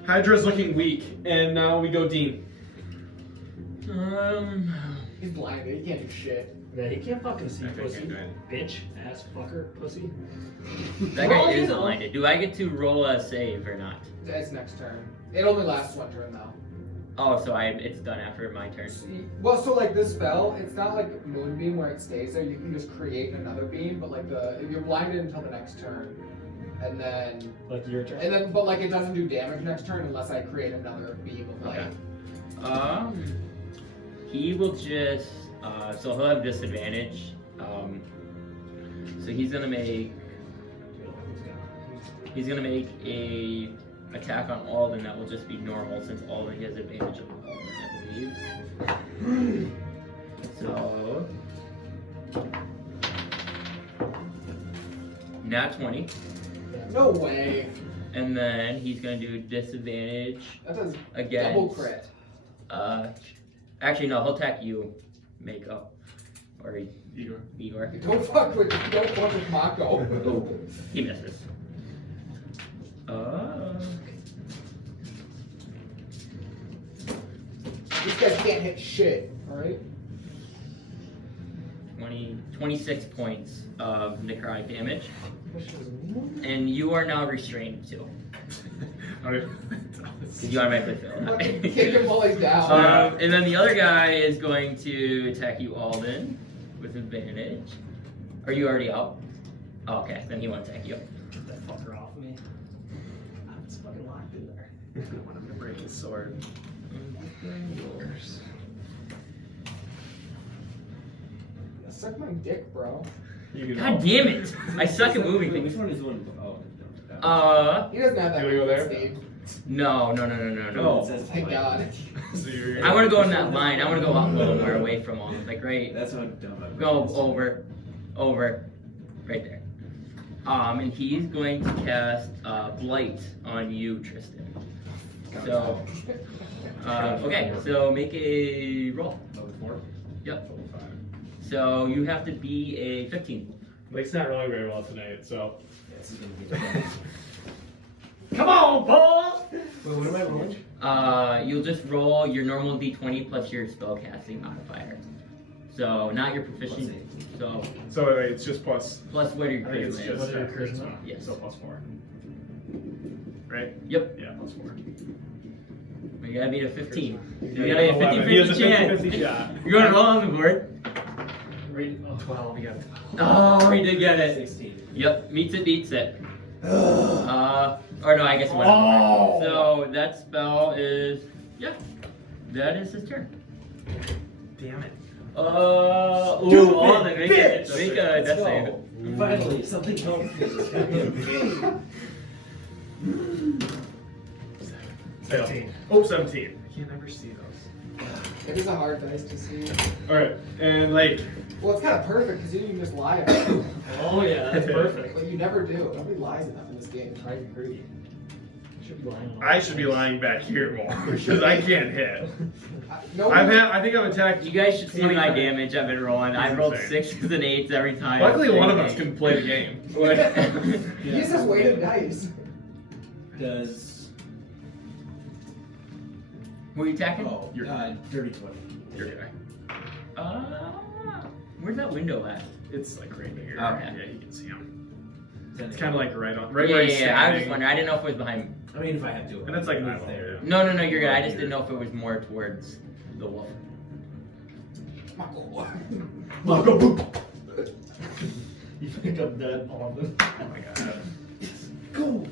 Hydra's looking weak, and now we go Dean. He's blinded. He can't do shit. Yeah, he can't fucking see, Okay, pussy. okay. Bitch, ass, fucker, pussy. That guy is blinded. Do I get to roll a save or not? It's next turn. It only lasts one turn though. Oh, so it's done after my turn. Well, so like this spell, it's not like Moonbeam where it stays there. You can just create another beam, but like you're blinded until the next turn, and then Like your turn? but like it doesn't do damage next turn unless I create another beam of light. Okay. He will just so he'll have disadvantage. So he's gonna make a attack on Alden that will just be normal since Alden has advantage of Alden, I believe. So nat 20, No way. and then he's gonna do disadvantage That does against. double crit. Actually no, he'll attack you, Mako, or Igor. Don't fuck with Mako. Oh, he misses. These guys can't hit shit. All right. 26 points of necrotic damage, and you are now restrained too. You automatically fail. Fucking kick him while he's down. And then the other guy is going to attack you, Alden, with advantage. Are you already out? Oh, okay, then he won't attack you. Get that fucker off me. It's fucking locked in there. I want him to break his sword. Suck my dick, bro. God damn it! I suck at moving Which things. one is the one? Oh, He doesn't have that. Do we go there? Steve. No. Oh. Thank God. So you're I want to go in that line. I want to go up a little more away from all. Like right. That's how dumb I'm Go over, right there. And he's going to cast Blight on you, Tristan. So, okay, so make a roll. Level 4? Yep. Level 5. So you have to be a 15. Lake's not rolling very well tonight, so. Yeah, this is gonna be bad. Come on, Paul! Wait, what am I rolling? You'll just roll your normal d20 plus your spellcasting modifier. So not your proficiency. So So wait, it's just plus. plus what your I think it's charisma just is. What are your charisma? Yes. So plus 4. Right? Yep. Yeah, plus 4. You gotta beat a 15. You Yeah, gotta get a 11. He has a 50-50 chance. 50-50 shot. You're gonna roll on the board. 12, you got it. Oh, he did get it. 16. Yep, meets it, beats it. Or no, I guess it went Oh. So that spell is, yeah, that is his turn. Damn it. Ooh, all the make a death save. Finally, something helped me. Fail. Oh, 17. I can never see those. It is a hard dice to see. Alright, and like. Well, it's kind of perfect because you can just lie about it. Oh yeah, that's perfect. But you never do. Nobody lies enough in this game. I agree. Should be lying on I should be lying back here more because I can't hit. Nobody, I think I've attacked. You guys should see my 25. damage I've been rolling. I've rolled 6s and 8s every time. Luckily, one of us can play the game. He uses his weighted dice. Does. Who are you attacking? Oh, You're- dirty 20. You're good. Where's that window at? It's like right here. Okay. Yeah, you can see him. Then It's kind of like right on, right Yeah, where yeah, he's yeah. I was just standing. wondering. I didn't know if it was behind me. I mean, if I have to. And it's like move eyeball, there. yeah. No, you're good. I just didn't know if it was more towards the wolf. Mako boop! You pick up dead Alden. Oh my god. Cool.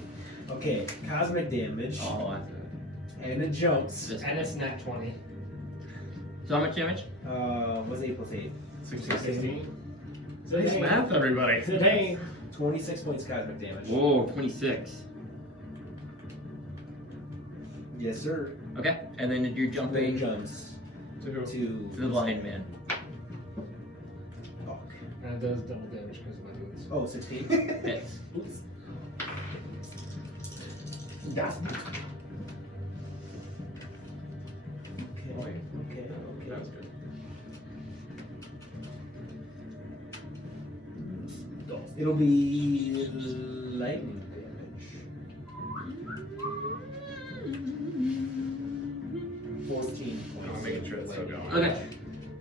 Okay, cosmic damage. Oh, And it jumps. This And it's nat 20. So how much damage? What's 8 plus 8? 16. Today. Nice math, everybody. Today. 26 points cosmic damage. Whoa, 26. Yes, sir. Okay, and then you're Big jumping jumps To who? to to the blind man. Fuck. And it does double damage because of my boots. Oh, 16. Hits. Oops. Okay. That's good. It'll be lightning damage. 14 points. I'm making sure it's still going. Okay.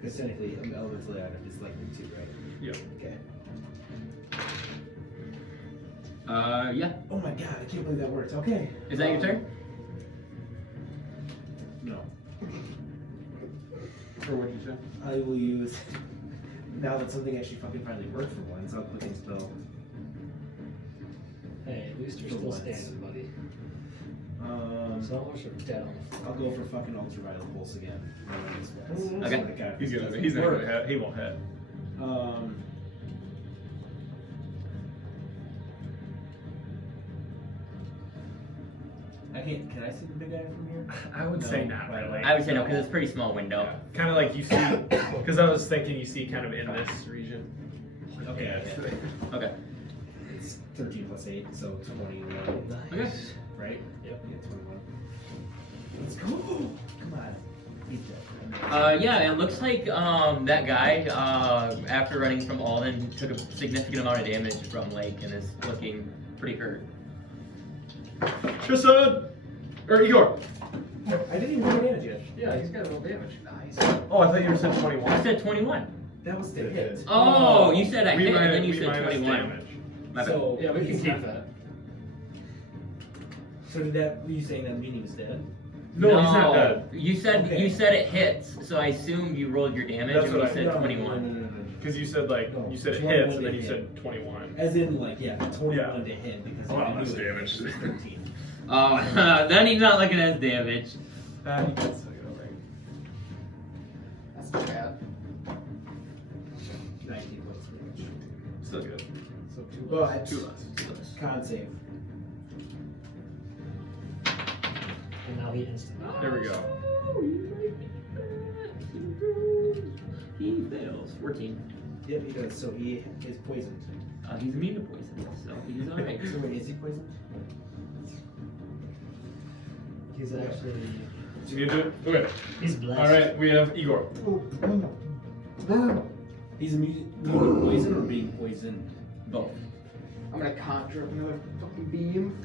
Because technically, elemental item is lightning too, right? Yep. Okay. Yeah. Oh my god, I can't believe that worked. Okay. Is that your turn? No. Or what'd you say? I will use. Now that something actually fucking finally worked for once, I'll quickly spell. Hey, at least you're For still once. standing, buddy. So Some of us are dead on the floor. I'll go for fucking ultraviolet pulse again. Okay. He's gonna. He's not gonna hit. He won't hit. I can't. Can I see the big guy from here? I would say not really. I would say no, because it's a pretty small window. Kind of like you see, because I was thinking you see kind of in this region. Okay. Yeah. Okay. It's 13 plus 8, so 21. Okay. Right? Yep. Yeah, 21. Let's go. Come on. Beat that. Yeah, it looks like that guy, after running from Alden, took a significant amount of damage from Lake and is looking pretty hurt. Tristan! Or Igor. I didn't even roll damage yet. Yeah, he's got a little damage. Nice. Oh, I thought you were saying I 21. said 21. That was the hit. Oh, you said I hit, and then you We said minus 21. damage. My bad. So, Yeah, we can he's keep not- that. So did that, were you saying that meaning is dead? No, he's not dead. You said Okay. you said it hits, so I assumed you rolled your damage, That's and we what I- said No, no, 21. no. Because you said like No, you said it 21 hits, and then you hit. said 21. As in, like, yeah, 21 Yeah. to hit because Oh, I knew that's it damage. was 13. Oh, then he's not looking at his damage. You can still get over. That's too bad. 19 points of damage. Still good. So 2 but Two less. con save. And now he instantly. There we go. He fails. 14. Yep, he does. So he is poisoned. He's immune to poison, so he's alright. So wait, is he poisoned? He's actually. So you do it? Okay. He's blessed. Alright, we have Igor. He's immune to poison or being poisoned? Both. I'm gonna conjure up another fucking beam.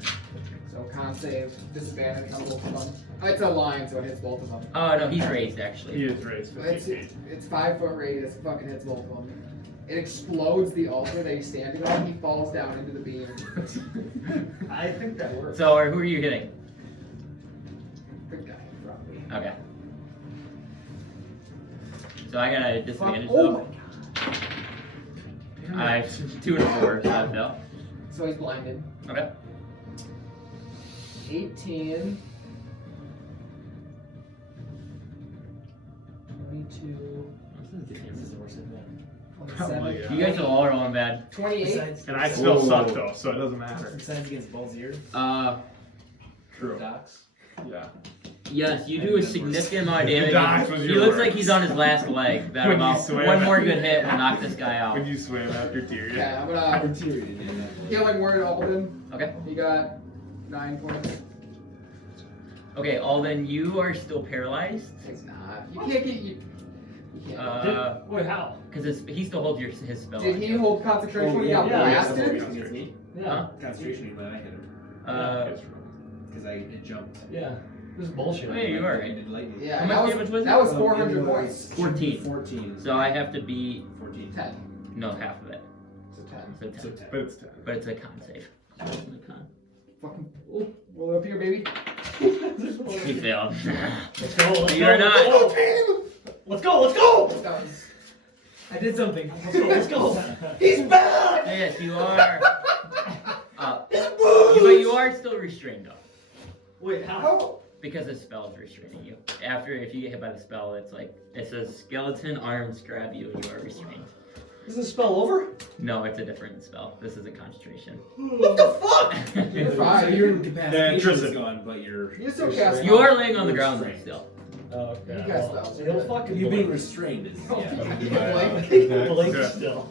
So con save, disadvantage on both of them. It's a line, so it hits both of them. Oh, no, he's raised, actually. He is raised 15 feet. It's 5 foot radius, it fucking hits both of them. It explodes the altar that he's standing on, he falls down into the beam. I think that works. So, or who are you hitting? The guy in front of me. Okay. So I got a disadvantage, Oh though. I have 2 and a 4, so I fail. So he's blinded. Okay. 18. 22. This is the worst I've done. 27. Probably, yeah. You guys are all rolling bad. 28. Besides, And I still Whoa. suck though, so it doesn't matter. besides against Ball's ear, True. Docs. Yeah. Yes, you do a significant amount of The damage. docs was He your looks like words. he's on his last leg. That When you about swim. one more good hit will knock this guy out. When you swim after Tyrion. Okay, I'm gonna healing word Alden. Okay. You got 9 points. Okay, Alden, you are still paralyzed. He's not. You can't get you. can't. Wait, how? Because he still holds his spell. Did on he you. hold concentration when he got yeah, blasted? Against me? Yeah. Concentration when I hit him. Because it jumped. Yeah. This is bullshit. Oh, yeah, you are right. It did lightning. Yeah, How much that damage was it? that was It 400 was- points. 14. 14. So I have to beat 14. 10. no half of it. It's a 10. So 10. So 10. But it's 10. But it's a con save. Con. Fucking. Oh, roll it up here, baby. He failed. Let's go. Let's You go. are not. Let's go. Let's go. It's done. I did something. Let's go. He's back! Yes, you are. But you are still restrained though. Wait, how? Because the spell is restraining you. If you get hit by the spell, it says skeleton arms grab you and you are restrained. Is this spell over? No, it's a different spell. This is a concentration. What the fuck? You're So fine. your incapacitation Tristan. is gone, but you're You still cast You are laying on the ground though, still. Oh, You okay. cast Well, spells. he'll fucking you being blink. restrained is Oh, yeah. I'll do my Blink. attack. Blink Okay. still.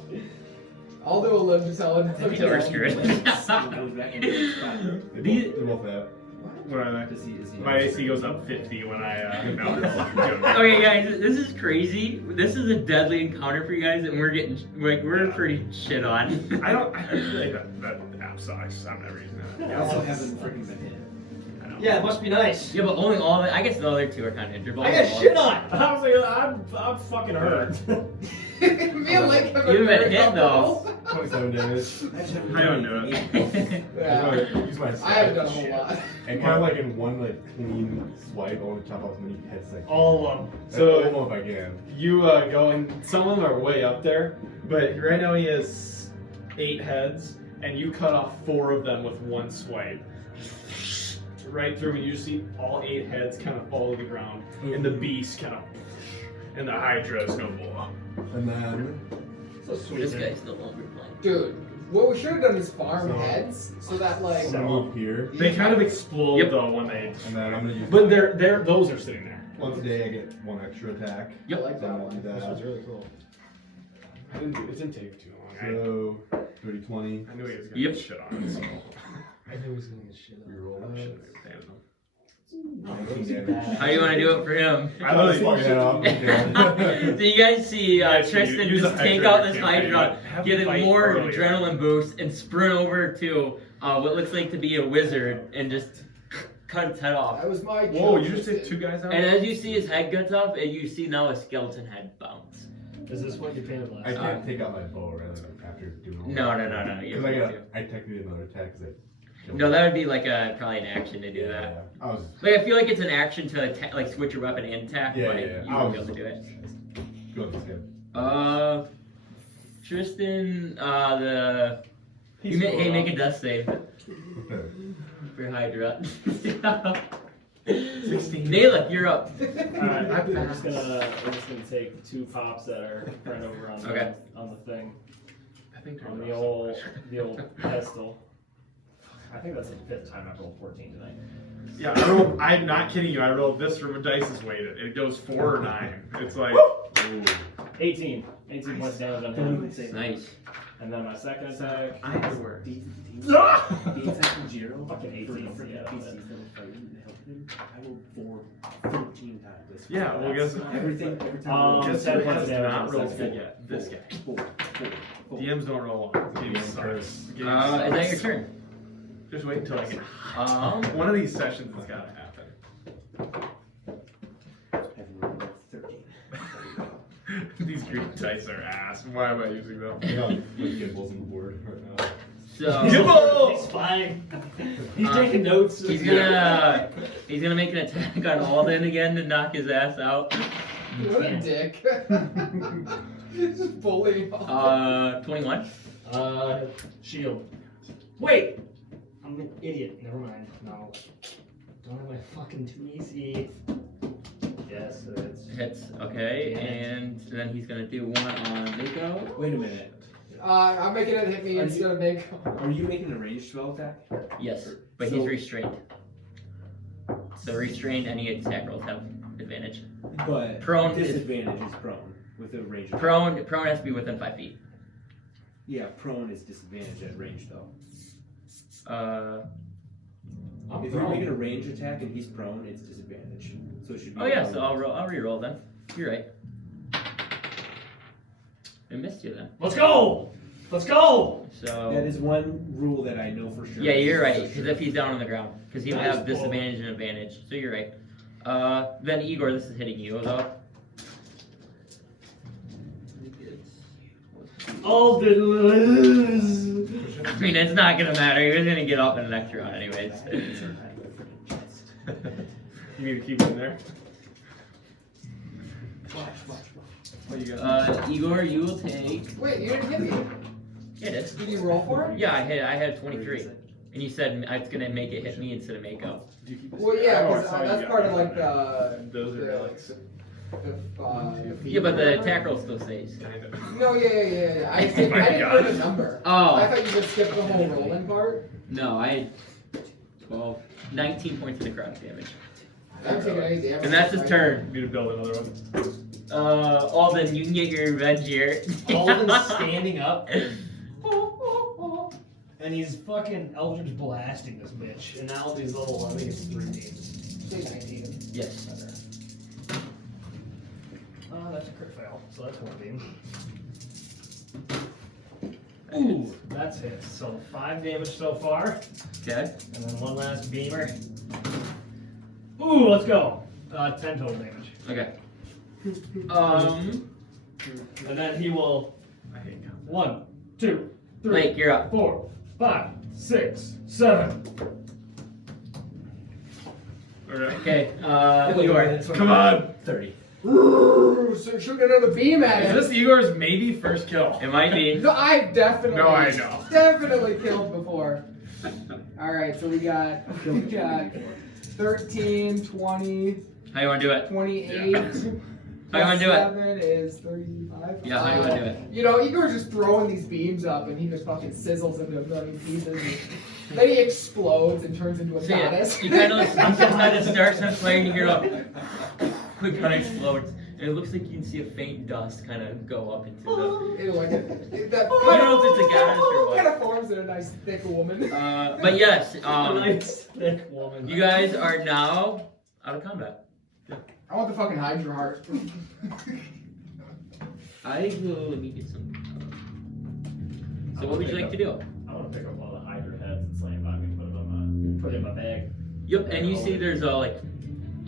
I'll do a limb to tell him. So we're screwed. Goes back into the spot. They're both that. What are they? Is he My AC goes up 50 when I Okay, guys, this is crazy. This is a deadly encounter for you guys, and we're pretty shit on. I feel like that app sucks. I'm never using I that. also haven't freaking been hit. I know. Yeah, it must be nice. Yeah, but only I guess the other two are kind of injured. but I got only all- shit on. I was like, I'm fucking hurt. Me and Link have You've been very hit, though. 27 damage. I don't do it. Yeah. Use my I haven't done a whole lot. And kind of like in one clean swipe, I want to chop off as many heads as I can. All of them. So- I don't know if I can. You go and some of them are way up there, but right now he has 8 heads, and you cut off 4 of them with one swipe. Right through, and you see all 8 heads kind of fall to the ground, and the beast kind of, and the Hydra is no more. And then So sweet. This guy's no longer playing. Dude, what we should have done is farm So- heads so that like. I'm gonna move here, They kind of explode Yep. though when they, and then I'm gonna use. but those are sitting there. Once a day I get 1 extra attack. I like So that I'm gonna do one. This was that. really cool. It didn't take too long. So 30, 20. I knew he was gonna Yep. get shit on it. So. I knew he was gonna get shit up. Reroll I that. shouldn't have abandoned him. 19 damage. How do you want to do it for him? I literally Fucking that off. So you guys see Tristan use just a take Hydra out this campaign, Hydra, but have get him a fight more earlier. adrenaline boost, and sprint over to what looks like to be a wizard, and just cut its head off. That was my. Whoa, kill, you just hit Tristan. 2 guys out? And as you see his head guts off, and you see now a skeleton head bounce. Is this what you painted last I time? can't take out my bow right after doing all No, that. no, no, no. You Because have to. I technically did another attack because I killed No, him. that would be like probably an action to do Yeah, that. yeah. I was Like I feel like it's an action to attack, like switch your weapon and attack, Yeah, but yeah, you I won't be was- able to do it. going this guy. Tristan, He's hey, cool. make a death save for Hydra. 16. Nayla, you're up. Alright, we're just gonna take 2 pops that are right over on the Okay. on the thing. I think On the old pedestal. I think that's the 5th time I've rolled 14 tonight. Yeah, I'm not kidding you. I rolled this from a dice is weighted. It goes 4 or 9. It's like, 18. 18 points damage on him. Nice. And then my second attack. I have to work. Fucking 18. Yeah, that's it. I rolled 14 times. yeah, well, guess Every time. guess 10 who points has of damage not on the rolled second. good yet? This guy. 4. DMs don't roll on. Game sucks. Game Is that your sucks. turn? Just wait until I get. One of these sessions has got to happen. These green dice are ass. Why am I using them? I got like gimbals on the board right now. So He's fine. He's taking notes. he's gonna make an attack on Alden again to knock his ass out. What a dick. Just bullying. 21. Shield. Wait! I'm an idiot. Never mind. No. Don't have my fucking 2 AC. Yes, it's. Hits. Okay, and then he's gonna do one on Nico. Wait a minute. I'm making it hit me Are instead of make. Are you making a ranged spell attack? Yes, but So- he's restrained. So restrained, any attack rolls have advantage. But Prone is- disadvantage is prone with a range. Prone has to be within 5 feet. Yeah, prone is disadvantage at range though. I'm If you're prone. making a range attack and he's prone, it's disadvantage. So it should be. Oh yeah, so I'll re-roll then. You're right. I missed you then. Let's go! Let's go! So That is one rule that I know for sure. yeah, you're right. Because if he's down on the ground, because he would Nice have disadvantage and advantage. So you're right. Then Igor, this is hitting you though. Alden! I mean, it's not gonna matter. You're gonna get up in the next round anyways. You need to keep it in there. What you got? Igor, you will take. Wait, you didn't hit me. Yeah, it is. Did you roll for it? Yeah, I had 23. And you said it's gonna make it hit me instead of make up. Well, yeah, Oh, I because saw you that's got part of me like on that. Those are the- relics. Yeah, but the attack roll still stays. No, yeah. I didn't put a number. Oh. I thought you would skip the whole rolling part. No, I had 12, 19 points of necrotic damage. I'm taking any damage. And that's his turn. Need to build another one. Alden, you can get your revenge here. Alden's standing up. And he's fucking Eldritch blasting this bitch. And now he's level, I think it's 13. Say 19. Yes. That's a crit fail, so that's one beam. Ooh, that's hit. So 5 damage so far. Okay. And then one last beamer. Ooh, let's go. 10 total damage. Okay. And then he will. 1, 2, 3, Blake, you're up. 4, 5, 6, 7. Okay, Igor. Come on. 30. So shoot another beam at Is him. this Igor's maybe first kill? It might be. No, I've definitely. No, I know. Definitely killed before. All right, so we got 13, 20, How you want to do it? 28. How you want to do it? 7 is 35. Yeah, how you want to do it? You know, Igor's just throwing these beams up, and he just fucking sizzles into a million pieces. Then he explodes and turns into a See, goddess. you kind of it starts on fire and you hear a quick kind of explodes. And it looks like you can see a faint dust kind of go up into the... Ew, like that I don't know if it's a goddess or what. kind of forms in a nice thick woman. But yes, Nice thick woman. you guys are now out of combat. I want the fucking Hydra heart. I will let me get some. So what would you like to do? I want to pick up all the Hydra heads and slam by me and put it in my bag. Yep, and you see there's a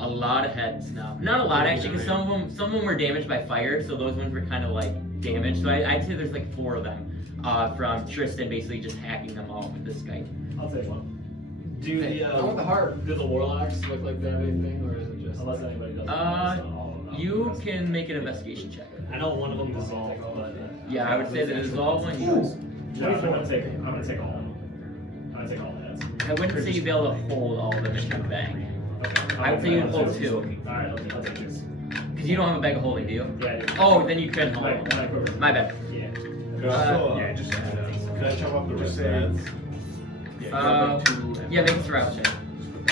lot of heads now. Not a lot actually, because some of them were damaged by fire, so those ones were kind of like damaged. So I'd say there's like 4 of them from Tristan basically just hacking them all with this guy. I'll take one. Do the I want the heart. do the warlocks look like they have anything, or is it just? Unless anybody does. You can make an investigation check. I know one of them dissolved, but Yeah, I would say that dissolve one. Yeah, I'm gonna take all of them. I'm gonna take all the heads. I wouldn't say you'd be able to hold all of them in your bag. Okay. I would say you'd hold 2. Alright, I'll take this. Because you don't have a bag of holding, do you? Yeah, I do. Oh, then you couldn't hold Like, them. like over. My bad. Yeah. Could I also, Yeah, just could I chop off the Just rest say- of that? Yeah, make a survival check.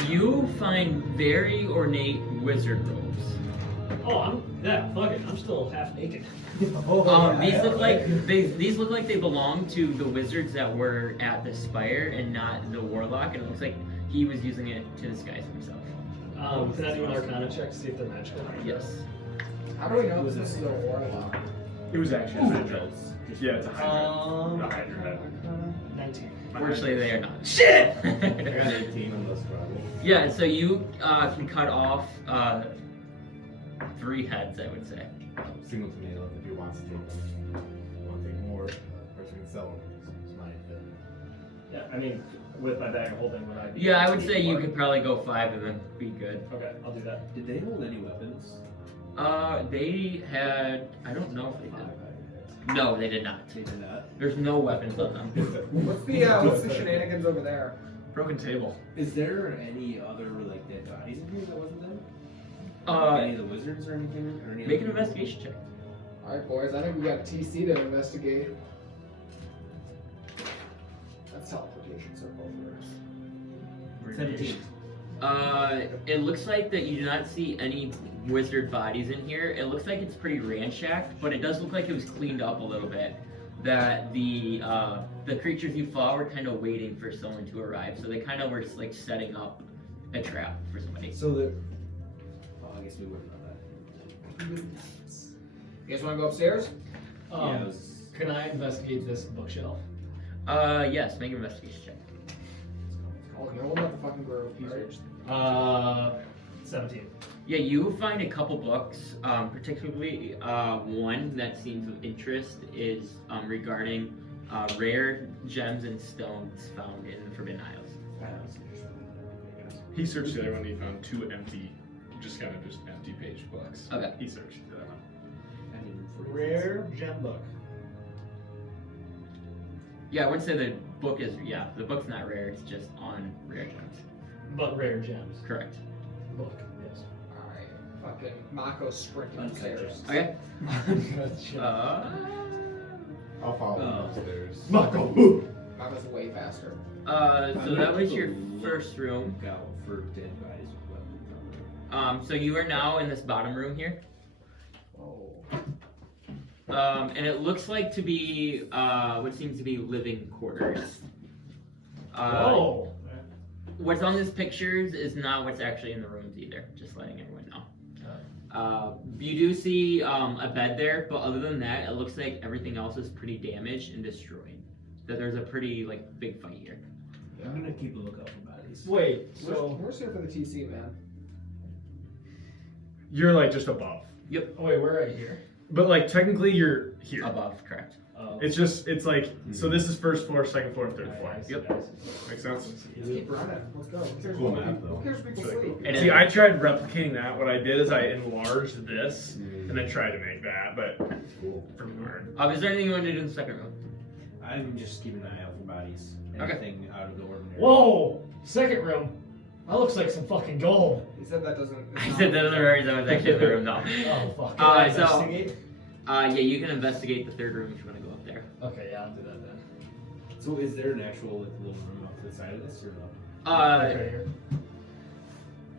You find very ornate wizard robes. oh, fuck it, I'm still half naked. These look like they belong to the wizards that were at the spire and not the warlock, and it looks like he was using it to disguise himself. Can I do an Arcana check to see if they're magical? Yes. How do we know this is a warlock? It was actually a Hydra. Yeah, it's a Hydra. A Hydra head. 19. Fortunately, they are not. Shit! I got 18 on this probably. Yeah, so you can cut off 3 heads, I would say. Single to nail if you want to take them. If you want to take more, person can sell them. It's my Yeah, I mean, with my bag of holding, would I be? Yeah, I would say you could probably go 5 and then be good. Okay, I'll do that. Did they hold any weapons? They had. I don't know if they did. No, they did not. They did not. There's no weapons on them. What's the shenanigans over there? Broken table. Is there any other like dead bodies in here that wasn't them? Any of the wizards or anything? Or any Make an other- investigation check. Alright, boys, I think we got a TC to investigate. That's teleportation circle for 17. It looks like that you do not see any wizard bodies in here. It looks like it's pretty ramshacked, but it does look like it was cleaned up a little bit. That the creatures you fought were kind of waiting for someone to arrive, so they kind of were just, like setting up a trap for somebody. So the. Oh, I guess we wouldn't know that. You guys want to go upstairs? Yeah, it was- Can I investigate this bookshelf? Yes, make an investigation check. Oh, no one about the fucking grove. Right? 17. Yeah, you find a couple books, particularly one that seems of interest is regarding rare gems and stones found in the Forbidden Isles. He searched the other one. He found 2 empty, just empty page books. Okay. He searched the other one. Rare gem book. Yeah, I wouldn't say book is, the book's not rare, it's just on rare gems. But rare gems. Correct. Book, yes. Alright, fucking Mako sprinting Uncut upstairs. Okay. I'll follow him upstairs. Mako! Mako's way faster. So that was your first room. Go for dead bodies with weapons. So you are now in this bottom room here. Oh. And it looks like to be what seems to be living quarters. Oh! What's on these pictures is not what's actually in the rooms either. Just letting everyone know. You do see a bed there, but other than that, it looks like everything else is pretty damaged and destroyed. That there's a pretty big fight here. I'm gonna keep a lookout for bodies. Wait, so. We're here for the TC, man. You're like just above, Yep, Wait, we're right here. but like technically you're here. above, correct. Oh. It's like so. This is first floor, second floor, third floor. Yep. Makes sense. Let's keep running. Let's go. Who cares Cool what map, people- though. Who cares if people It's really sleep? And See, it- I tried replicating that. What I did is I enlarged this and then tried to make that, but pretty hard. Is there anything you want to do in the second room? I'm just keeping an eye out for bodies. Okay. Anything out of the ordinary. Whoa! Second room. That looks like some fucking gold. He said that doesn't. I said that was actually in the room, no. Oh, fuck. So- Investigate? Yeah, you can investigate the third room if you want to go up there. Okay, yeah, I'll do that then. So is there an actual little room off to the side of this or no? Right here.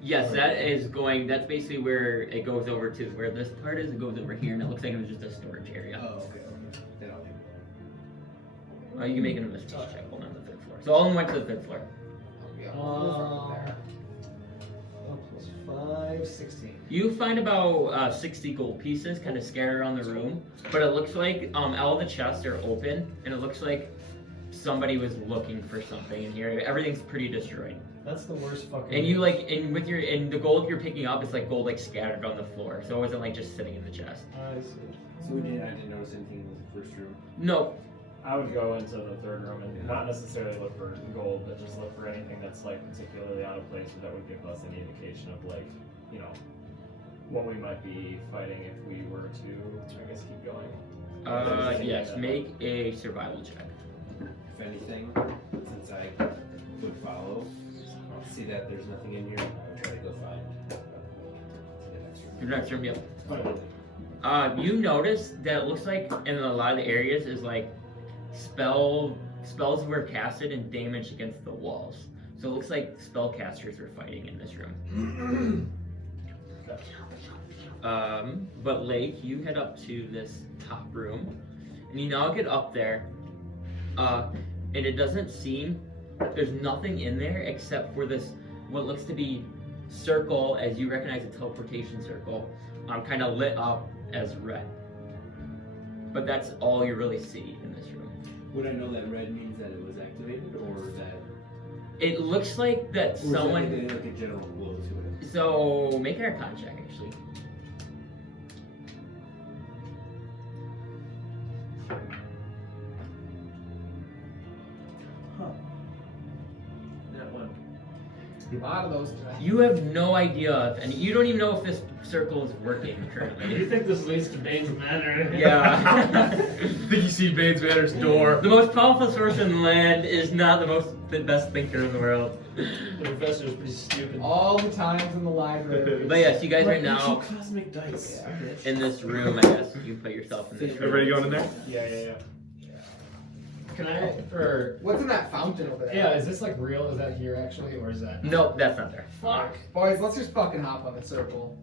Yes, that's basically where it goes over to where this part is. It goes over here, and it looks like it was just a storage area. Oh, okay. Then I'll leave it You can make an investigation check on the third floor. So Alden went to the third floor. Yeah, we'll from there. +5, 16. You find about 60 gold pieces kind of scattered around the room, but it looks like all the chests are open, and it looks like somebody was looking for something in here. Everything's pretty destroyed. That's the worst fucking. And you and the gold you're picking up is like gold scattered on the floor, so it wasn't like just sitting in the chest. I see. So I didn't notice anything in the first room. No. I would go into the third room and not necessarily look for gold, but just look for anything that's particularly out of place or that would give us any indication of what we might be fighting if we were to, I guess, keep going. Yes, make a survival check. If anything, since I would follow, see that there's nothing in here, I would try to go find the next room. Your next room, yep. Fine. You notice that it looks like in a lot of the areas is spells were casted and damaged against the walls. So it looks like spellcasters were fighting in this room. But Lake, you head up to this top room, and you now get up there, and it doesn't seem, there's nothing in there except for this, what looks to be circle, as you recognize a teleportation circle, kind of lit up as red. But that's all you really see in this room. Would I know that red means that it was activated, or that? It looks like that Or someone. is that like a general glow to it? So make an Arcana check, actually. That one. A lot of those today. You have no idea, and you don't even know if this circle is working Do you currently. think this leads to Bane's Manor? Yeah. I think you see Bane's Manor's door. The most powerful source in land is not the best thinker in the world. The professor is pretty stupid. All the times in the library. But yes, you guys right now Cosmic dice. in this room, I guess you put yourself in this room. Everybody going in there? Yeah. Can I, or, What's in that fountain over there? yeah, is this real? Is that here actually, or is that? Nope, that's not there. Fuck. Boys, let's just fucking hop on the circle.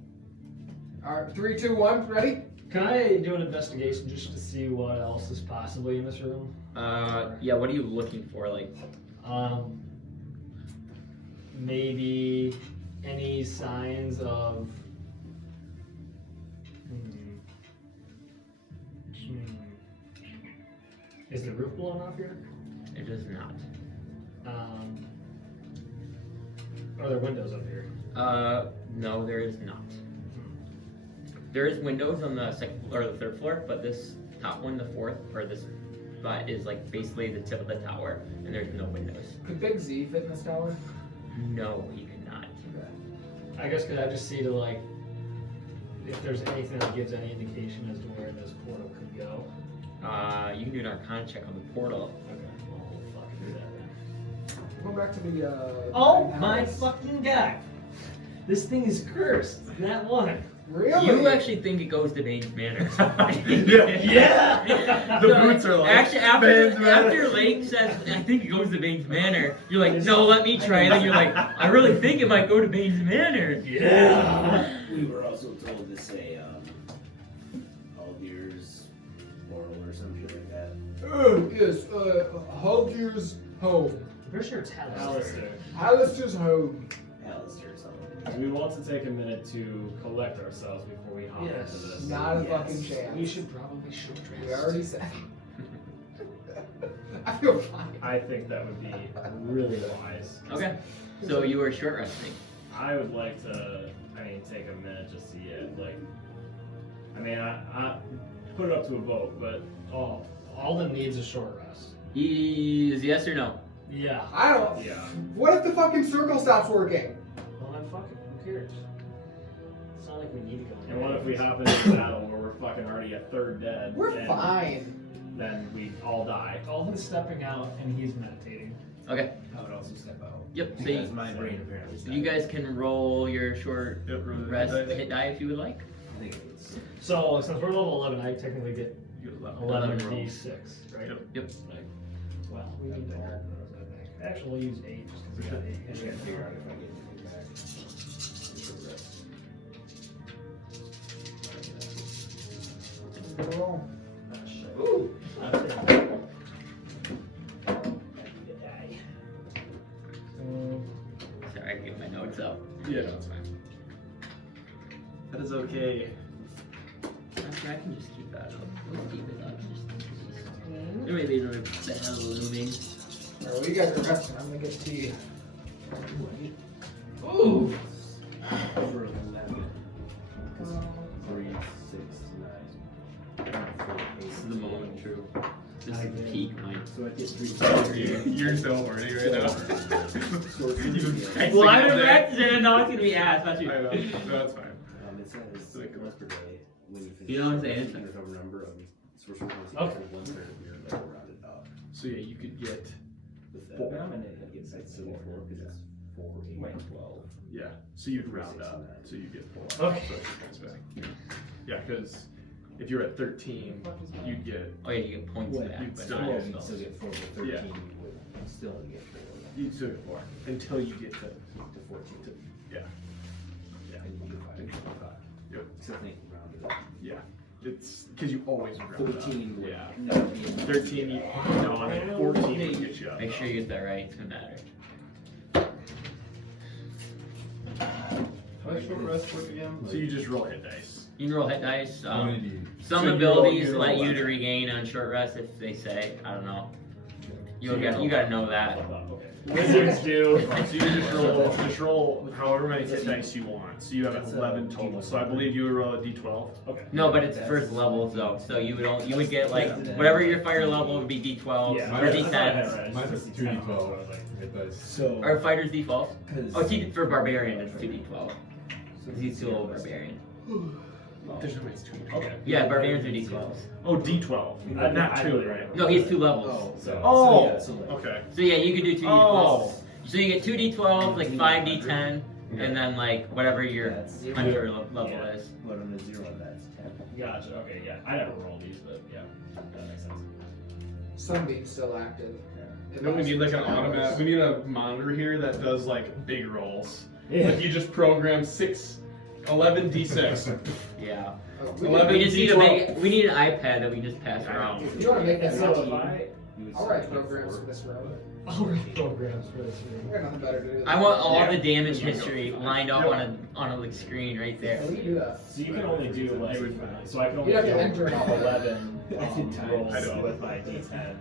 Alright, 3, 2, 1, ready? Can I do an investigation just to see what else is possibly in this room? Yeah, what are you looking for? Maybe any signs of. Is the roof blown off here? It does not. Are there windows up here? No, there is not. There is windows on the second or the third floor, but this top one, the fourth, or this spot is basically the tip of the tower, and there's no windows. Could Big Z fit in this tower? No, you cannot. I guess could I just see to if there's anything that gives any indication as to where this portal could go? You can do an Arcana check on the portal. Okay, well, we'll fucking do Going back to the. Oh the my house. fucking god! This thing is cursed. That one. Really? You actually think it goes to Bane's Manor. Yeah. The boots are like, Actually, Bane's Manor. after Lake says, I think it goes to Bane's Manor, you're like, no, let me try. And then you're like, I really think it might go to Bane's Manor. Yeah. We were also told to say, Aldir's Moral or some shit like that. Yes, Haldier's home. I'm pretty sure it's Halaster. Halaster's home. Halaster or something. Do we want to take a minute to collect ourselves before we hop Yes. into this? Not a Yes. fucking chance. We should probably short rest. We already said. I feel fine. I think that would be really wise. Okay. So you were short resting. I would like to, take a minute just to get, I put it up to a vote, but Oh, Alden needs a short rest. Is yes or no? Yeah. I don't. yeah. What if the fucking circle stops working? Well, then fuck it. Who cares? It's not like we need to go. And what if we hop into a battle where we're fucking already a third dead? We're and fine. Then we all die. Alden's stepping out and he's meditating. Okay. I would also step out. Yep. So Because my brain apparently stopped. you guys can roll your short Yep, roll the rest dice. hit die if you would like. I think it was. So since we're level 11, I technically get You get 11 rolls. d6, right? Yep. Yep. Well, we need all of those, I think. Actually, we'll use 8 just because we got 8. I just gotta figure out if I get anything back. Roll. Ooh! Sorry, I can get my notes up. Yeah, that's fine. That is okay. Actually, I can just keep that up. Let's keep it up just in case. There may be another battle looming. Alright, well, you guys are resting. I'm gonna get tea. Ooh! For 11. 3, 6, 9. This is the moment, true. This is the peak, mine. So I get 3. You're so horny right now. You've been practicing Well, all I've been day. practicing and now it's gonna be ass, not you. I know. No, that's fine. It says once per day when you finish. You know what I'm saying? You have a number of sorcerer points Okay. equals 1/3 of your level rounded up. So yeah, you could get With that, 4. and then it gets like 74 because it's 4, 8, 12. Yeah. So you'd round up. So you get 4. Okay. So it comes back. Yeah, because if you're at 13, you'd get Oh yeah, you get points What? back, You'd but still not Well, get you'd those. still get 4, but 13 Yeah. you would still get 4. you'd still get 4 until you get to To 14. yeah. And you get 5. Yep. So I think rounded up. Yeah. It's because you always round up. 13 would Yeah. not be 13, you no, I mean 14 would get you up. make sure you get that right. It's gonna matter. How much short rest work again? So you just roll hit dice. You can roll hit dice. How many do you? Some So you abilities roll let you to left. regain on short rest if they say. I don't know. You gotta know that. Okay. Wizards do. So you just roll however many hit dice you want. So you have 11 total. So I believe you would roll a d12. Okay. No, but it's first levels though. So you would get like whatever your fire level would be D12 Yeah, or I D10 had Mine is 2d12 hit dice. So, or fighter's default. because Oh, for barbarian it's 2D12. He's too old barbarian. There's no way it's 2. Okay. Yeah, barbarians are D12s. Oh, d12. Not 2, right? No, he has 2 levels. Oh, so like, okay. So yeah, you could do 2 D12s. Oh. So you get 2 D12s, like 5 D10, and then like whatever your That's hunter level Yeah. is. But on a 0, that's 10. Gotcha. Okay. Yeah. I never rolled these, but yeah, that makes sense. Sunbeam's still active. No, we need like an automatic. We need a monitor here that does like big rolls. Yeah. Like you just program 11 d6. Yeah. We 11 We just need D12. we need an iPad that we just pass around. If you want to make that So so if I I'll write programs for this room. I'll write programs for this We room. got nothing better to do. I want all Yeah. the damage history lined up on a like screen right there. We can do that. So you can only do like, so I can only You have to do enter it all. 11 rolls I know. with my D10.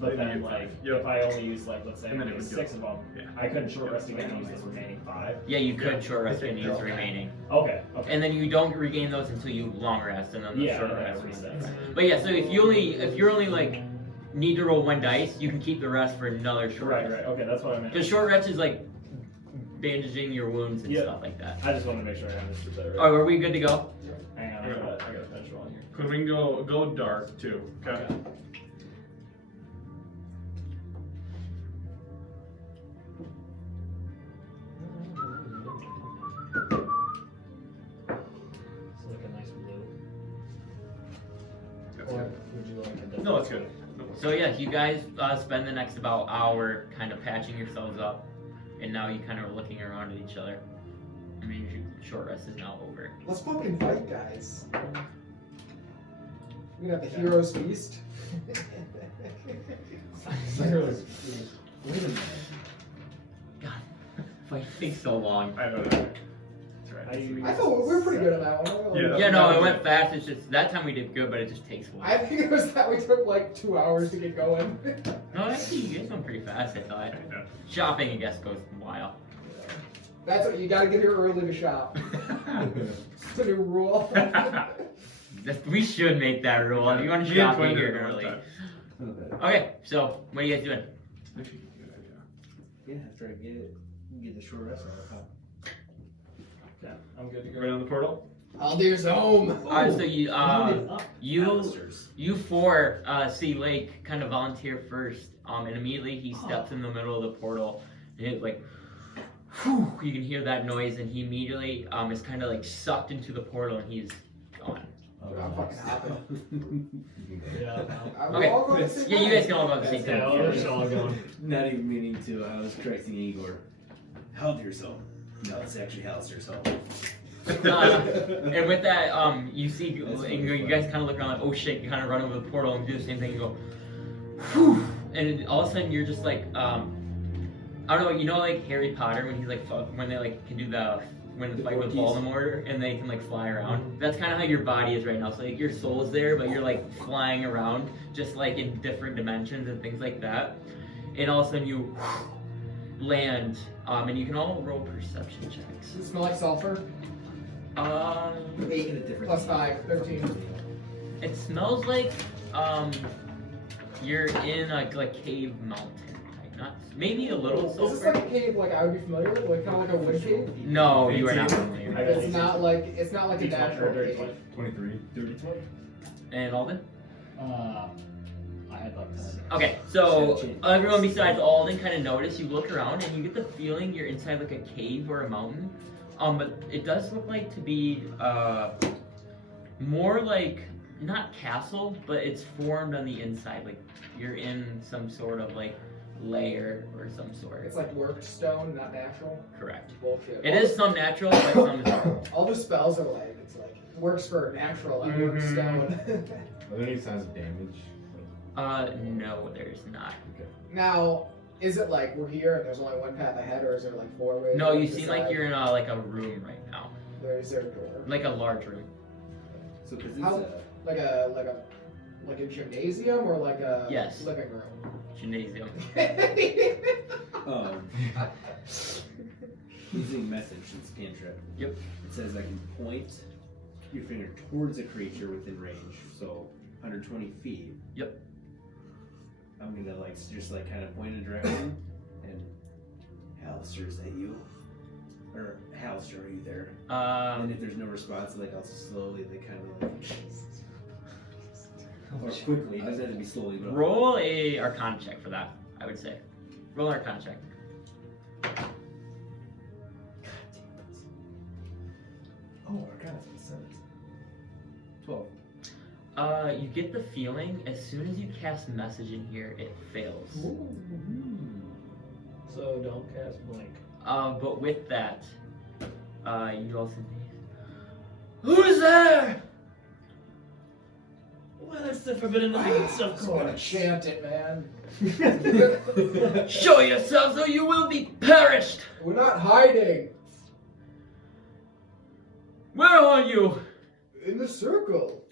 But then like, if I only use like, let's say I And then only it use would go. 6 of them, Yeah. I couldn't short rest again and use the remaining 5. Yeah, you could Yeah. short rest and use the remaining. Okay. Okay. And then you don't regain those until you long rest and then the Yeah, short that rest makes resets. sense. But yeah, so if you're only like need to roll 1 dice, you can keep the rest for another short Right. rest. Right. Okay. That's what I meant. Because short rest is like bandaging your wounds and Yeah. stuff like that. I just wanted to make sure I understood that right. Oh, are we good to go? Hang on. I gotta finish rolling here. Could we can go dark too? Okay. No, it's good. So yeah, you guys spend the next about hour kind of patching yourselves up, and now you kind of are looking around at each other. I mean, your short rest is now over. Let's fucking fight, guys. We're gonna have the hero's feast. Heroes. Wait a minute. God, fighting so long. I don't know. That's right. I thought we were pretty good at that one. Yeah. Yeah, no, it went fast. It's just that time we did good, but it just takes a while. I think it was that we took like 2 hours to get going. No, actually, you guys went pretty fast. I thought. Yeah. Shopping, I guess, goes a while. That's what you gotta get here early to shop. It's a new rule. We should make that rule. If you want to You shop, get be 20 here minutes early. time. Okay, so what are you guys doing? Actually, good idea. Yeah, after I get the short rest, I'll pop. Yeah, I'm good to go. Right on the portal. Aldir's home. Alright, so you you Halisters. you four see Lake kind of volunteer first, and immediately he steps in the middle of the portal, and it like, whew, you can hear that noise, and he immediately is kind of like sucked into the portal, and he's gone. I'm fucking hopping. Yeah. I'm Okay. all going to the same Yeah, you time. guys can all go at the same Yeah, time. we're just all going. Not even meaning to. I was correcting Igor. Haldir's home. No, it's actually Halaster's home. And with that, you see, That's and really you funny. guys kind of look around like, oh shit, you kind of run over the portal and do the same thing and go, whew, and all of a sudden you're just like, I don't know, you know, like Harry Potter when he's like, when they like can do the fight with Voldemort and they can like fly around. That's kind of how your body is right now. So like your soul is there, but you're like flying around, just like in different dimensions and things like that. And all of a sudden you land, and you can all roll perception checks. Does it smell like sulfur? 8 plus 5, 13. It smells like you're in a like cave mountain. Like not maybe a little Is this sulfur. like a cave like I would be familiar with? Like kind of like a wood cave? No, you are not familiar. It's not like a natural cave. 23. 30, 20. And Alden? I had like 10. Okay, so everyone besides Alden kind of notice. You look around and you get the feeling you're inside like a cave or a mountain. But it does look like to be more like not castle, but it's formed on the inside. Like you're in some sort of like layer or some sort. It's like worked stone, not natural. Correct. Bullshit. It is some natural, but some is All the spells are like it's like works for natural and worked stone. Are there any signs of damage? no, there's not. Now, is it like we're here and there's only one path ahead, or is there like 4 ways? No, you to seem decide? like you're in like a room right now, Is there a door? like a large room. So, because it's How- Like a gymnasium or like a Yes. living room? Gymnasium. using message since cantrip. Yep. It says I can point your finger towards a creature within range, so 120 feet. Yep. I'm gonna like just like kind of point a direction, and Halaster, is that you? Or Halaster, are you there? And if there's no response, like I'll slowly, like kind of like, or quickly. It doesn't have to be slowly, but Roll a Arcana check for that, I would say. Roll an Arcana check. Oh, Arcana 7. 12. You get the feeling as soon as you cast message in here, it fails. So don't cast blink. But with that, you also who's there? Well, it's the forbidden lights, of I'm gonna course. chant it, man. Show yourselves or you will be perished! We're not hiding. Where are you? In the circle.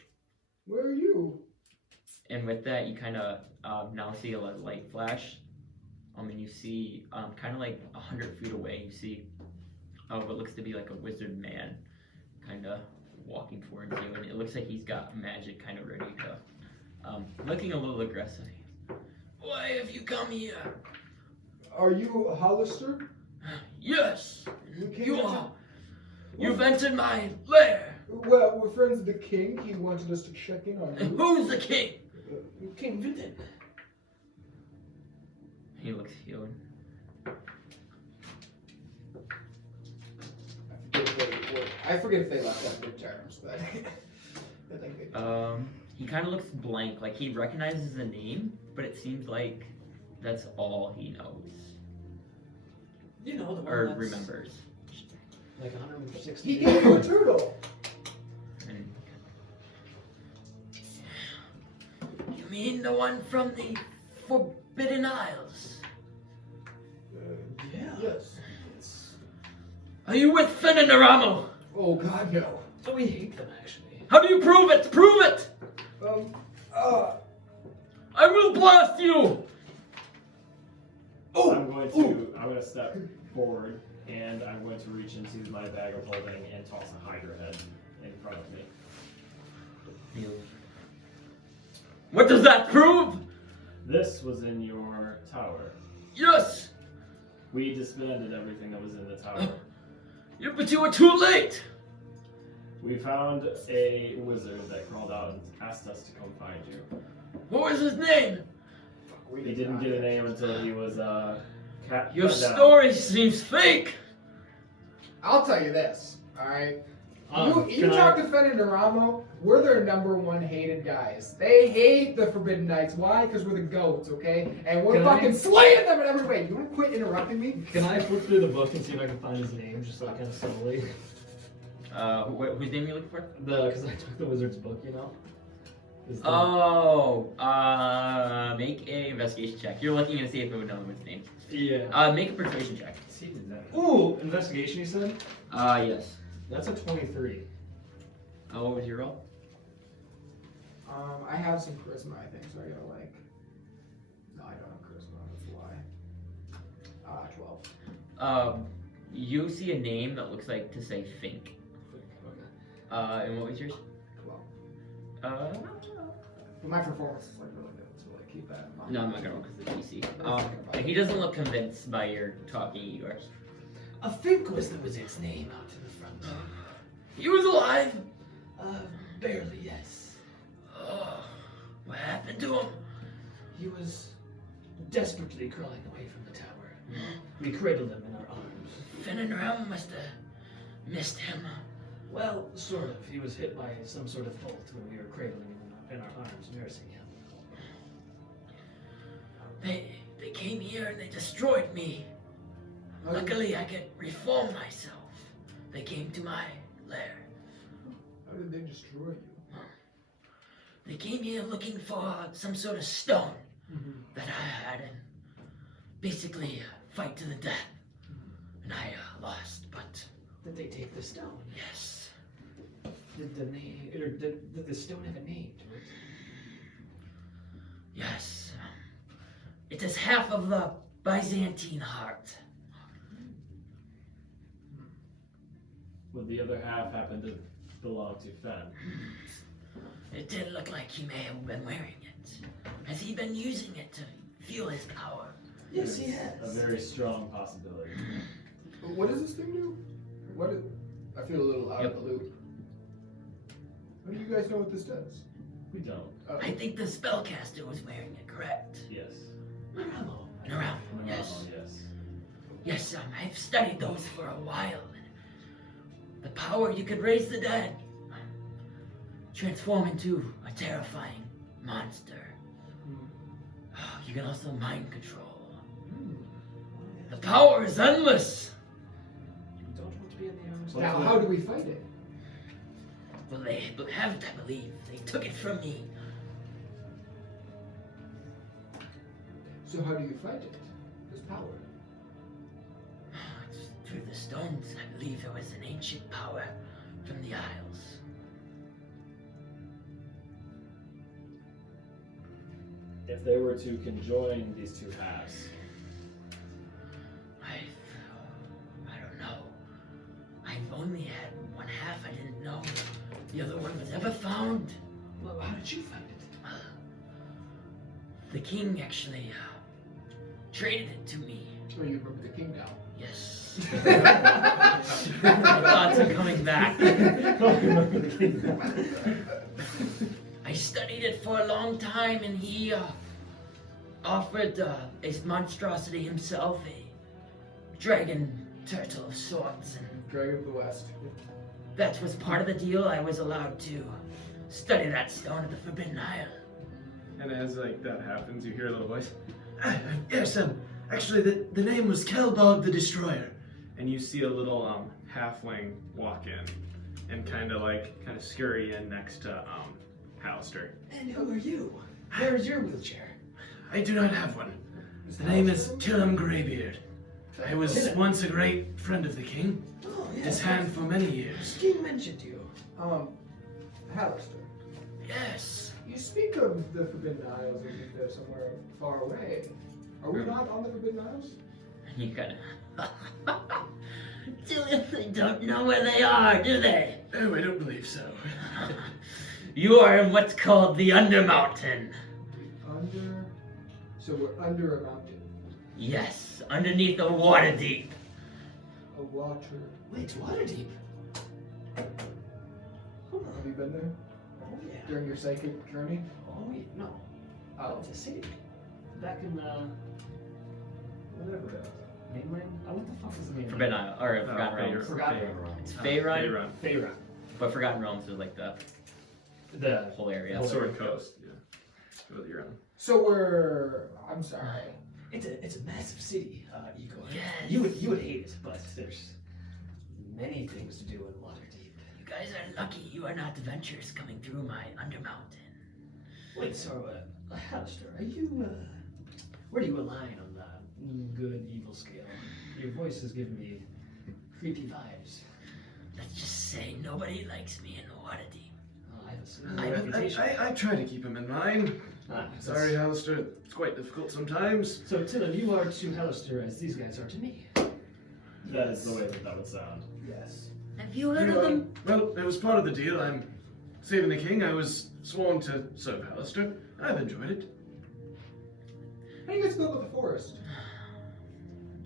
Where are you? And with that, you kind of now see a light flash. And you see, kind of like 100 feet away, you see what looks to be like a wizard man kind of walking towards you. And it looks like he's got magic kind of ready to, looking a little aggressive. Why have you come here? Are you Halaster? Yes, came you into- are. You've entered my lair. Well, we're friends of the king. He wanted us to check in on And you. who's the king? King Villain. He looks healed. I forget if they left on good terms, but I think they did. He kind of looks blank, like he recognizes the name, but it seems like that's all he knows You know, the one or that's remembers. like 160. He gave you a turtle. And you mean the one from the Forbidden Isles? Yeah. Yes. Are you with Fenn and Neramo? Oh God, no. Oh, we hate them actually. How do you prove it? Prove it! I will blast you! I'm going to step forward and I'm going to reach into my bag of holding and toss a Hydra head in front of me. What does that prove? This was in your tower. Yes! We disbanded everything that was in the tower. Yeah, but you were too late! We found a wizard that crawled out and asked us to come find you. What was his name? He didn't get a name until he was cut Your down. story seems fake! I'll tell you this. All right. You can talk I- to Fenn and Neramo, we're their #1 hated guys. They hate the Forbidden Knights. Why? Because we're the goats, okay? And we're Can I- fucking slaying them in every way. You want to quit interrupting me? Can I flip through the book and see if I can find his name, just like kind of slowly? Whose name are you looking for? Because I took the wizard's book, you know. Is the- Oh, make a investigation check. You're looking to see if it would know his name. Yeah. Make a persuasion check. Ooh, investigation. You said. Yes. That's a 23. What was your roll? I have some charisma, I think, so I gotta like. No, I don't have charisma. That's a lie. 12. You see a name that looks like to say Fink. Okay. And what was yours? 12. But my performance is like really good, so like keep that in mind. No, I'm not gonna roll because of the DC. And he doesn't look convinced by your talking yours. I think was the wizard's name out in the front door. He was alive! Barely, yes. What happened to him? He was desperately crawling away from the tower. We cradled him in our arms. Fenn and Neramo must have missed him. Well, sort of. He was hit by some sort of bolt when we were cradling him in our arms, nursing him. They came here and they destroyed me. Luckily, I could reform myself. They came to my lair. How did they destroy you? They came here looking for some sort of stone that I had and basically fight to the death. And I lost, but Did they take the stone? yes. Did the name, or did the stone have a name to it? Yes. It is half of the Byzantine Heart. Would the other half happen to belong to Fenn? It did look like he may have been wearing it. Has he been using it to fuel his power? Yes, he A has. very strong possibility. What does this thing do? What is? I feel a little out of the loop. How do you guys know what this does? We don't. I think the spellcaster was wearing it, correct? Yes. Neramo. Neramo, yes. Yes. Yes, I've studied those for a while. The power you could raise the dead. Transform into a terrifying monster. You can also mind control. The power is endless. You don't want to be in the arms. Now, how do we fight it? Well, they haven't, I believe. They took it from me. So how do you fight it? This power. It's through the stones. I believe there was an ancient power from the Isles. If they were to conjoin these two halves, I don't know. I've only had one half. I didn't know the other one was ever found. Well, how did you find it? The king actually traded it to me. Oh, you remember the king now. Yes. My thoughts are coming back. I studied it for a long time, and he offered a monstrosity himself, a dragon turtle of sorts, and Dragon of the West. that was part of the deal. I was allowed to study that stone at the Forbidden Isle. And as like that happens, you hear a little voice. Yes, actually, the name was Kelbog the Destroyer. And you see a little halfling walk in and kind of scurry in next to Halaster. And who are you? Where is your wheelchair? I do not have one. The name is Tillum Greybeard. I was once a great friend of the king. Oh, yes. His hand for many years. King mentioned you. Halaster, Yes. you speak of the Forbidden Isles as if they're somewhere far away. Are we not on the Forbidden Isles? And you kind of. They don't know where they are, do they? Oh, I don't believe so. You are in what's called the Undermountain. So we're under a mountain. Yes, underneath the Waterdeep. A water. Wait, Waterdeep. Hold on. Have you been there Oh yeah. during your psychic journey? Oh wait, no. Oh. To see. Back in whatever. Mainland? Oh, what the fuck is the mainland? Forbidden Isle, or Forgotten Faerun. Realms. Forgotten. It's Faerun, Faerun. Faerun. but Forgotten Realms is like the The whole area. Sword Coast. Yeah. That's what you're on. So we're. I'm sorry. it's a massive city, Igor. Yes. You would hate it, but there's many things to do in Waterdeep. You guys are lucky you are not adventurers coming through my Undermountain. Wait, so Halaster, are you where do you align on the good evil scale? Your voice is giving me creepy vibes. Let's just say nobody likes me in Waterdeep. Oh, I have a certain reputation. I try to keep him in mind. Ah, Sorry, Halaster. It's quite difficult sometimes. So Tillum, you are to Halaster as these guys are to me. That is the way that would sound. Yes. Have you heard of them? Well, it was part of the deal. I'm saving the king. I was sworn to serve Halaster. I've enjoyed it. How do you guys feel about the forest?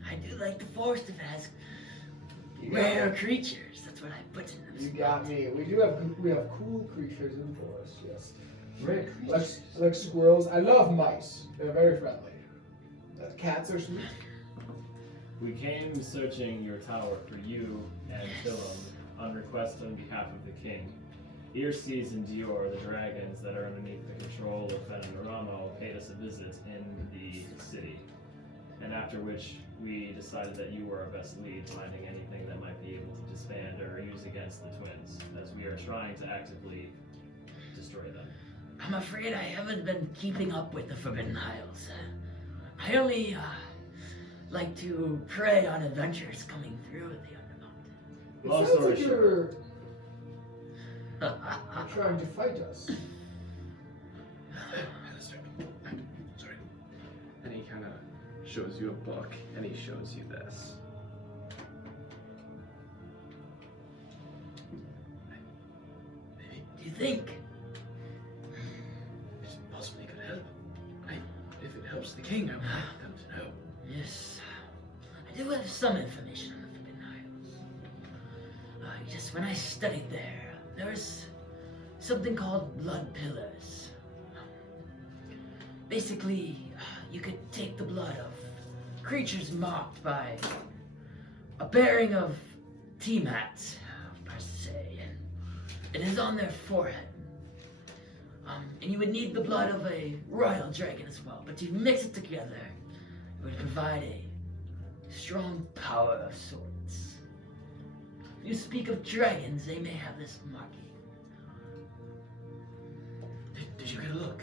I do like the forest if it has rare creatures. That's what I put in them. You got me. We have cool creatures in the forest. Yes. Rare creatures. Like squirrels. I love mice. They're very friendly. Cats are sweet. We came searching your tower for you and Tillum on request on behalf of the king. Earseas and Dior, the dragons that are underneath the control of Fenn and Neramo, paid us a visit in the city. And after which we decided that you were our best lead, finding anything that might be able to disband or use against the twins, as we are trying to actively destroy them. I'm afraid I haven't been keeping up with the Forbidden Isles. I only like to prey on adventurers coming through the Undermountain. It Long sounds story like short. you're trying to fight us. Halaster. Sorry. And he kind of shows you a book, and he shows you this. Do you think? It's possibly could help. If it helps the king, I would like them to know. Yes. I do have some information on the Forbidden Isles. Just when I studied there was something called blood pillars. Basically, you could take the blood of creatures marked by a bearing of Tiamat, per se, and it is on their forehead. And you would need the blood of a royal dragon as well, but to mix it together, it would provide a strong power of sorts. If you speak of dragons, they may have this marking. Did you get a look?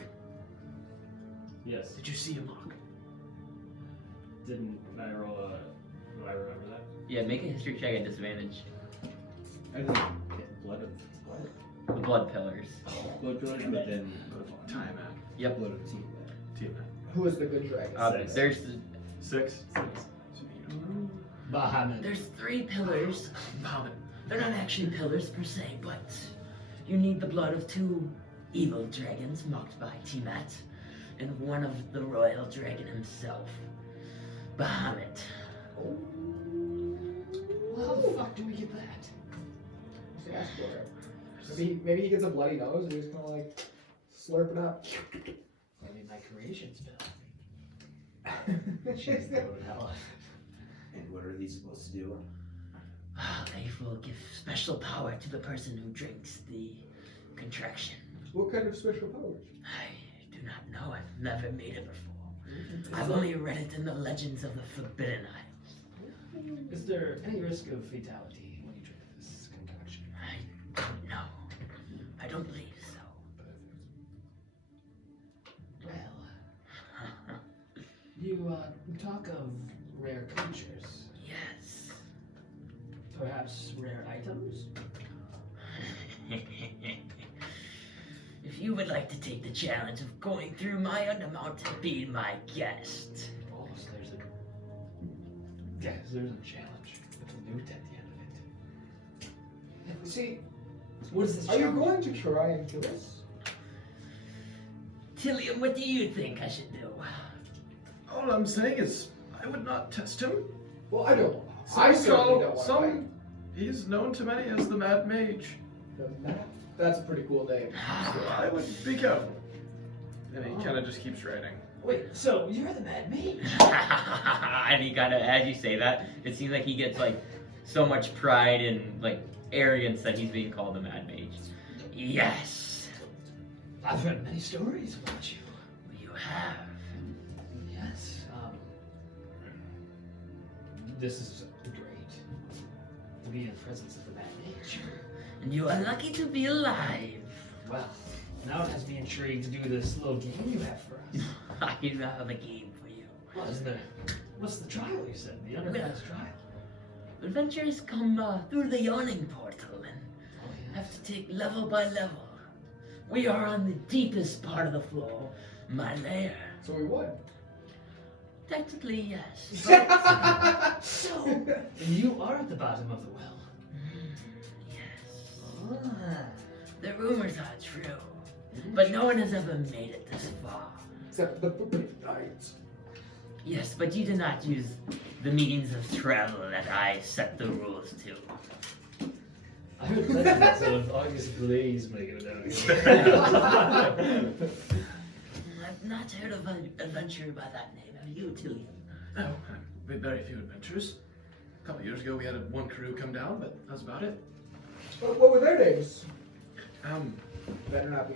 Yes. Did you see a mark? Didn't I roll a... Do I remember that? Yeah, make a history check at disadvantage. I didn't get blood of blood. The blood pillars. Blood pillars, but then Time out. Yep. blood of team. Team. Who is the good dragon? Six. There's 6. Bahamut. there's 3 pillars. Bahamut. They're not actually pillars per se, but you need the blood of 2 evil dragons marked by Tiamat, and one of the royal dragon himself, Bahamut. Well, how the fuck do we get that? Just ask for it. Maybe he gets a bloody nose and he's kind of like slurp it up. Maybe my creation spell. Jeez, that would help. And what are these supposed to do? They will give special power to the person who drinks the contraction. What kind of special powers? I do not know. I've never made it before. I've only read it in the legends of the Forbidden Isles. Is there any risk of fatality when you drink this concoction? I don't know. I don't believe so. Well, you talk of rare creatures. Yes. Perhaps rare items? If you would like to take the challenge of going through my Undermount and being my guest. Oh, so there's a challenge with a loot at the end of it. See, What is this are you challenge? going to try and kill us? Tillian, what do you think I should do? All I'm saying is, I would not test him. Well, I don't know. I certainly don't want to fight. He's known to many as the Mad Mage. That's a pretty cool name. So I would be careful. And he kind of just keeps writing. Wait, so you're the Mad Mage? And he kind of, as you say that, it seems like he gets like so much pride and like arrogance that he's being called the Mad Mage. Yes, I've heard many stories about you. you have. Yes. This is great. To be in the presence of the Mad Mage. And you are lucky to be alive. Well, now it has me intrigued to do this little game you have for us. I have a game for you. What's the trial you said? The underclass trial? Adventurers come through the yawning portal and Oh, yeah. have to take level by level. We are on the deepest part of the floor, my lair. So we won. Technically, yes. So, you are at the bottom of the well. Yes. The rumors are true, but no one has ever made it this far. Except the Forbidden Knights. Yes, but you do not use the means of travel that I set the rules to. I heard legends of August Blaze making it down here. I've not heard of an adventurer by that name. Have you, Tillian? Oh, very few adventures. A couple years ago, we had one crew come down, but that was about it. What were their names? Better not be.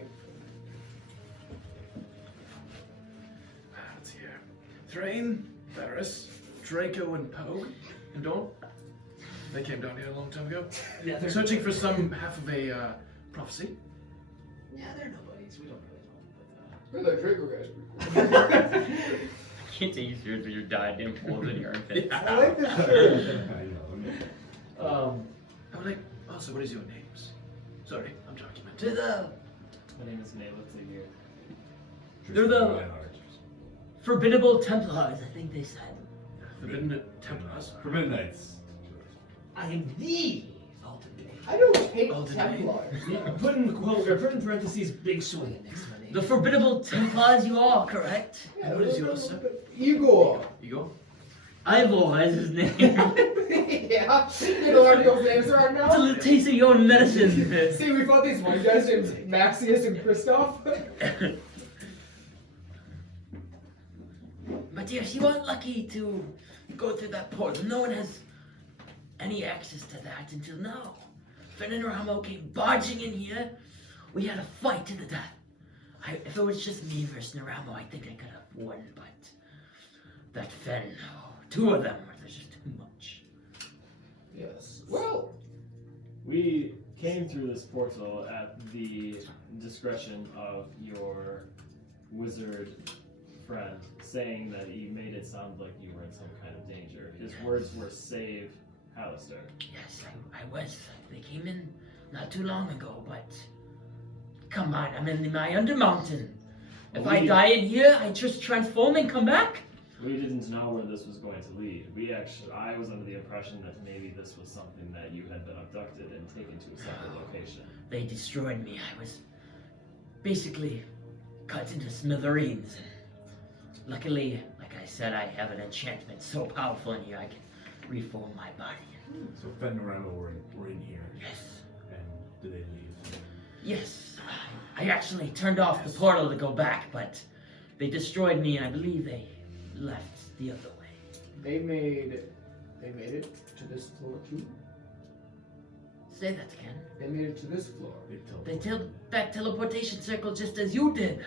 Let's see here. Thrain, Varus, Draco, and Poe, and Dawn. They came down here a long time ago. Yeah, They're searching for some half of a prophecy. Yeah, they're nobodies. We don't really know. Well, that Draco guy's pretty cool. I can't take you serious with your goddamn holes in your armpit. I like this shirt. I'm like, oh, so what is your names? Sorry, I'm documenting. My name is Naylor Tigir. They're the Forbiddable Templars, I think they said. Forbidden Templars. Forbidden Knights. I am the Alden. I don't hate Alden. Templars. Put in quote or put in parentheses big swing next to my name. The Forbiddable Templars, you are correct. And what is yours, sir? Igor. Igor? Ivor is his name. Yeah. You know what those names are It's a now? little taste of your medicine. See, we fought these one guys named Maxius and Christoph. But yes, you are lucky to go through that portal. No one has any access to that until now. Fenn and Neramo came barging in here. We had a fight to the death. If it was just me versus Neramo, I think I could have won, but that Fenn, two of them, there's just too much. Yes. Well, We came through this portal at the discretion of your wizard friend, saying that he made it sound like you were in some kind of danger. His words were save Halaster. Yes, I was. They came in not too long ago, but come on, I'm in my Undermountain. If I die in here, I just transform and come back. We didn't know where this was going to lead. I was under the impression that maybe this was something that you had been abducted and taken to a separate location. They destroyed me. I was basically cut into smithereens. Luckily, like I said, I have an enchantment so powerful in here I can reform my body. So Fenn and Neramo were in here. Yes. And did they leave? Yes. I actually turned off the portal to go back, but they destroyed me and I believe they left the other way. they made it to this floor too. Say that again. They made it to this floor. They took that teleportation circle just as you did.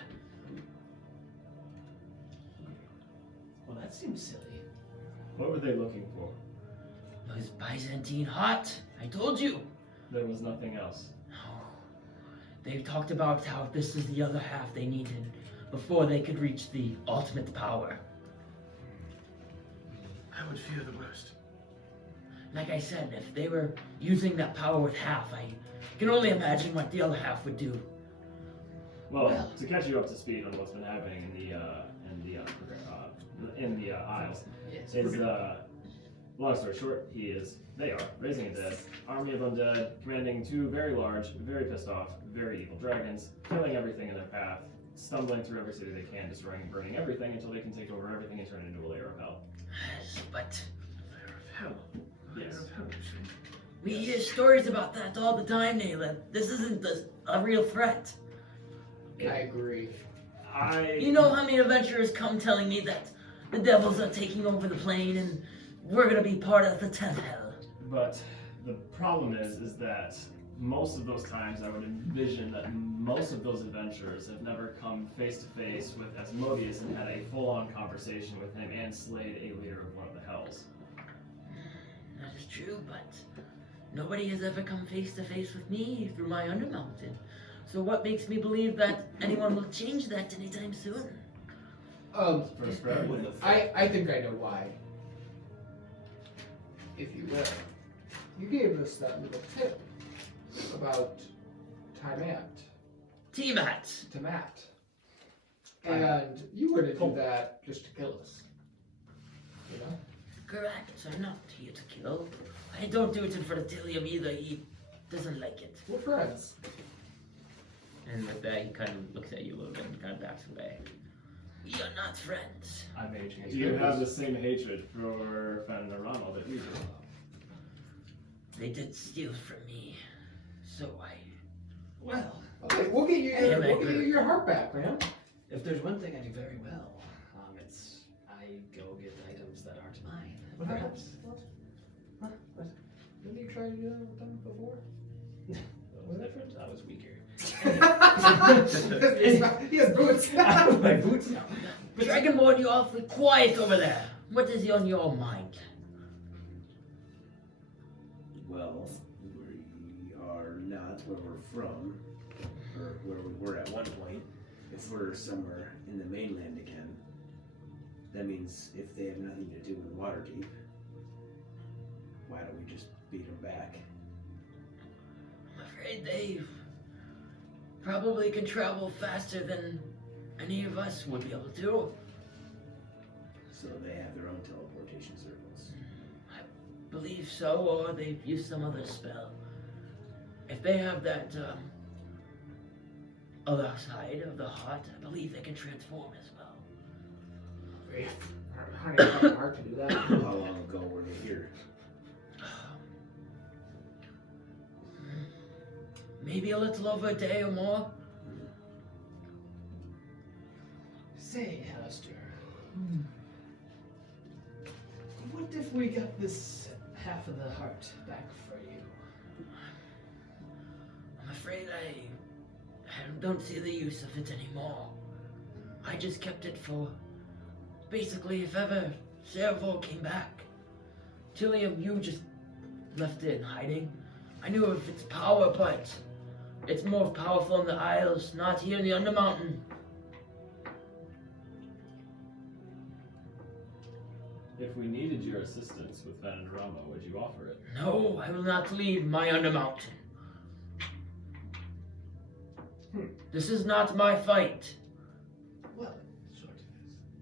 Well, that seems silly. What were they looking for? Those Byzantine Heart. I told you. There was nothing else. No. They talked about how this is the other half they needed before they could reach the ultimate power. I would fear the worst. Like I said, if they were using that power with half, I can only imagine what the other half would do. Well, to catch you up to speed on what's been happening in the Isles, is long story short, they are raising a dead army of undead, commanding two very large, very pissed off, very evil dragons, killing everything in their path, stumbling through every city they can, destroying and burning everything until they can take over everything and turn it into a layer of hell. But Hell. Yes. we hear stories about that all the time, Nayla. This isn't a real threat. I agree. You know how many adventurers come telling me that the devils are taking over the plane and we're gonna be part of the 10th hell. But the problem is that most of those times I would envision that most of those adventurers have never come face to face with Asmodeus and had a full-on conversation with him and slayed a leader of one of the hells. That is true, but nobody has ever come face to face with me through my Undermountain. So what makes me believe that anyone will change that anytime soon? First for everything. I think I know why. If you will. You gave us that little tip about Tiamat. And you were to do that just to kill us. You know? Correct, I'm not here to kill. I don't do it in front of Tillium either, he doesn't like it. We're friends. And with that, he kind of looks at you a little bit and kind of backs away. We are not friends. I'm Mage. Do you have the same hatred for Fenn and Neramo that we do? They did steal from me, so Well, Okay, we'll get you I am we'll get angry. you your heart back, man. if there's one thing I do very well, it's I go get items that aren't mine. What Perhaps. Didn't you try to do that with them before? That was different. I was weaker. He has boots. My boots now. Dragonborn, you're awfully quiet over there. What is on your mind? Well, we are not where we're from, or where we were at one point. If we're somewhere in the mainland again, that means if they have nothing to do in Waterdeep, why don't we just beat them back? I'm afraid they probably can travel faster than any of us would be able to. So they have their own teleportation circles. I believe so, or they've used some other spell. If they have that other side of the heart, I believe they can transform as well. Honey, it's kind of hard to do that. How long ago were they here? Maybe a little over a day or more. Say, Halaster, what if we got this half of the heart back for you? I'm afraid I don't see the use of it anymore. I just kept it for basically if ever Servo came back. Tillium, you just left it in hiding. I knew of its power, but it's more powerful in the Isles, not here in the Undermountain. If we needed your assistance with Fenn and Neramo, would you offer it? No, I will not leave my Undermountain. This is not my fight. Well, it sort of is.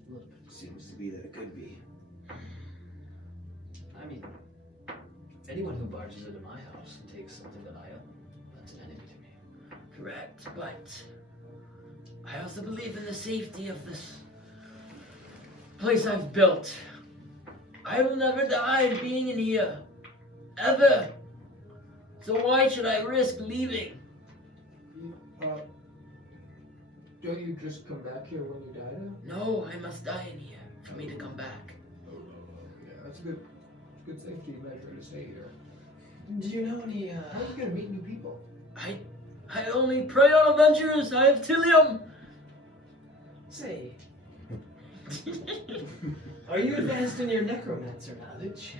A little bit. Seems to be that it could be. I mean, anyone who barges into my house and takes something that I own, that's an enemy to me. Correct, but I also believe in the safety of this place I've built. I will never die being in here. Ever. So why should I risk leaving? Don't you just come back here when you die? No, I must die in here for me to come back. Yeah, that's a good safety measure to stay here. Do you know any, How are you gonna meet new people? I only prey on adventurers. I have Tilium. Say, are you advanced in your necromancer knowledge?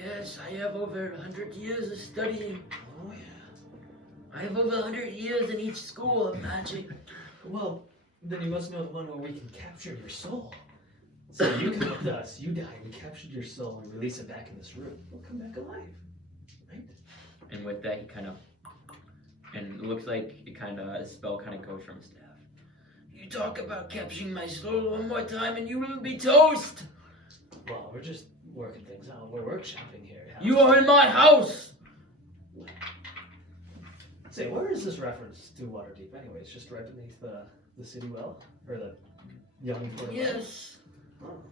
Yes, I have over 100 years of studying. Oh, yeah. I have over 100 years in each school of magic. Well, then you must know the one where we can capture your soul. So you come with us, you die, we captured your soul and release it back in this room. We'll come back alive, right? And with that, he kind of, and it looks like a spell kind of goes from his staff. You talk about capturing my soul one more time and you will be toast. Well, we're just working things out. We're workshopping here. You are in my house. Say, where is this reference to Waterdeep anyway? It's just right beneath the city well? Or the yawning portal? Yes. Oh.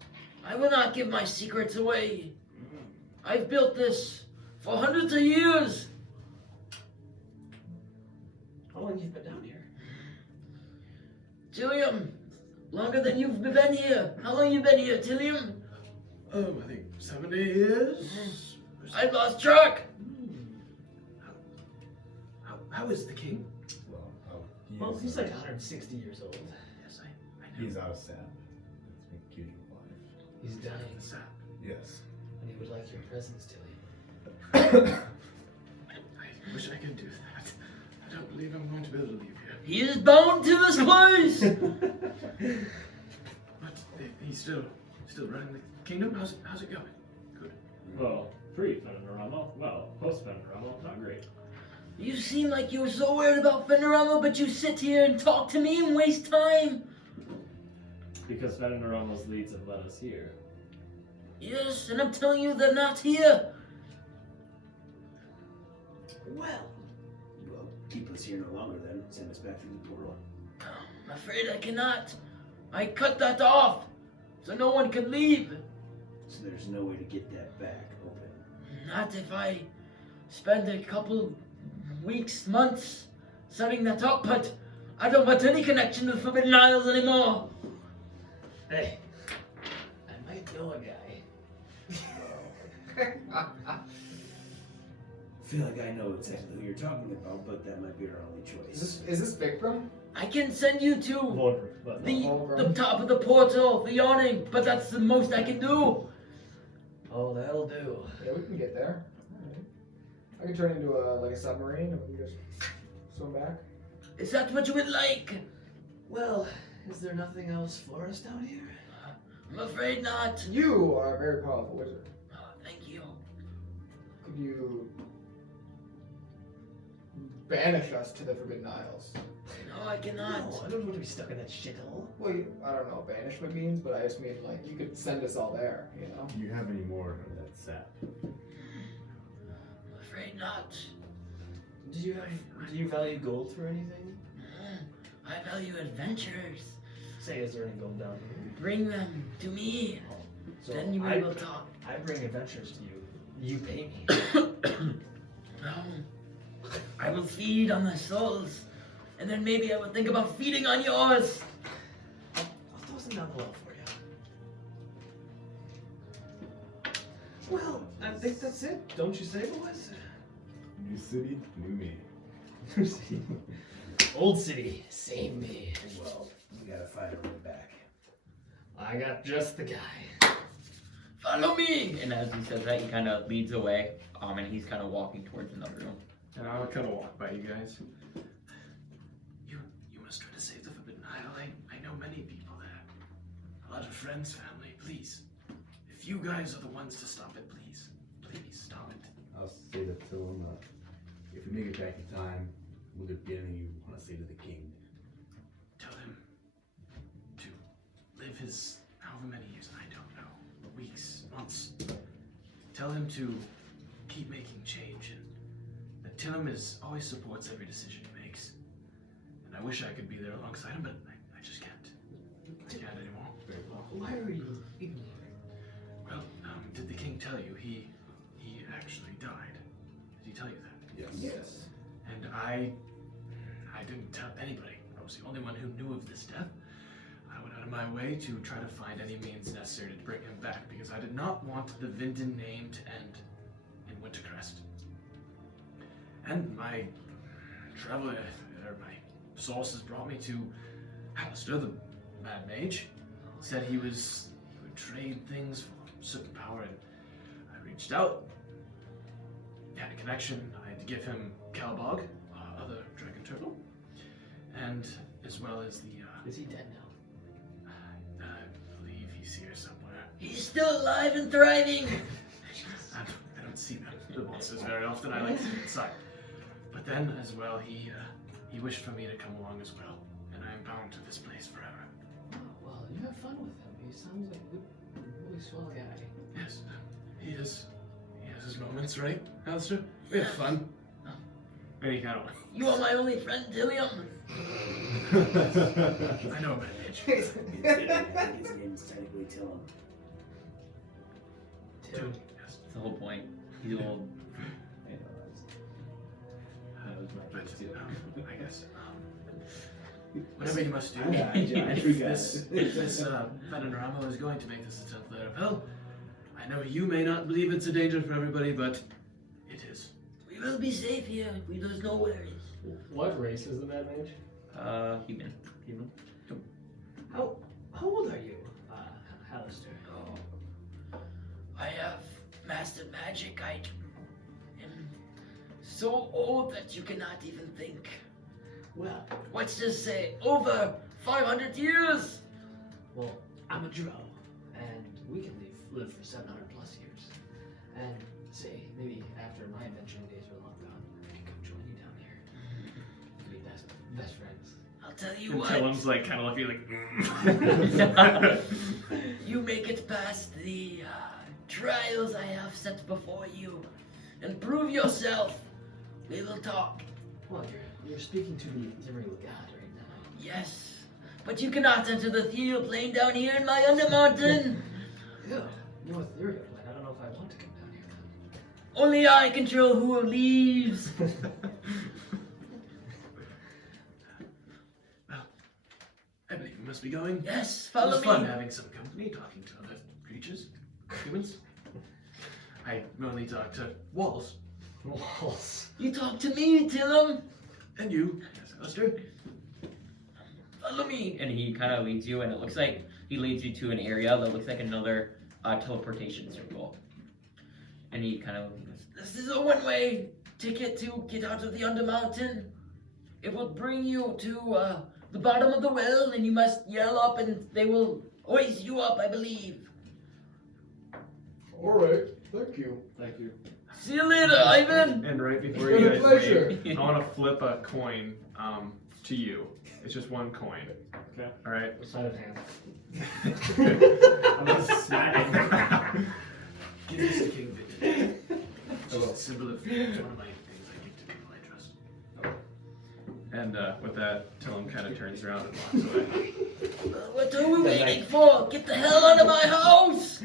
I will not give my secrets away. I've built this for hundreds of years. How long have you been down here? Tilium, longer than you've been here. How long you been here, Tilium? I think 70 years. I've lost track. How is the king? Well, he's like 160 years old. Yes, I know. He's out of sap. It's been keeping him alive. He's dying. The sap. Yes. And he would like your presence, Tilly. I wish I could do that. I don't believe I'm going to be able to leave here. He is bound to this place. But he's still running the kingdom. How's it going? Good. Well, pre-Fenn and Neramo. Well, post-Fenn and Neramo, not great. You seem like you're so worried about Fenn and Neramo, but you sit here and talk to me and waste time. Because Fenn and Neramo's leads have led us here. Yes, and I'm telling you they're not here. Well, keep us here no longer then. Send us back through the portal. I'm afraid I cannot. I cut that off, so no one can leave. So there's no way to get that back open. Not if I spend a couple weeks, months setting that up, but I don't want any connection with Forbidden Isles anymore. Hey, I might know a guy. I feel like I know exactly who you're talking about, but that might be our only choice. Is this Vikram? I can send you to Voldemort. the top of the portal, the yawning, but that's the most I can do. Oh, that'll do. Yeah, we can get there. Alright. I can turn into a submarine and we can just swim back. Is that what you would like? Well, is there nothing else for us down here? I'm afraid not. You are a very powerful wizard. Oh, thank you. Could you banish us to the Forbidden Isles? No, I cannot. No, I don't want to be stuck in that shithole. Well, I don't know what banishment means, but I just mean like you could send us all there, you know? Do you have any more of that sap? I'm afraid not. Do you value gold for anything? I value adventures. Say, is there any gold down here? Bring them to me. So Then we will talk. I bring adventures to you. You pay me. I will feed on the souls, and then maybe I will think about feeding on yours. I'll throw some down below for you. Well, I think that's it. Don't you say, boys? New city, new me. Old city, same me. Well, we gotta find our way back. I got just the guy. Follow me. And as he says that, he kind of leads away, and he's kind of walking towar's another room. And I'll kind of walk by you guys. You must try to save the Forbidden Isle. I know many people there. A lot of friends, family. Please, if you guys are the ones to stop it, please stop it. I'll say that to him. If we make it back in time, will there be anything you want to say to the king? Tell him to live his however many years, I don't know, weeks, months. Tell him to keep making change, and that Tillum always supports every decision he makes. And I wish I could be there alongside him, but I just can't. I can't anymore. Very well. Why are you even here? Well, did the king tell you he actually died? Did he tell you that? Yes. And I didn't tell anybody. I was the only one who knew of this death. I went out of my way to try to find any means necessary to bring him back because I did not want the Vinden name to end in Wintercrest. And my my sources brought me to Halaster, the Mad Mage. Said he would trade things for certain power, and I reached out. Had a connection. I had to give him Calbog, other dragon turtle, and as well as the. Is he dead now? I believe he's here somewhere. He's still alive and thriving. I don't see the monsters very often. I like to sit inside. But then, as well, he wished for me to come along as well, and I am bound to this place forever. Oh, well, you have fun with him. He sounds like a really swell guy. Yes, he is. He has his moments, right, Alistair? We have fun. And he kind of. You are my only friend, Dillium. I know about Mage. I think his name's technically Tillum. Dude, yes. That's the whole point. He's old. But I guess whatever you must do. If this Fenn and Neramo is going to make this a 10th layer of hell. I know you may not believe it's a danger for everybody, but it is. We will be safe here. There's no worries. What race is the Mad Mage? Human. Human. How old are you, Halaster? Oh, I have mastered magic. I am so old that you cannot even think. Well, Let's just say over 500 years. well, I'm a drow, and we can live for 700 plus years. And say, maybe after my adventuring days are long gone, I can come join you down here. We can be best friends. I'll tell you And what. Tillum's like kind of looking like. You make it past the trials I have set before you, and prove yourself. We will talk. Well, you're speaking to the ethereal god right now. Yes, but you cannot enter the ethereal plane down here in my undermountain. Yeah, no ethereal plane. I don't know if I want to come down here. Only I control who leaves. Well, I believe we must be going. Yes, It follow was fun me. having some company, talking to other creatures, humans. I mainly talk to walls. Walls. You talk to me, Tillum. And you, yes, Alistair. Follow me. And he kind of leads you, and it looks like he leads you to an area that looks like another teleportation circle. And he kind of. This is a one-way ticket to get out of the Undermountain. It will bring you to the bottom of the well, and you must yell up, and they will hoist you up, I believe. Alright, thank you. Thank you. See you later, Ivan. And right before It's you been a guys pleasure. leave, I want to flip a coin to you. It's just one coin. Okay. All right. Side of hand. I'm just smacking. Give us the king victory. Just a symbol of it's one of my things I give to people I trust. And with that, Tillum kind of turns around and walks away. What are we waiting for? Get the hell out of my house!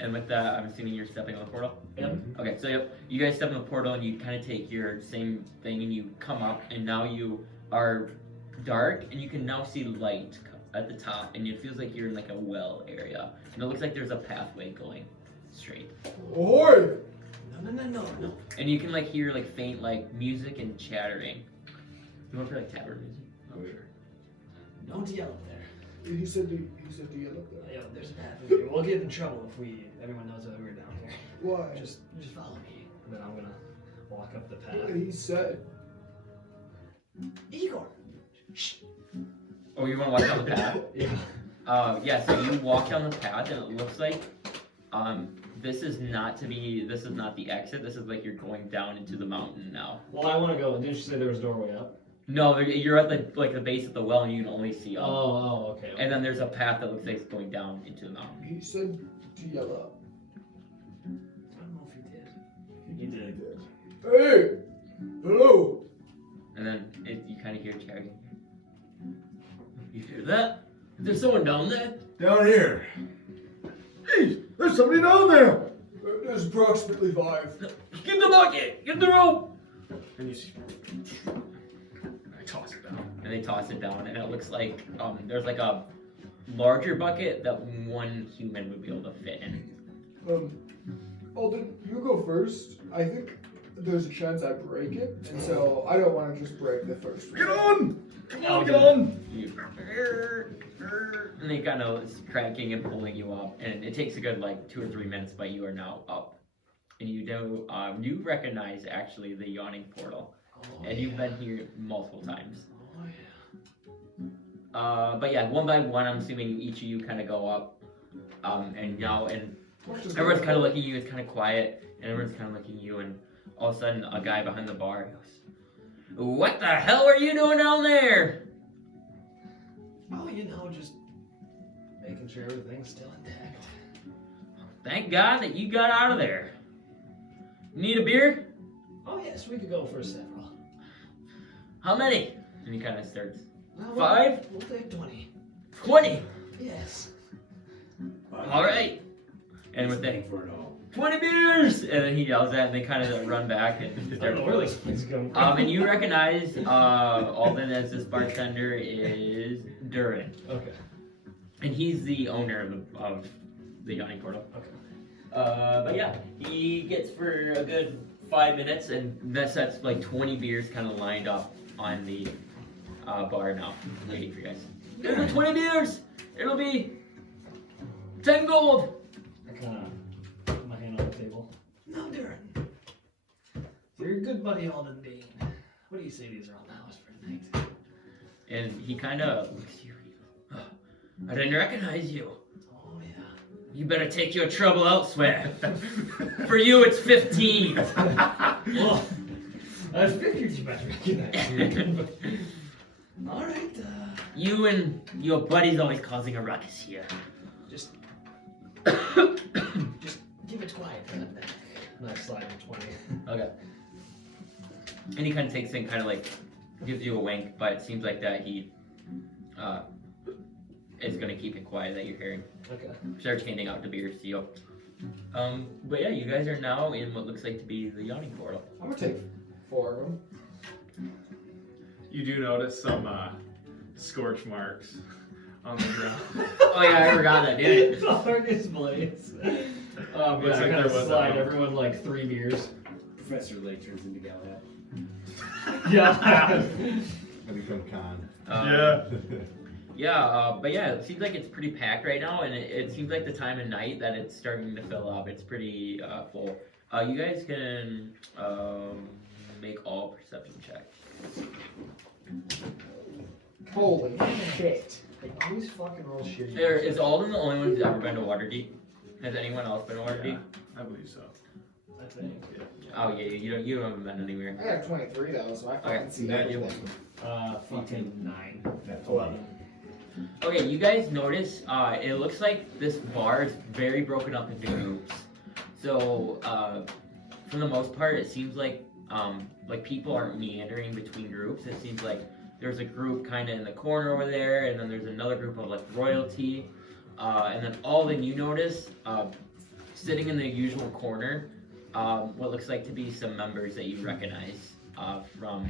And with that, I'm assuming you're stepping on the portal? Yep. Okay, so yep, you guys step in the portal and you kind of take your same thing and you come up and now you are dark and you can now see light at the top and it feels like you're in like a well area. And it looks like there's a pathway going straight. Ahoy! No. And you can like hear like faint like music and chattering. You want to play like tavern music? Oh, sure. Don't yell up there. He said to yell up there. Yeah, there's a path. We'll get in trouble if everyone knows that we're down here. Why? Just follow me, and then I'm gonna walk up the path. He said. Igor. Oh, you want to walk down the path? Yeah. Yeah, so you walk down the path and it looks like this is not the exit. This is like you're going down into the mountain now. Well, I want to go. Didn't you say there was a doorway up? No, you're at the base of the well and you can only see up. Oh, okay. And then there's a path that looks like it's going down into the mountain. He said to yell up. I don't know if he did. You did. Hey! Hello! And then you kind of hear chattering. You hear that? There's someone down there? Down here. Hey, there's somebody down there. There's approximately 5. Get the bucket! Get the rope! And you see, I toss it down. And they toss it down and it looks like there's like a larger bucket that one human would be able to fit in. Alden, you go first. I think there's a chance I break it, and so I don't want to just break the first one. Get on! Come on, get on! And they kind of is cracking and pulling you up, and it takes a good like 2 or 3 minutes, but you are now up, and you do you recognize actually the yawning portal, and you've been here multiple times. But yeah, one by one, I'm assuming each of you kind of go up, and now and everyone's kind of looking at you. It's kind of quiet, and everyone's kind of looking at you, and all of a sudden, a guy behind the bar goes, "What the hell are you doing down there?" Oh, you know, just making sure everything's still intact. Thank God that you got out of there. Need a beer? Oh yes, we could go for several. How many? And he kind of starts. Well, 5? We'll take 20. 20. Yes. All right. And with that, for it all. 20 beers! And then he yells at, and they kind of run back and I start don't know where this place is going. and you recognize Alden as this bartender is Durin, Okay. and he's the owner of the Yawning Portal. Okay. But yeah, he gets for a good 5 minutes, and that's like 20 beers kind of lined up on the bar now, waiting for you guys. It'll be 20 beers! It'll be 10 gold! I kind of put my hand on the table. Now, Darren, for your good buddy Alden Dean, what do you say these are on the house for tonight? And he kind of looks at you. Oh, I didn't recognize you. Oh yeah. You better take your trouble elsewhere. For you, it's 15. Well, I figured you might recognize me. All right. You and your buddy's always causing a ruckus here. Just keep it quiet for that. Nice slide in 20. Okay. And he kind of takes it and kind of like gives you a wink, but it seems like that he is going to keep it quiet that you're hearing. Okay. Starts handing out the beers to you. But yeah, you guys are now in what looks like to be the Yawning Portal. I'm gonna take 4 of them. You do notice some scorch marks on the ground. Oh yeah, I forgot that, dude. Darkest blades. Looks Yeah, like I kind there of was slide everyone like 3 beers. Professor Lake turns into Galahad. Yeah. I become Khan. But yeah, it seems like it's pretty packed right now, and it seems like the time of night that it's starting to fill up. It's pretty full. You guys can make all perception checks. Holy shit. They always fucking roll shitty. Is Alden the only one who's ever been to Waterdeep? Has anyone else been to Waterdeep? I believe so. I think. Oh yeah, you haven't been anywhere. I got 23 though, so I fucking Okay. see That you everything. Fucking 9. That's 11. Okay, you guys notice it looks like this bar is very broken up into groups. So for the most part, it seems like people aren't meandering between groups. It seems like there's a group kind of in the corner over there, and then there's another group of like royalty, and then Alden, you notice sitting in the usual corner, what looks like to be some members that you recognize from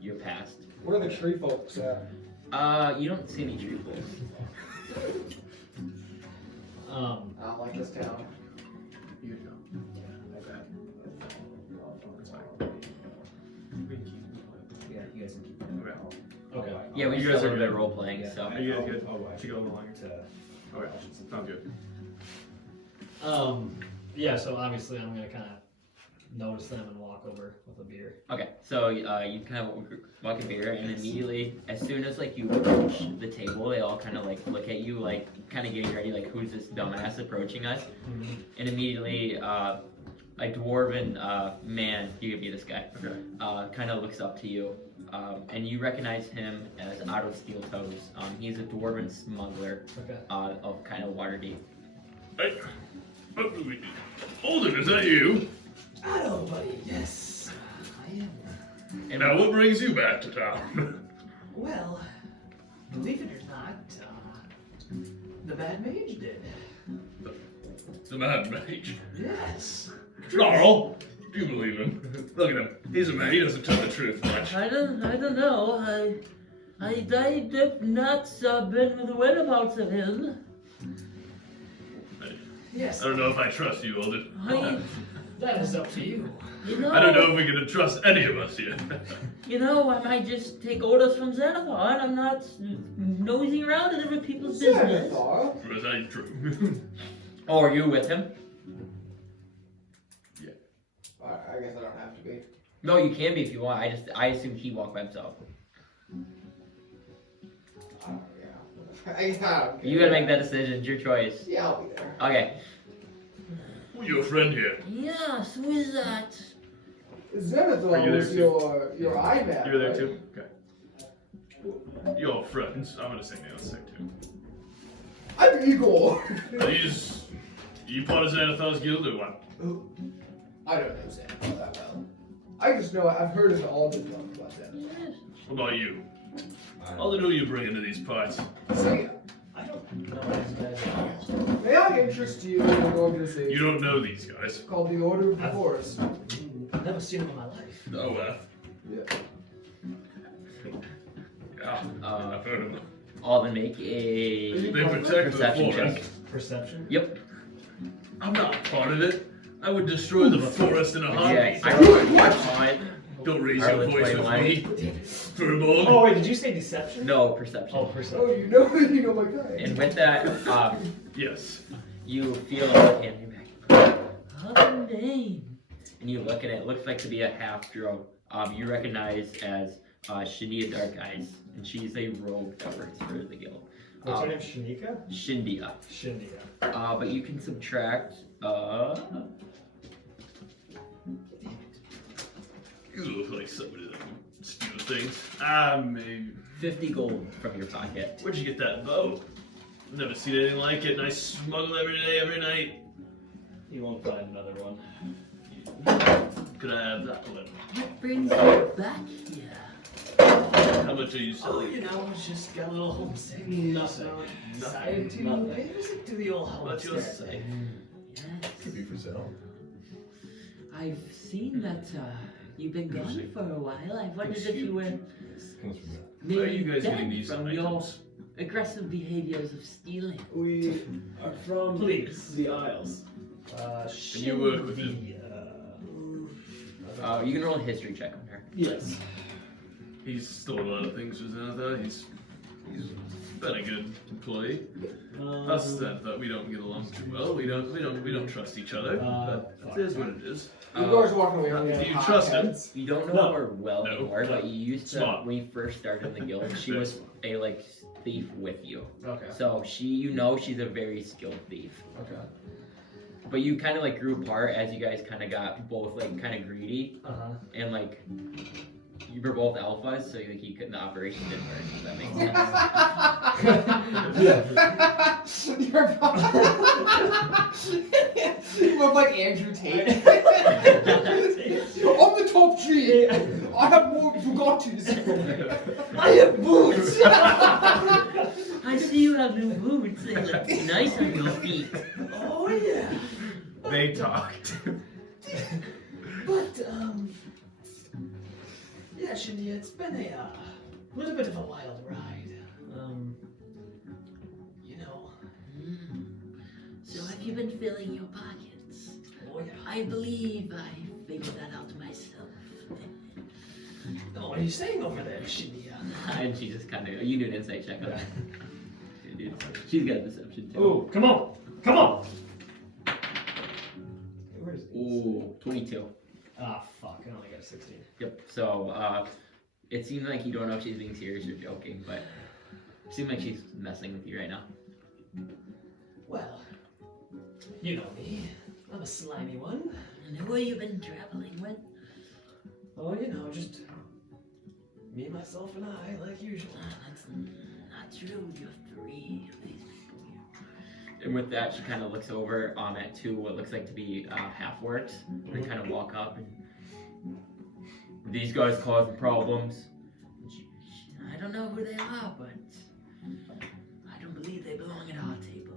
your past. Where are the tree folks at? You don't see any tree folks. I don't like this town. You go. Yeah, you guys can keep it. Okay. Okay. Yeah, we You just guys a are little bit good. of role playing, so. Are you guys good? I'll watch Should go a little longer. to Okay, sounds good. Yeah, so obviously I'm gonna kind of notice them and walk over with a beer. Okay, so you kind of walk a beer, and immediately, as soon as like you approach the table, they all kind of like look at you, like kind of getting ready, like who's this dumbass approaching us? And immediately, a dwarven man, you could be this guy, kind of looks up to you, and you recognize him as Otto Steel Toes. He's a dwarven smuggler Okay. of kind of Waterdeep. Hey, Alden, is that you? Hello, buddy. Yes, I am. And Now, what brings you back to town? Well, believe it or not, the Mad Mage did. The Mad Mage. Yes. Snarl, do you believe him? Look at him. He's a man. He doesn't tell the truth much. I don't know. I've not been with the whereabouts of him. Yes. I don't know if I trust you, Alden. That is up to you. You know, I don't know if we can trust any of us here. You know, I might just take orders from Xanithar. I'm not nosing around in other people's business. Xanithar? Was that true? Oh, are you with him? I guess I don't have to be. No, you can be if you want. I assumed he walked by himself. Yeah. You gotta make that decision. It's your choice. Yeah, I'll be there. Okay. Who's your friend here? Yes, who is that? Xanithar Are you there was too? your eye man. You're there right? too? Okay. Your friends. I'm gonna say Nail's sick too. I'm Igor. Are you part of Xanathar's guild or what? I don't know Xanithar that well. I just know I've heard of Alden talk about Xanithar. Yes. What about you? Alden, who are you bringing to these parts? See, I don't know these guys. may I interest you in an organization You don't know these guys. called the Order of the Forest? I've never seen them in my life. Oh, Yeah. yeah. I've heard of them. Alden, make a They protect the perception forest. check. Perception? Yep. I'm not part of it. I would destroy the forest in a Yeah, heartbeat. I rolled one. Don't raise Arlen, your voice with 21. me. Furball. Oh wait, did you say deception? No, perception. Oh, Oh, perception. you know my guy. And with that, Yes. you feel a hand in your back. Alden. And you look at it. It looks like to be a half drone. You recognize as Shindia Dark Eyes, and she's a rogue that works for the guild. What's her name? Shanika? Shindia. Shindia. But you can subtract. You look like somebody that would steal things. Maybe. 50 gold from your pocket. Where'd you get that bow? I've never seen anything like it, and I smuggle every day, every night. You won't find another one. Could I have that one? What brings you back here? How much are you Oh, selling? you know, just got a little homesick. Nothing. Decided to Nothing. visit to the old What's your homestead. say? Could be for sale. I've seen that you've been gone for a while. I wondered if you were Comes from that. Where are maybe you guys dead getting these from items? your aggressive behaviors of stealing. We are from Please. the Isles. you work with him? You can roll a history check on her. Yes. He's stole a lot of things from Xanatha. He's been a good employee. Us Xanatha, we don't get along too well. We don't trust each other. But it is what it is. Igor's walking away from do me. you trust him? You don't know No. her well No. anymore, but you used to, Smart. when you first started in the guild, she was a thief with you. Okay. So she's a very skilled thief. Okay. But you kind of grew apart as you guys kind of got both kind of greedy and you were both alphas, so you couldn't, the operation didn't work. If that makes sense. You look like Andrew Tate. On the top tree, I have more Bugattis. I have boots. I see you have new boots. They look nice on your feet. Oh yeah. They talked. But yeah, Shindia, it's been a little bit of a wild ride. You know. So have you been filling your pockets? Oh yeah. I believe I figured that out myself. Oh, what are you saying over there, Shindia? And she just kind of, you do an insight check on her. She's got a deception too. Oh, come on, come on. Where's Ooh, 22. Ah, fuck! I only got 16. Yep. So it seems like you don't know if she's being serious or joking, but it seems like she's messing with you right now. Well, you know me. I'm a slimy one. And who have you been traveling with? Oh, you know, just me, myself, and I, like usual. That's not true. You have three of these people here. And with that, she kind of looks over at two what looks like to be half-orcs, and they kind of walk up and these guys causing problems. I don't know who they are, but I don't believe they belong at our table.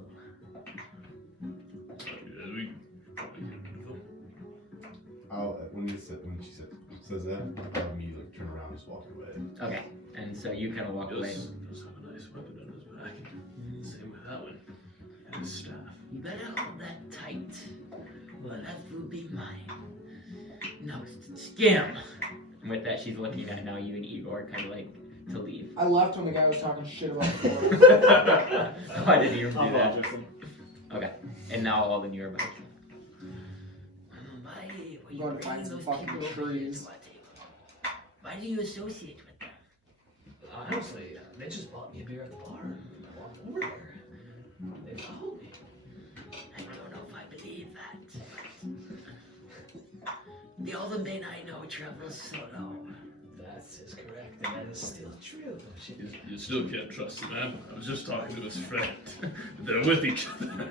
When she says that, I'll immediately turn around and just walk away. Okay, and so you kind of walk away. Does have a nice weapon on his back. Same with that one. And his staff. You better hold that tight, or that will be mine. No, scam. And with that, she's looking at now you and Igor, kind of like to leave. I left when the guy was talking shit about the board. Why did you do I'll that? apologize to him. Okay, and now all the you're back. Why were you Go and find bringing some those fucking people over here trees. to our table? Why do you associate with them? Honestly, they just bought me a beer at the bar. I walked over there. They followed me. I don't know if I believe that. The Alden I know travels solo. That is correct, and that is still true. You still can't trust the man. I was just talking to his friend. They're with each other.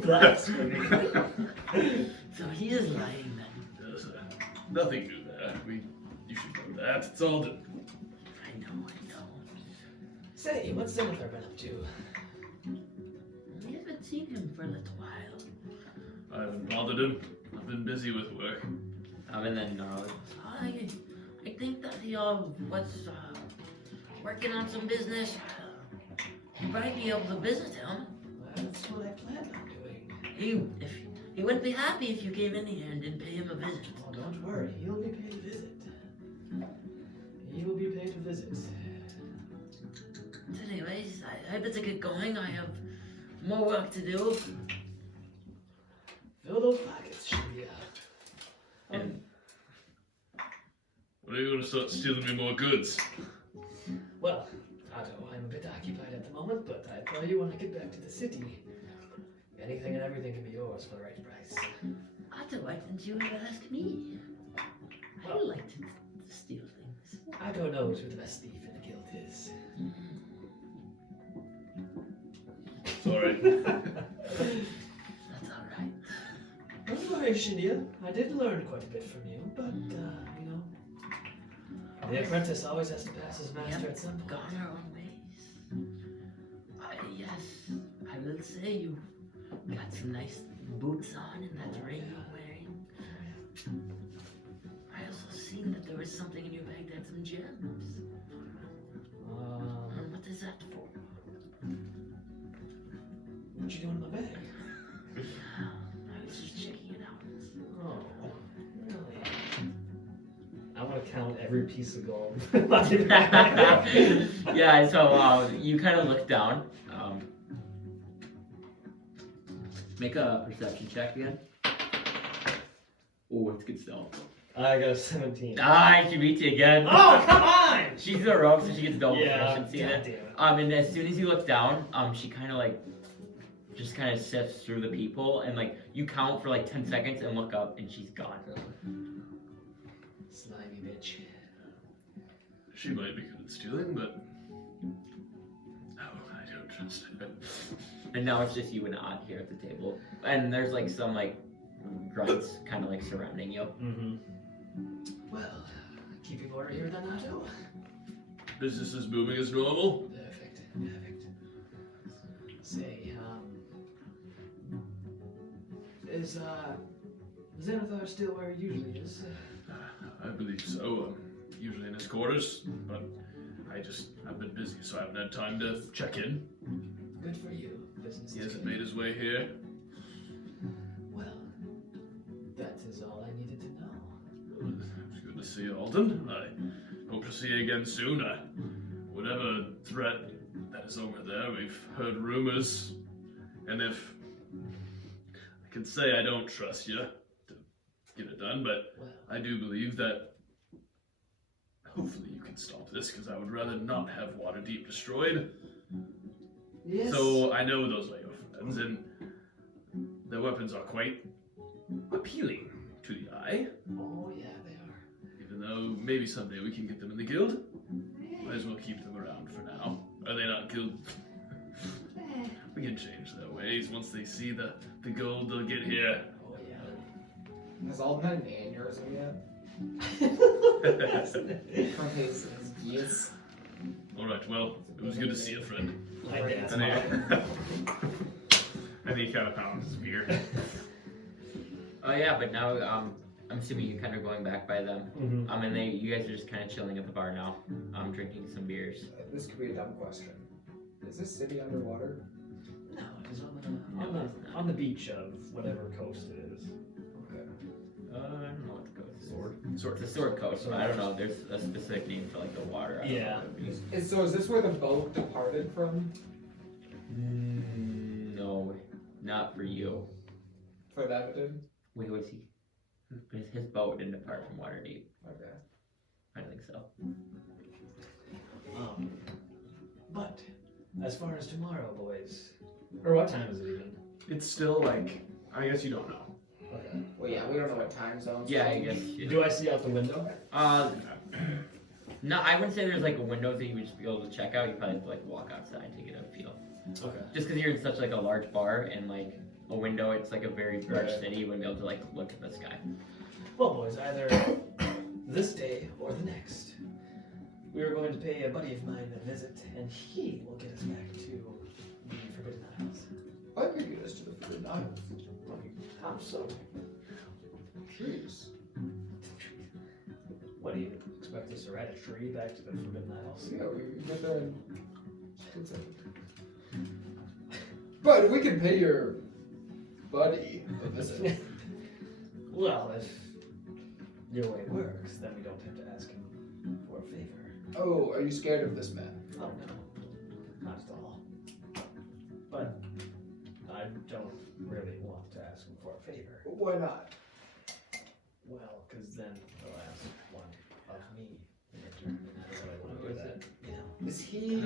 Blasphemy. So he is lying then. Yes, nothing new there. You should know that. It's Alden. I know. Say, what's Xanithar been up to? We haven't seen him for a little while. I haven't bothered him. I've been busy with work. And then I think that he was working on some business. You might be able to visit him. That's what I planned on doing. He wouldn't be happy if you came in here and didn't pay him a visit. Oh, don't worry, he'll be paid a visit. He will be paid a visit. Anyways, I better get going. I have more work to do. Fill those pockets, Shia. and When are you going to start stealing me more goods? Well, Otto, I'm a bit occupied at the moment, but I tell you when I get back to the city, anything and everything can be yours for the right price. Otto, why didn't you ever ask me? I like to steal things. Otto knows who the best thief in the guild is. Sorry. That's alright. Don't worry, Shinya. I did learn quite a bit from you, but, you know, the apprentice always has to pass his master at some point. Gone our own ways. Yes, I will say you got some nice boots on and that ring you're wearing. I also seen that there was something in your bag that had some gems. And what is that for? What you doing in my bag? I was just checking it out. Oh, really? I want to count every piece of gold. yeah, so you kind of look down. Make a perception check again. Oh, it's good still. I got a 17. Ah, she beats you again. Oh, come on! She's a rogue, so she gets double Yeah, proficiency in it. goddamn And as soon as you look down, she kind of like, just kind of sifts through the people, and like, you count for like 10 seconds and look up, and she's gone. Slimy bitch. She might be good at stealing, but no, I don't trust her. And now it's just you and Odd here at the table. And there's like some like grunts kind of like surrounding you. Mm-hmm. Well, keeping order here then, Otto. Business is booming as normal. Perfect. Say, is Xanithar still where he usually is? I believe so. Usually in his quarters, but I've been busy, so I haven't had time to check in. Good for you. Business He is hasn't good. made his way here. Well, that is all I needed to know. It's good to see you, Alden. I hope to see you again soon. Whatever threat that is over there, we've heard rumors, and if I can say I don't trust you to get it done, but I do believe that hopefully you can stop this, because I would rather not have Waterdeep destroyed. Yes. So I know those are your friends, and their weapons are quite appealing to the eye. Oh yeah, they are. Even though maybe someday we can get them in the guild. Might as well keep them around for now. Are they not guild? We can change their ways. Once they see the gold, they'll get here. Oh yeah. Has Alden had an aneurysm yet? From his geese? Alright, well, it was good to see you, friend. My dad's And mom. he kind of pounds his beer. Oh yeah, but now I'm assuming you're kind of going back by them. Mhm. And you guys are just kind of chilling at the bar now. Drinking some beers. This could be a dumb question. Is this city underwater? He's on the beach of whatever coast it is. I don't know what the coast is. Sword. It's a sword coast, but I don't know. There's a specific name for like the water. I don't know what it is. So is this where the boat departed from? No, not for you. For that it did? Wait, was he? His boat didn't depart from Waterdeep. Okay. I don't think so. But as far as tomorrow, boys, or what time is it even? It's still like, I guess you don't know. Okay. Well, yeah, we don't know what time zones. Yeah, I guess. Yeah. Do I see out the window? No, I wouldn't say there's like a window that you would just be able to check out. You probably have to like walk outside to get a feel. Okay. Just because you're in such like a large bar and like a window, it's like a very large Right. city. You wouldn't be able to like look at the sky. Well, boys, either this day or the next, we are going to pay a buddy of mine a visit, and he will get us back to the Forbidden Isles. I could get us to the Forbidden Isles. How so? Trees. What do you expect us to ride a tree back to the Forbidden Isles? Yeah, we get there and... But we can pay your buddy a visit. Well, if your way works, then we don't have to ask him for a favor. Oh, are you scared of this man? Oh no, not at all. But I don't really want to ask him for a favor. Why not? Well, because then he'll ask one of me in return, and I don't really want to do that. Yeah. Is he...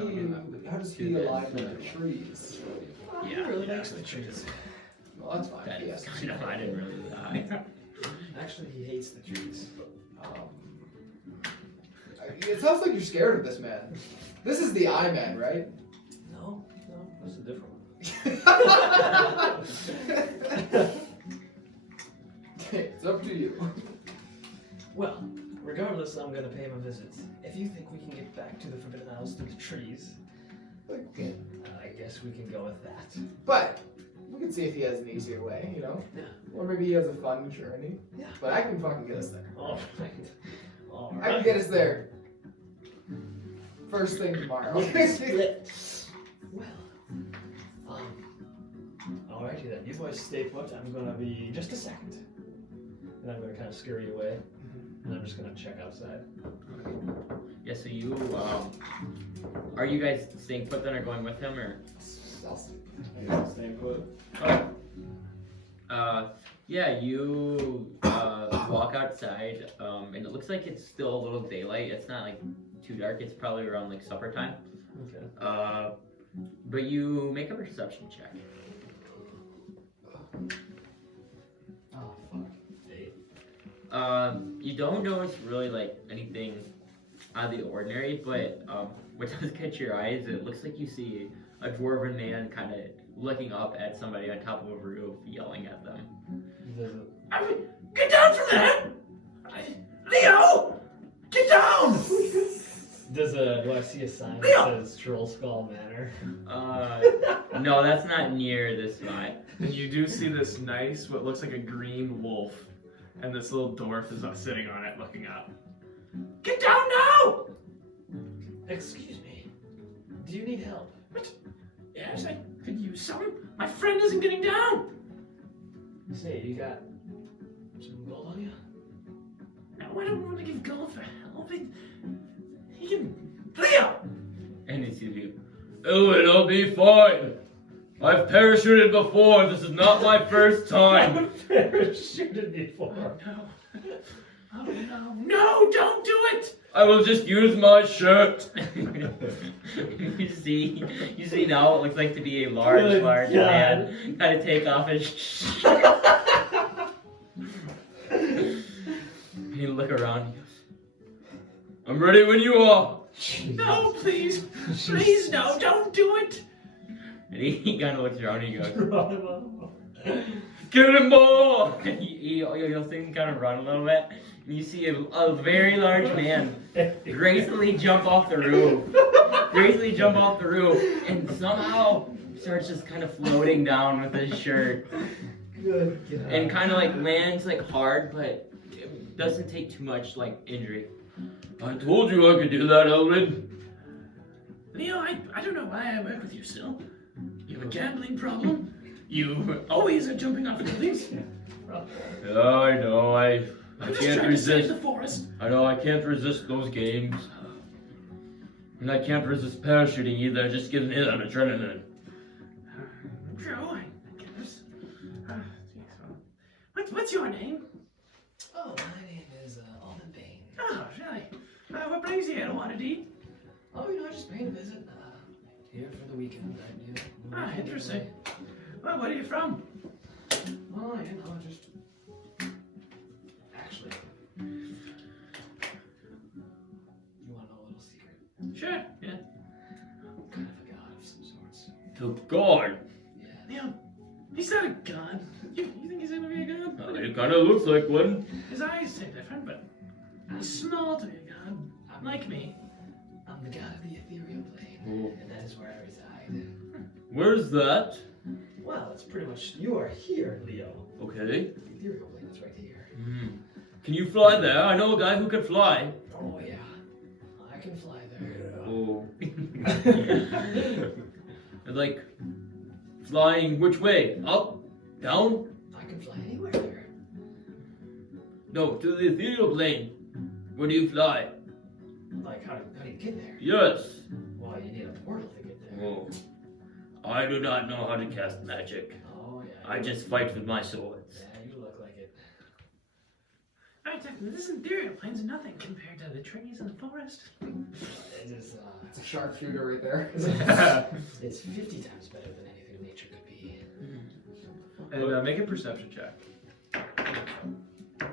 How does he align with the trees? He really likes the trees. Well, that's fine. That Yes. is, I didn't really die. Actually, he hates the trees. It sounds like you're scared of this man. This is the Eye Man, right? No, that's a different one. It's up to you. Well, regardless, I'm gonna pay him a visit. If you think we can get back to the Forbidden Isles through the trees, Okay. I guess we can go with that. But we can see if he has an easier way, you know? Yeah. Or maybe he has a fun journey. Yeah. But I can fucking get us there. All right. All I can get us there. First thing tomorrow. Well, alrighty then. You boys stay put. I'm gonna be just a second. And I'm gonna kind of scare you away. And I'm just gonna check outside. Yeah. So you are you guys staying put then, or going with him, or? Staying put. Yeah, you walk outside, and it looks like it's still a little daylight. It's not like too dark. It's probably around like supper time. Okay. But you make a perception check. Oh fuck. 8. You don't notice really like anything out of the ordinary, but what does catch your eye is it looks like you see a dwarven man kind of looking up at somebody on top of a roof, yelling at them. Get down from there! Leo! Get down! Do I see a sign that Leo! says Troll Skull Manor? No, that's not near this spot. And you do see this nice, what looks like a green wolf, and this little dwarf is sitting on it looking up. Get down now! Excuse me. Do you need help? Yes, I could use some. My friend isn't getting down. Say, you got some gold on you? No, I don't want to give gold for help. He can... Leo! And he sees you. Oh, it'll be fine. I've parachuted before. This is not my first time. I've parachuted before. No. Oh no. No, don't do it! I will just use my shirt. you see now what looks like to be a large Good man kind of take off his shirt. You look around, he goes, I'm ready when you are. No, please. Please, no, don't do it. and he kind of looks around and he goes, Get him more. and you'll see him kind of run a little bit, and you see a very large man gracefully jump off the roof. And somehow starts just kind of floating down with his shirt. Good God. And kind of like lands like hard, but it doesn't take too much like injury. I told you I could do that, Alden. Leo, I don't know why I work with you still. You You have a gambling problem? You always are jumping off buildings? Yeah, I know. I I'm just can't trying to save resist. the forest. I know I can't resist those games. And I can't resist parachuting either. I just get an hit on adrenaline. True, I guess. What's your name? Oh, my name is Alden Bain. Oh, really? What brings you here to Waterdeep? Oh, you know, I just paid a visit. Here for the weekend. Interesting. Well, where are you from? Oh, you know, just. Actually. You want to know a little secret? Sure, yeah. I'm kind of a god of some sorts. To God. Yeah. He's not a god. You think he's gonna be a god? It kind of looks like one. His eyes say different, but he's small to be a god. Like me. I'm the god of the ethereal plane, Oh. and that is where I reside. Where's that? Well, it's pretty much. You are here, Leo. Okay. The ethereal plane is right here. Can you fly there? I know a guy who can fly. Oh, yeah. I can fly there. Oh. Like, flying which way? Up? Down? I can fly anywhere there. No, to the ethereal plane. Where do you fly? Like, how do you get there? Yes. Well, you need a portal to get there. Oh. I do not know how to cast magic. Oh, yeah. I just fight with my swords. Yeah, you look like it. This ethereal plane's nothing compared to the trees in the forest. It is, It's a sharpshooter right there. it's 50 times better than anything nature could be. And make a perception check. Oh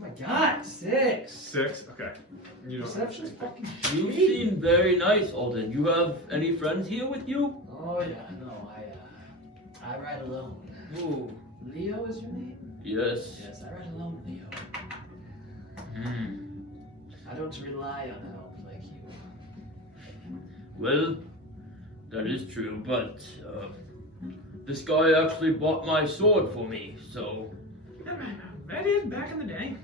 my god, 6! 6? Okay. You don't Perception's fucking You shitty. seem very nice, Alden. You have any friends here with you? Oh yeah, no, I ride alone. Oh. Leo is your name? Yes. Yes, I ride alone, Leo. I don't rely on help like you. Well, that is true, but this guy actually bought my sword for me, so I did back in the day.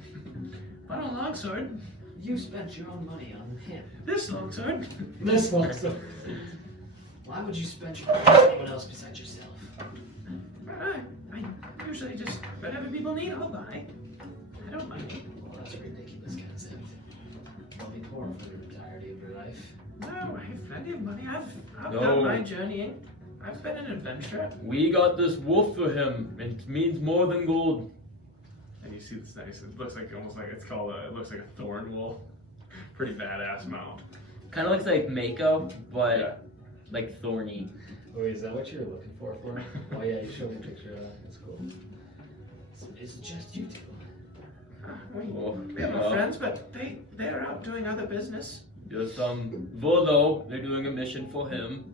Bought a longsword. You spent your own money on him. This longsword. This longsword. Why would you spend your money on anyone else besides yourself? I usually just whatever people need, I'll buy. I don't mind. Well, that's a ridiculous concept. You'll be poor for the entirety of your life. No, I have plenty of money. I've No. done my journeying. I've been an adventurer. we got this wolf for him. It means more than gold. And you see this nice, it looks like almost like it looks like a thorn wool. Pretty badass mount. Kind of looks like Mako, but Yeah. like thorny. Wait, is that what you were looking for? Oh yeah, you showed me a picture of that. That's cool. So it's just you two. We have our friends, but they're out doing other business. Yes, Volo, they're doing a mission for him.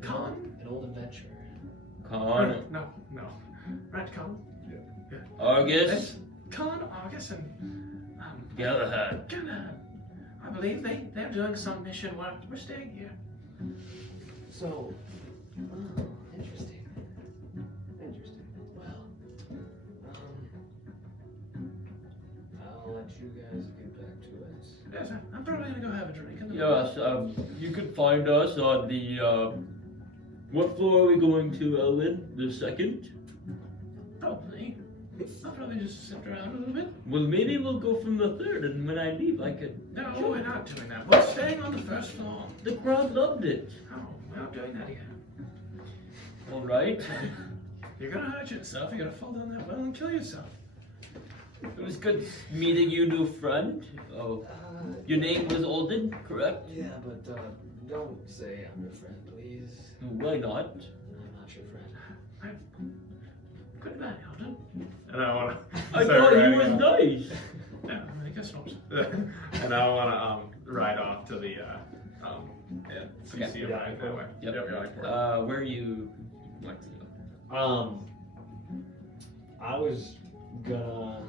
Colin? An old adventurer. Con, No. Right, Colin? Argus, Colin, August, and Galahad. Galahad. I believe they're doing some mission while we're staying here. So, oh, interesting. Interesting. Well, I'll let you guys get back to it. Yes, I'm probably gonna go have a drink. Yes, you can find us on the, what floor are we going to, Alden? The second? Probably. I'll probably just sit around a little bit. Well, maybe we'll go from the third, and when I leave, I could. No, we're not doing that. We're staying on the first floor. The crowd loved it. No, we're not doing that again. All right. You're gonna hurt yourself. You're gonna fall down that well and kill yourself. It was good meeting you, new friend. Oh, your name was Alden, correct? Yeah, but don't say I'm your friend, please. Why not? I'm not your friend. Goodbye, Alden. And I wanna I start thought you riding was off. nice. Yeah, I guess not. And I wanna ride off to the so you Okay. see him riding that way. Yep. Yawning portal. Where are you want to go? I was gonna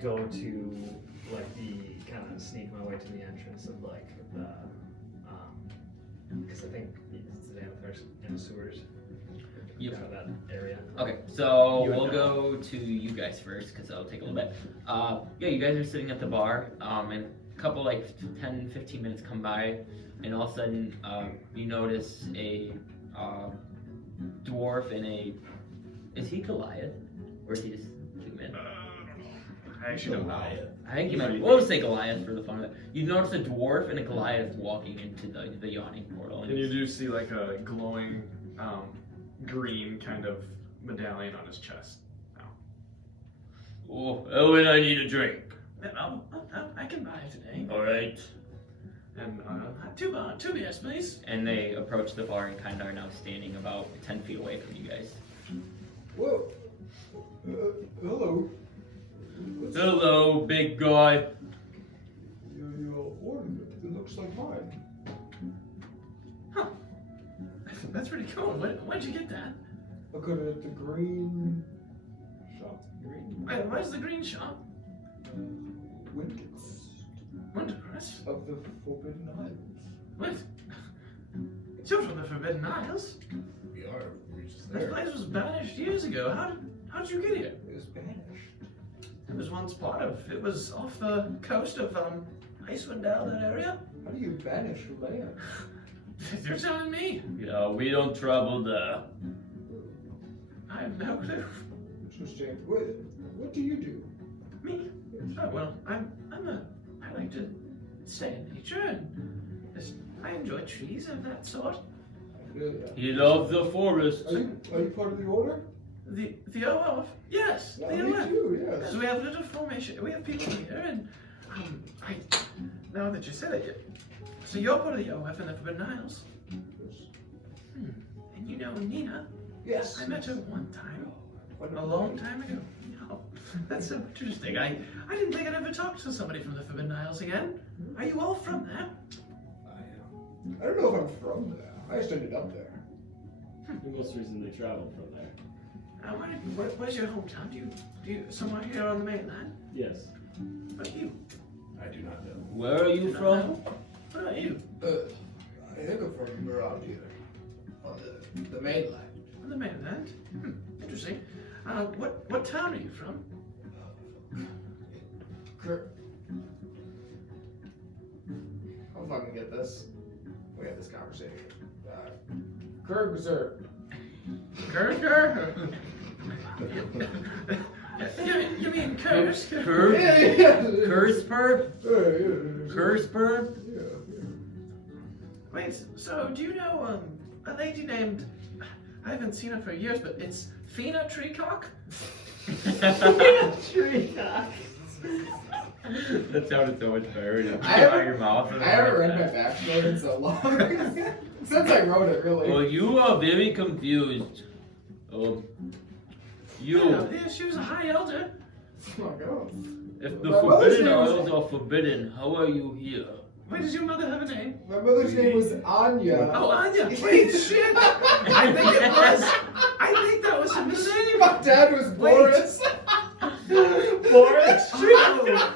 go to like the kind of sneak my way to the entrance of like the because I think it's Xanithar in the sewers. Yep. Kind of that area. Okay, so You and we'll I. go to you guys first because that'll take a little bit. Yeah, you guys are sitting at the bar, and couple, like 10, 15 minutes come by, and all of a sudden, you notice a dwarf and a. Is he Goliath? Or is he just human? I actually don't know. I think you might. We'll say Goliath for the fun of it. You notice a dwarf and a Goliath walking into the yawning portal. And you do see like a glowing green kind of medallion on his chest. Oh, Owen, I need a drink. I can buy it today. All right. And Two beers, please. And they approach the bar and kind of are now standing about 10 feet away from you guys. Whoa. Hello. Hello, big guy. Your ornament, it looks like mine. That's pretty cool. Where'd you get that? I got it at the green shop. Green Where's the green shop? Wintercrest of the Forbidden Isles. What? You're from the Forbidden Isles? We are. We're just This there. place was banished years ago. How did you get here? It was banished. It was once part of. It was off the coast of Icewind Dale, that area. How do you banish land? You're telling me. Yeah, we don't travel there. I have no clue. Interesting. What do you do? Me? Oh well, I like to stay in nature and I enjoy trees of that sort. He loves the forest. Are you part of the order? The OF? Yes, Yeah, the me OF. too, yes. Because we have little formation. We have people here, and now that you said it, so you're part of the OF in the Forbidden Isles. And you know Nina? Yes. I met her one time, a long time ago. Oh, that's so interesting. I didn't think I'd ever talk to somebody from the Forbidden Isles again. Are you all from there? I don't know if I'm from there. I just ended up there. You most recently traveled from there. Where's your hometown? Do you somewhere here on the mainland? Yes. What are you? I do not know. Where are you from? What are you? I think I'm from around here. On the mainland. On the mainland? Interesting. What town are you from? I'll fucking get this. We had this conversation. Kurgzer. Kurger? You mean Kursk? Kurspur? Yeah. Kurspur? Wait, so do you know a lady named, I haven't seen her for years, but it's Fina Treecock? Treecock. That sounded so much better. Just I out your mouth. I haven't read my backstory in so long. Since I wrote it, really. Well, you are very confused. Yeah, she was a high elder. Oh my god. If the My mother's Forbidden name was- Isles are forbidden, how are you here? Wait, does your mother have a name? My mother's name was Anya. Oh, Anya. Wait, shit. I think it was. I think that was her middle name. My dad was Boris. Boris? Oh.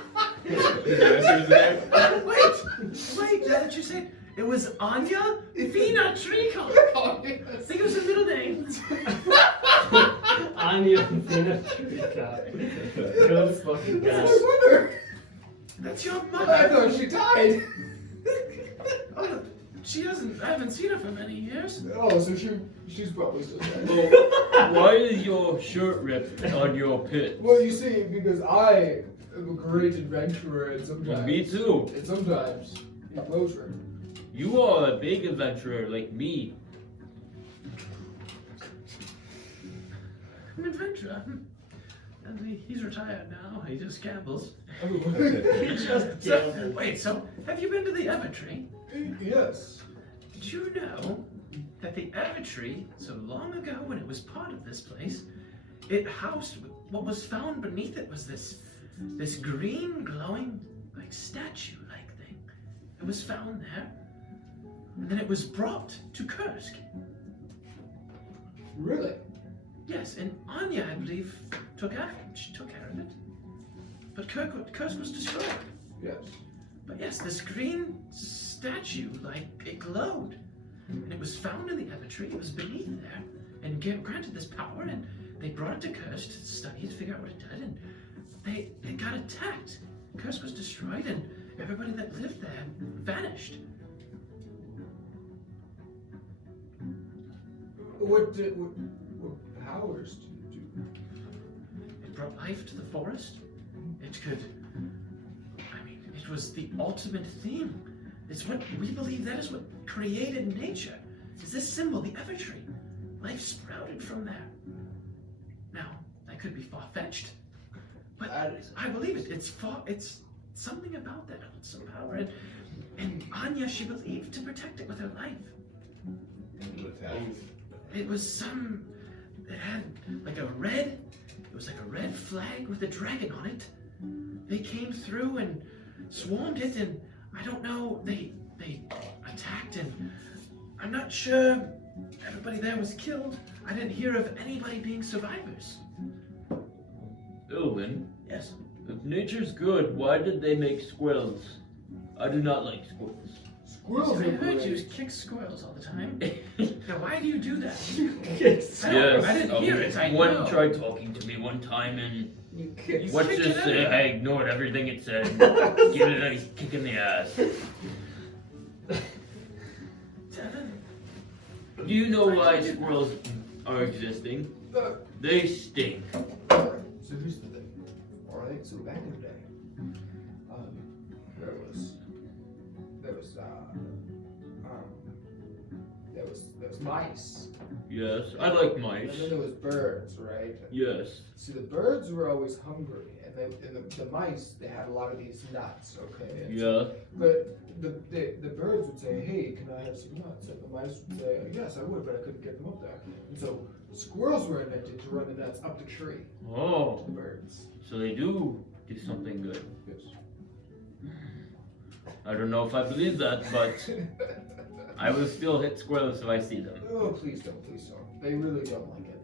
Wait, now that you said it was Anya Fina Treecock. I think it was her middle name. Anya Fina Treecock. Good fucking That's guy. my mother. That's your I mother. thought she died. Oh, she doesn't. I haven't seen her for many years. Oh, so she's probably still dead. Why is your shirt ripped on your pit? Well, you see, because I am a great adventurer, and sometimes. Me too. And sometimes in closer. You are a big adventurer like me. An adventurer. And he's retired now. He just gambles. Wait, so have you been to the Evertree? Yes. Did you know that the Evertree, so long ago when it was part of this place, it housed what was found beneath it was this green glowing like statue-like thing. It was found there, and then it was brought to Kursk. Really? Yes, and Anya, I believe, took care of it. But Kursk was destroyed. Yes. But yes, this green statue, like, it glowed. And it was found in the Evertree, it was beneath there, and granted this power, and they brought it to Kursk to study it, figure out what it did, and they got attacked. Kursk was destroyed, and everybody that lived there vanished. What powers do you do? It brought life to the forest. It could. I mean, it was the ultimate theme. It's what we believe that is what created nature. Is this symbol, the Evertree? Life sprouted from there. Now, that could be far-fetched, but I believe it. It's something about that holds some power. And Anya, she believed to protect it with her life. It was it had like a red flag with a dragon on it. They came through and swarmed it, and I don't know, they attacked, and I'm not sure everybody there was killed. I didn't hear of anybody being survivors. Alden, Yes. if nature's good, why did they make squirrels? I do not like squirrels. Squirrels I are heard you great. kick squirrels all the time. Now, why do you do that? Yes, I didn't hear it. I one know. tried talking to me one time and You kick. what kicked just it say? anyway. I ignored everything it said. Give it a nice kick in the ass. Do you know why squirrels are existing? They stink. So here's the thing. Alright, so back in the day, there was mice. Yes, I like And mice. then there was birds, right? Yes. See, the birds were always hungry, and the mice, they had a lot of these nuts, okay? And Yeah. But the birds would say, hey, can I have some nuts? And the mice would say, yes, I would, but I couldn't get them up there. And so squirrels were invented to run the nuts up the tree. Oh, The birds. so they do something good. Yes. I don't know if I believe that, but I will still hit squirrels if I see them. Oh, please don't. They really don't like it.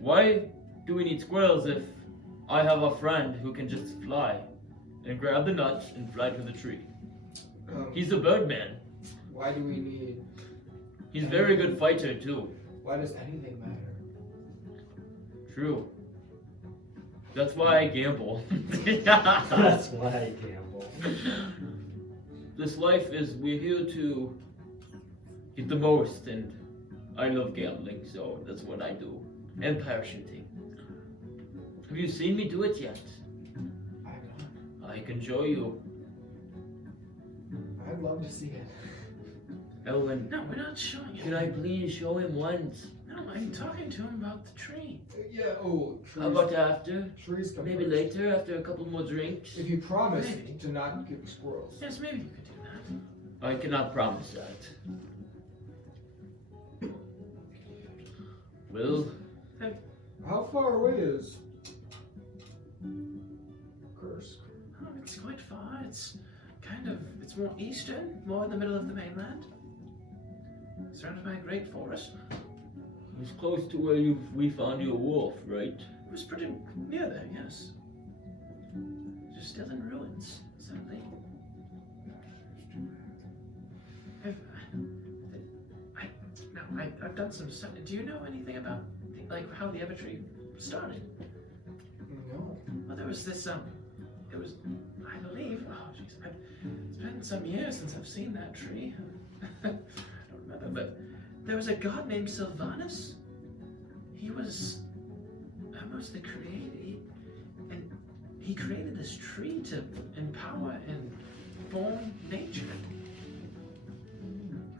Why do we need squirrels if I have a friend who can just fly and grab the nuts and fly to the tree? He's a birdman. Why do we need? He's a very good fighter too. Why does anything matter? True. That's why I gamble. That's why I gamble. This life is, we're here to get the most, and I love gambling, so that's what I do. And parachuting. Have you seen me do it yet? I don't. I can show you. I'd love to see it. Elwin, No, we're not showing you. can I please show him once? No, I'm talking to him about the tree. Yeah. Oh, trees. How about after? Trees come Maybe first. later, after a couple more drinks? If you promise Maybe. to not give squirrels. Yes, maybe you could do that. I cannot promise that. Well, How far away is Kursk? Oh, it's quite far. It's more eastern, more in the middle of the mainland. Surrounded by a great forest. it's close to where we found your wolf, right? It was pretty near there, yes. Just still in ruins, sadly. I've done some stuff. Do you know anything about how the Evertree started? No. Well, there was this it was, I believe. Oh, jeez, it's been some years since I've seen that tree. I don't remember, but there was a god named Sylvanus. He was almost the creator, and he created this tree to empower and form nature.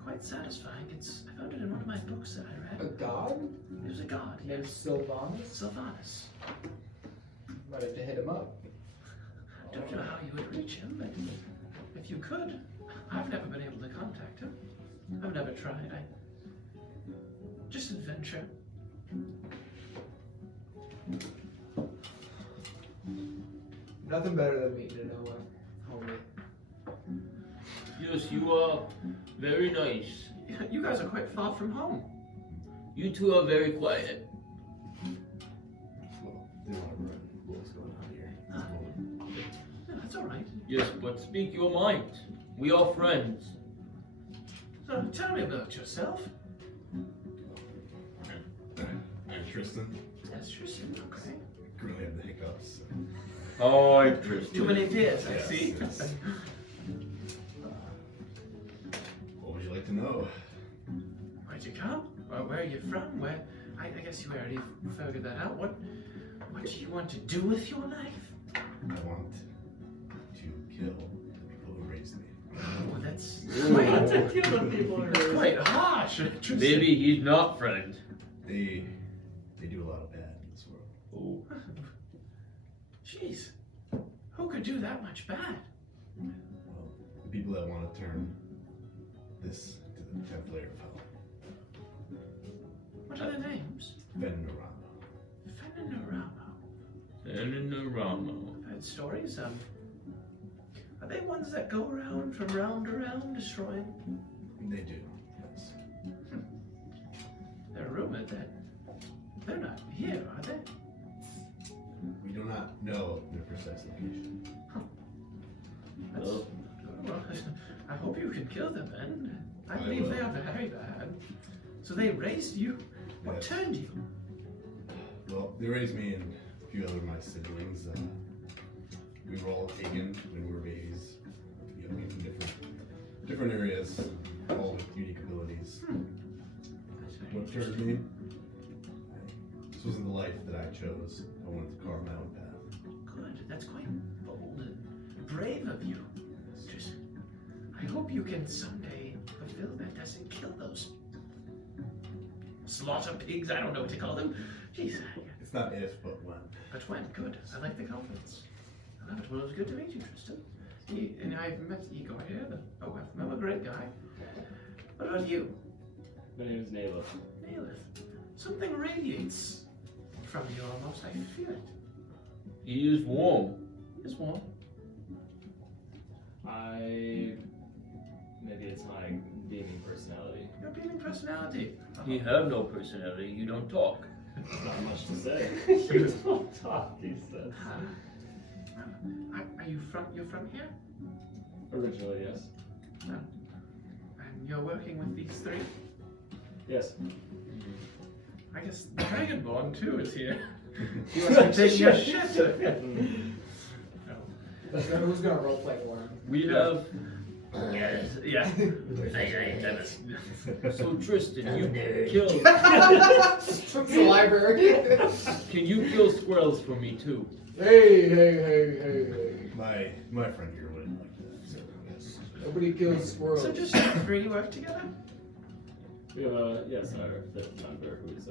Quite satisfying. I found it in one of my books that I A read. god It was a god, named yes. Sylvanus? Sylvanus. Might have to hit him up. Don't know how you would reach him, but if you could, I've never been able to contact him. I've never tried. Just adventure. Nothing better than meeting an homie. Yes, you are very nice. You guys are quite far from home. You two are very quiet. Well, they want to run what's going on here. Yeah, that's all right. Yes, but speak your mind. We are friends. So tell me about yourself. I'm Tristan. That's Tristan, okay. currently have the hiccups. Oh, interesting. Too many beers, I Yes, see. yes. What would you like to know? Where'd you come? Where are you from? I guess you already figured that out. What do you want to do with your life? I want to kill the people who raised me. Oh, that's Ooh. quite harsh. Maybe he's not friend. They do a lot of bad in this world. Oh. Jeez, who could do that much bad? Well, the people that want to turn this to the 10th layer of hell. What are their names? Fenn and Neramo. Fenn and Neramo. Fenn and Neramo. I've heard stories. Are they ones that go around from round to round destroying? They do, yes. They're rumored that they're not here, are they? We do not know their precise location. That's, Oh. well, I hope you can kill them then. I I believe will. they are very bad. So they raised you. What Yes. turned you? Well, they raised me and a few other of my siblings. We were all taken when we were babies. You know, from different areas, all with unique abilities. What turned me? This wasn't the life that I chose. I wanted to carve my own path. Good. That's quite bold and brave of you. Just, I hope you can someday fulfill that. Doesn't kill those slaughter pigs. I don't know what to call them. Jeez. It's not if, but when. But when? Good. I like the confidence. I love it. Well, it was good to meet you, Tristan. And I've met Igor here. I'm a great guy. What about you? My name is Nayla. Naileth. Something radiates from you almost. I feel it. He is warm. It's warm. Maybe it's my beaming personality. Your beaming personality. He have no personality. You don't talk. Not much to say. You don't talk, he said. Are you from? You're from here? Originally, yes. And you're working with these three? Yes. I guess the Dragonborn too is here. He must be taking your shit. So who's gonna roleplay for him? We have. Yeah. So Tristan, you killed. From the library. Can you kill squirrels for me too? Hey. My friend here wouldn't like that. So yes. Nobody kills squirrels. So just three work together? We have our fifth member who's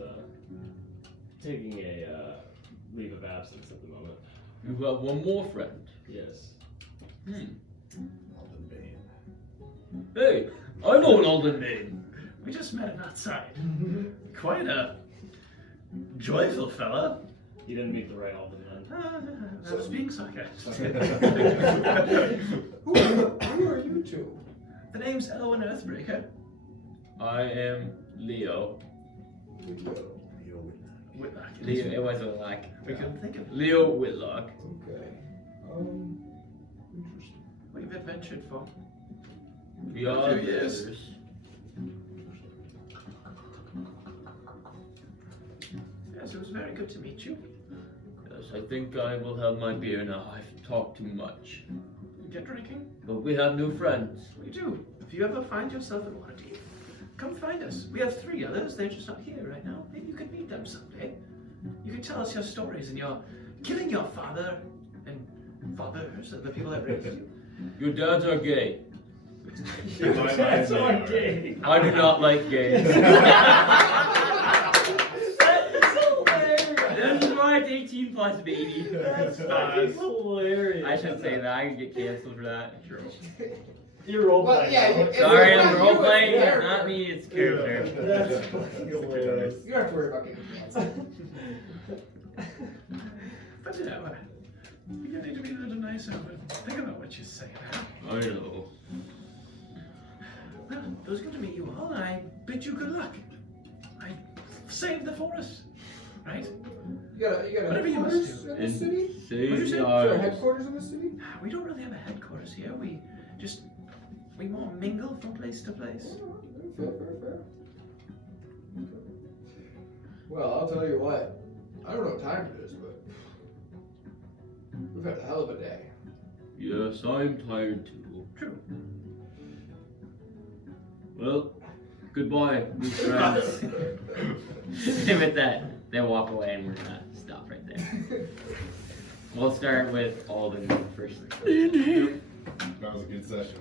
taking a leave of absence at the moment. You have one more friend. Yes. Alden Bane. Hey, I know an Alden name. We just met him outside. Quite a joyful fella. You didn't meet the right Alden then. I was being sarcastic. Who are you two? The name's Elwin Earthbreaker. I am Leo. Leo Whitlock. Leo, it wasn't like We couldn't think of it. Leo Whitlock. Okay. Interesting. We've adventured for. We A are few years. brothers. Yes, it was very good to meet you. Yes, I think I will have my beer now. I've talked too much. Get drinking. But we have new friends. We do. If you ever find yourself in Waterdeep, come find us. We have three others. They're just not here right now. Maybe you could meet them someday. You could tell us your stories and your killing your father and fathers, the people that raised you. Your dads are gay. That's not gay. I do not like gays. That's right, 18 plus, baby. That's fucking hilarious. I shouldn't say that. I could get canceled for that. You're role Well, playing. yeah, now. it's Sorry, not I'm you, role it's playing. It's character. not me. It's character. That's fucking hilarious. You don't have to worry about getting canceled. But you know, you need to be a little nicer. But think about what you say now. I know. Well, it was good to meet you all. I bid you good luck. I saved the forest, right? You got a Whatever you must headquarters do. in the city? What'd you Save say? the Is there a isles. headquarters in the city? We don't really have a headquarters here. We more mingle from place to place. Fair. Well, I'll tell you what. I don't know what time it is, but We've had a hell of a day. Yes, I'm tired too. True. Well, goodbye, new friends. And with that, they walk away and we're gonna stop right there. We'll start with Alden first. That was a good session.